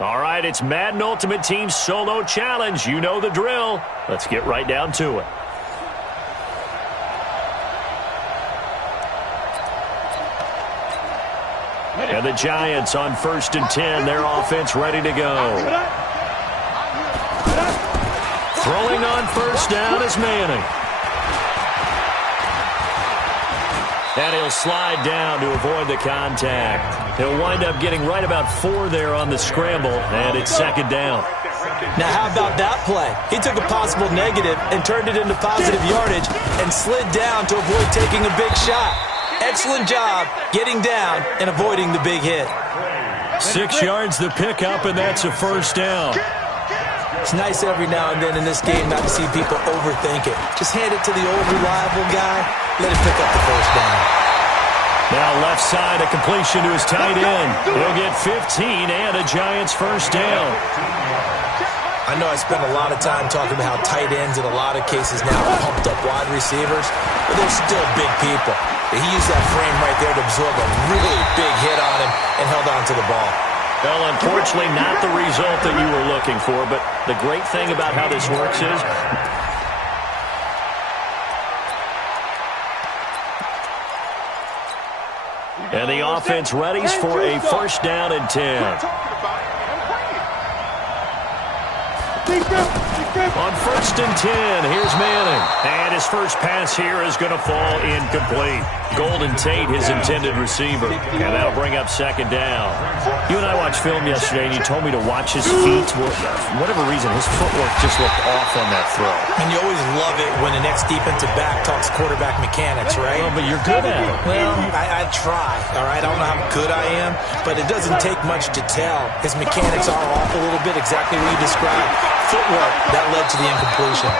All right, it's Madden Ultimate Team Solo Challenge. You know the drill. Let's get right down to it. And the Giants on 1st and 10. Their offense ready to go. Throwing on 1st down is Manning. And he'll slide down to avoid the contact. He'll wind up getting right about 4 there on the scramble, and it's 2nd down. Now, how about that play? He took a possible negative and turned it into positive yardage and slid down to avoid taking a big shot. Excellent job getting down and avoiding the big hit. 6 yards the pickup, and that's a 1st down. It's nice every now and then in this game not to see people overthink it. Just hand it to the old reliable guy. Let him pick up the 1st down. Now left side, a completion to his tight end. He'll get 15 and a Giants 1st down. I know I spend a lot of time talking about how tight ends in a lot of cases now are pumped up wide receivers, but they're still big people. He used that frame right there to absorb a really big hit on him and held on to the ball. Well, unfortunately, not the result that you were looking for, but the great thing about how this works is and the offense readies for a 1st down and 10. On 1st and 10, here's Manning. And his first pass here is going to fall incomplete. Golden Tate, his intended receiver. And that'll bring up 2nd down. You and I watched film yesterday, and you told me to watch his feet. For whatever reason, his footwork just looked off on that throw. And you always love it when the next defensive back talks quarterback mechanics, right? Well, but you're good at it. Well, I try, all right? I don't know how good I am, but it doesn't take much to tell. His mechanics are off a little bit, exactly what you described. Footwork, that led to the incompletion.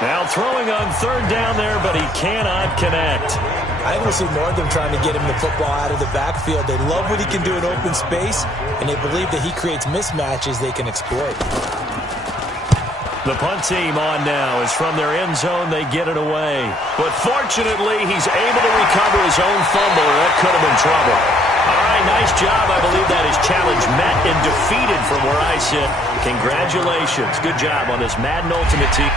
Now throwing on 3rd down there, but he cannot connect. I think we'll see more of them trying to get him the football out of the backfield. They love what he can do in open space, and they believe that he creates mismatches they can exploit. The punt team on now is from their end zone. They get it away. But fortunately, he's able to recover his own fumble, or that could have been trouble. All right, nice job. I believe that is challenge met and defeated from where I sit. Congratulations. Good job on this Madden Ultimate Team.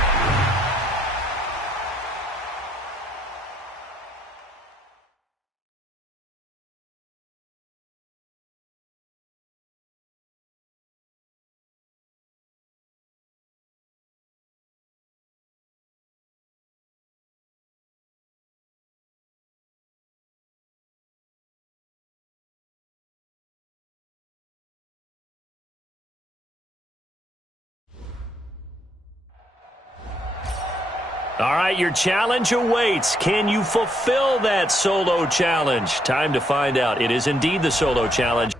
All right, your challenge awaits. Can you fulfill that solo challenge? Time to find out. It is indeed the solo challenge.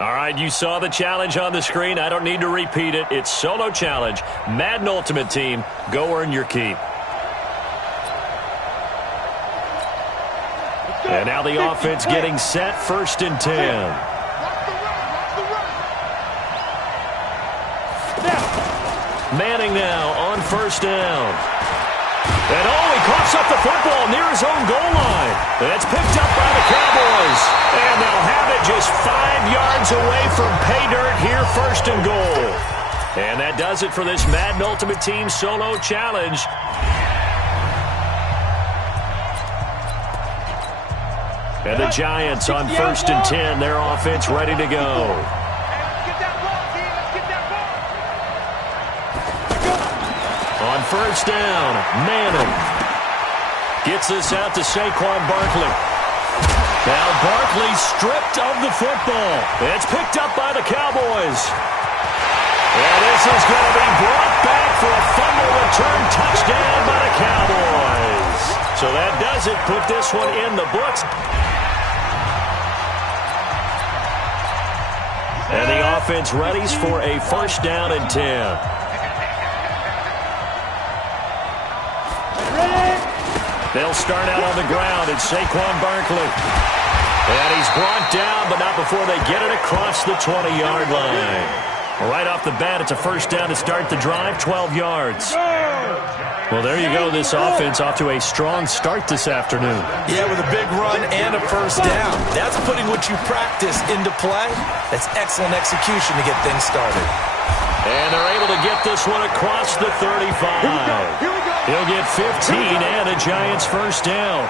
All right, you saw the challenge on the screen. I don't need to repeat it. It's solo challenge. Madden Ultimate Team. Go earn your keep. And now the offense getting set. 1st and 10. Manning now on 1st down. And he coughs up the football near his own goal line. That's picked up by the Cowboys. And they'll have it just 5 yards away from pay dirt here, 1st and goal. And that does it for this Madden Ultimate Team Solo Challenge. And the Giants on 1st and 10. Their offense ready to go. On 1st down, Manning gets this out to Saquon Barkley. Now Barkley stripped of the football. It's picked up by the Cowboys. And this is going to be brought back for a fumble return touchdown by the Cowboys. So that does it. Put this one in the books. And the offense readies for a 1st down and 10. They'll start out on the ground. It's Saquon Barkley. And he's brought down, but not before they get it across the 20-yard line. Right off the bat, it's a 1st down to start the drive, 12 yards. Well, there you go. This offense off to a strong start this afternoon. Yeah, with a big run and a 1st down. That's putting what you practice into play. That's excellent execution to get things started. And they're able to get this one across the 35. He'll get 15 and a Giants 1st down.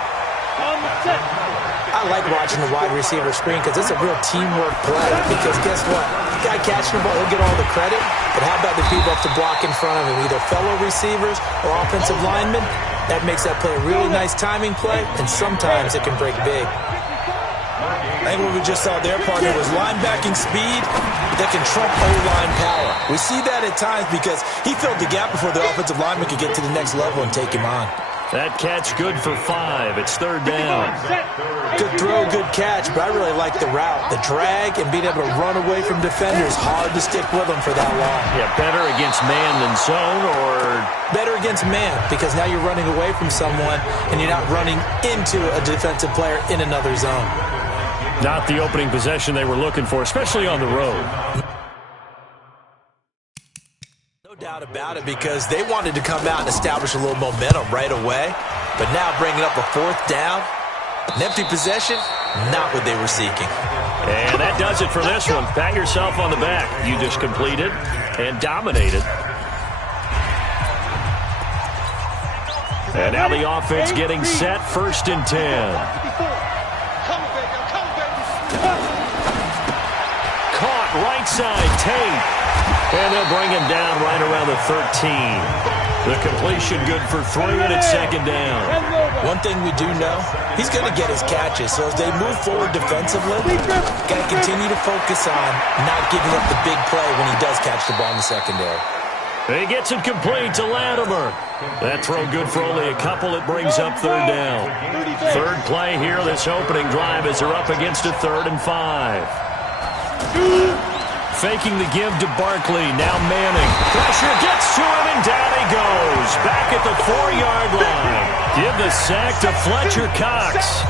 I like watching the wide receiver screen because it's a real teamwork play. Because guess what? The guy catching the ball, he'll get all the credit. But how about the people up to block in front of him? Either fellow receivers or offensive linemen. That makes that play a really nice timing play. And sometimes it can break big. I think what we just saw there, partner, was linebacking speed that can trump O-line power. We see that at times because he filled the gap before the offensive lineman could get to the next level and take him on. That catch good for 5. It's 3rd down. Good throw, good catch, but I really like the route. The drag and being able to run away from defenders, hard to stick with them for that long. Yeah, better against man than zone, or better against man, because now you're running away from someone and you're not running into a defensive player in another zone. Not the opening possession they were looking for, especially on the road. No doubt about it, because they wanted to come out and establish a little momentum right away. But now bringing up a 4th down, an empty possession, not what they were seeking. And that does it for this one. Pat yourself on the back. You just completed and dominated. And now the offense getting set, 1st and 10. Caught right side, Tate. And they'll bring him down right around the 13. The completion good for 3, and it's 2nd down. One thing we do know, he's going to get his catches. So as they move forward defensively, got to continue to focus on not giving up the big play when he does catch the ball in the secondary. He gets it complete to Latimer. That throw good for only a couple. It brings up 3rd down. 3rd play here, this opening drive, as they're up against a 3rd and 5. Faking the give to Barkley. Now Manning. Pressure gets to him, and down he goes. Back at the 4-yard line. Give the sack to Fletcher Cox.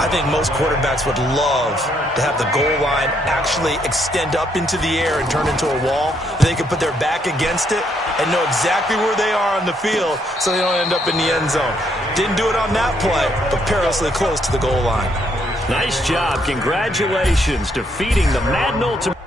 I think most quarterbacks would love to have the goal line actually extend up into the air and turn into a wall. They can put their back against it and know exactly where they are on the field so they don't end up in the end zone. Didn't do it on that play, but perilously close to the goal line. Nice job. Congratulations. Defeating the Madden Ultimate.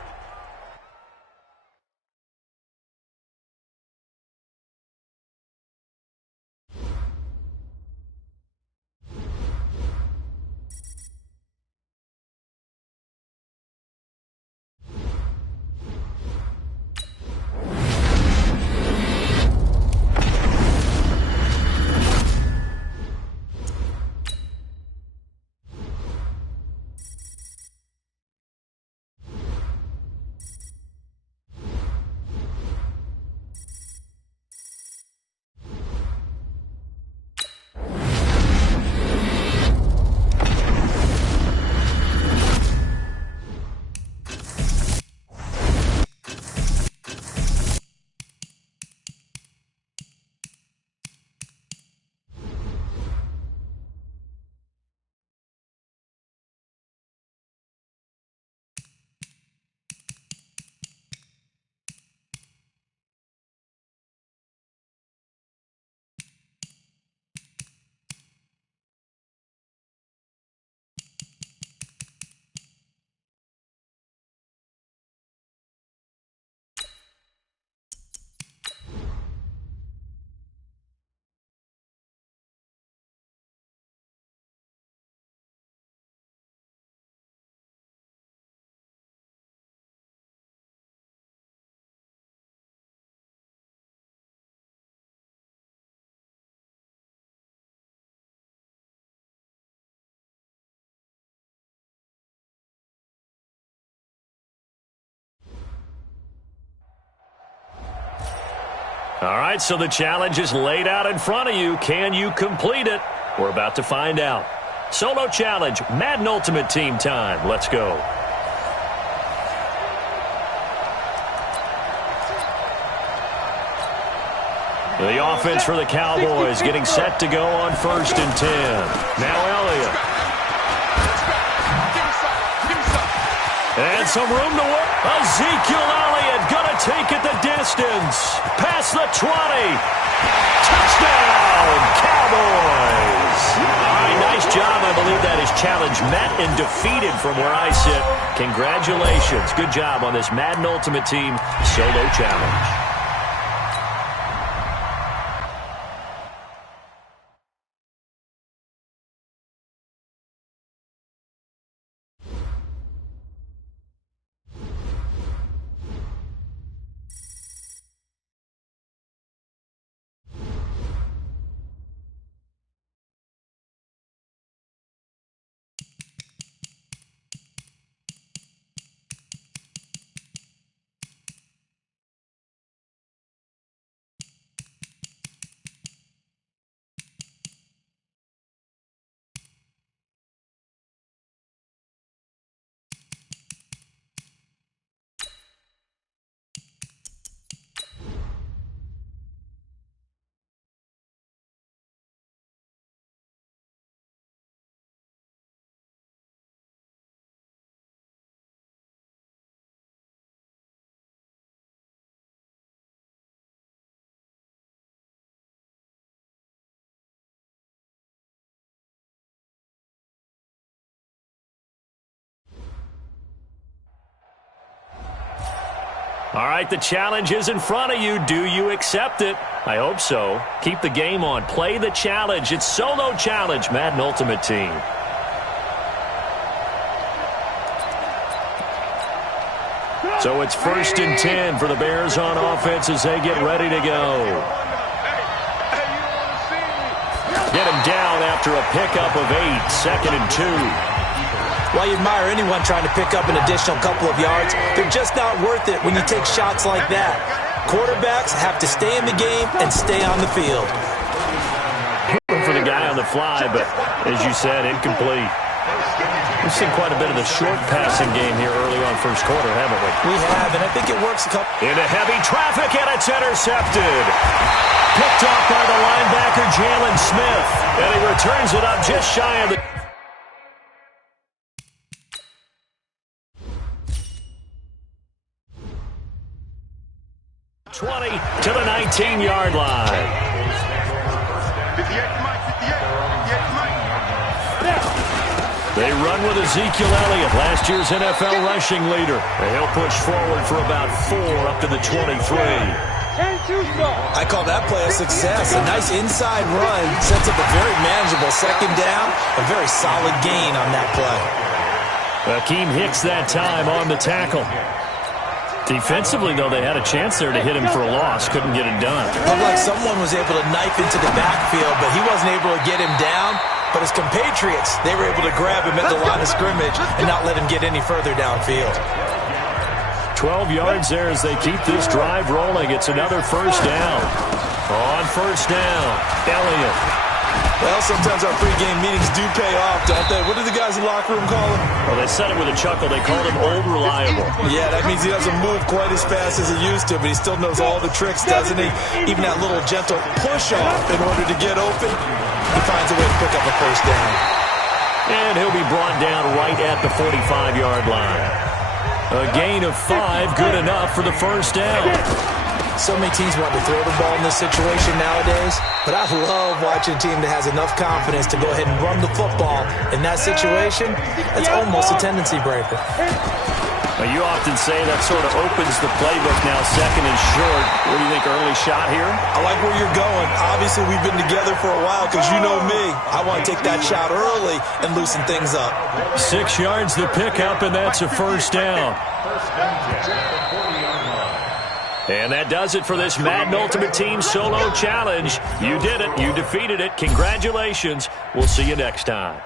All right, so the challenge is laid out in front of you. Can you complete it? We're about to find out. Solo challenge, Madden Ultimate Team time. Let's go. The offense for the Cowboys getting set to go on 1st and 10. Now Elliott. And some room to work. Ezekiel Elliott going to take it the distance. Past the 20. Touchdown, Cowboys. All right, nice job. I believe that is challenge met and defeated from where I sit. Congratulations. Good job on this Madden Ultimate Team solo challenge. All right, the challenge is in front of you. Do you accept it? I hope so. Keep the game on. Play the challenge. It's solo challenge, Madden Ultimate Team. So it's 1st and 10 for the Bears on offense as they get ready to go. Get him down after a pickup of 8, 2nd and 2. While you admire anyone trying to pick up an additional couple of yards, they're just not worth it when you take shots like that. Quarterbacks have to stay in the game and stay on the field. For the guy on the fly, but as you said, incomplete. We've seen quite a bit of the short passing game here early on first quarter, haven't we? We have, and I think it works a couple. Into heavy traffic, and it's intercepted. Picked off by the linebacker, Jalen Smith. And he returns it up just shy of the... 20 to the 19-yard line. They run with Ezekiel Elliott, last year's NFL rushing leader. And he'll push forward for about 4 up to the 23. I call that play a success. A nice inside run sets up a very manageable 2nd down. A very solid gain on that play. Akeem Hicks that time on the tackle. Defensively, though, they had a chance there to hit him for a loss. Couldn't get it done. Looked like someone was able to knife into the backfield, but he wasn't able to get him down. But his compatriots, they were able to grab him at the line of scrimmage and not let him get any further downfield. 12 yards there as they keep this drive rolling. It's another 1st down. On 1st down, Elliott. Well, sometimes our pregame meetings do pay off, don't they? What do the guys in the locker room call him? Well, they said it with a chuckle. They called him Old Reliable. Yeah, that means he doesn't move quite as fast as he used to, but he still knows all the tricks, doesn't he? Even that little gentle push-off in order to get open, he finds a way to pick up a 1st down. And he'll be brought down right at the 45-yard line. A gain of 5, good enough for the 1st down. So many teams want to throw the ball in this situation nowadays, but I love watching a team that has enough confidence to go ahead and run the football. In that situation, it's almost a tendency breaker. Well, you often say that sort of opens the playbook now, 2nd and short. What do you think, early shot here? I like where you're going. Obviously, we've been together for a while because you know me. I want to take that shot early and loosen things up. 6 yards the pickup, and that's a 1st down. And that does it for this Madden Ultimate Team Solo Challenge. You did it. You defeated it. Congratulations. We'll see you next time.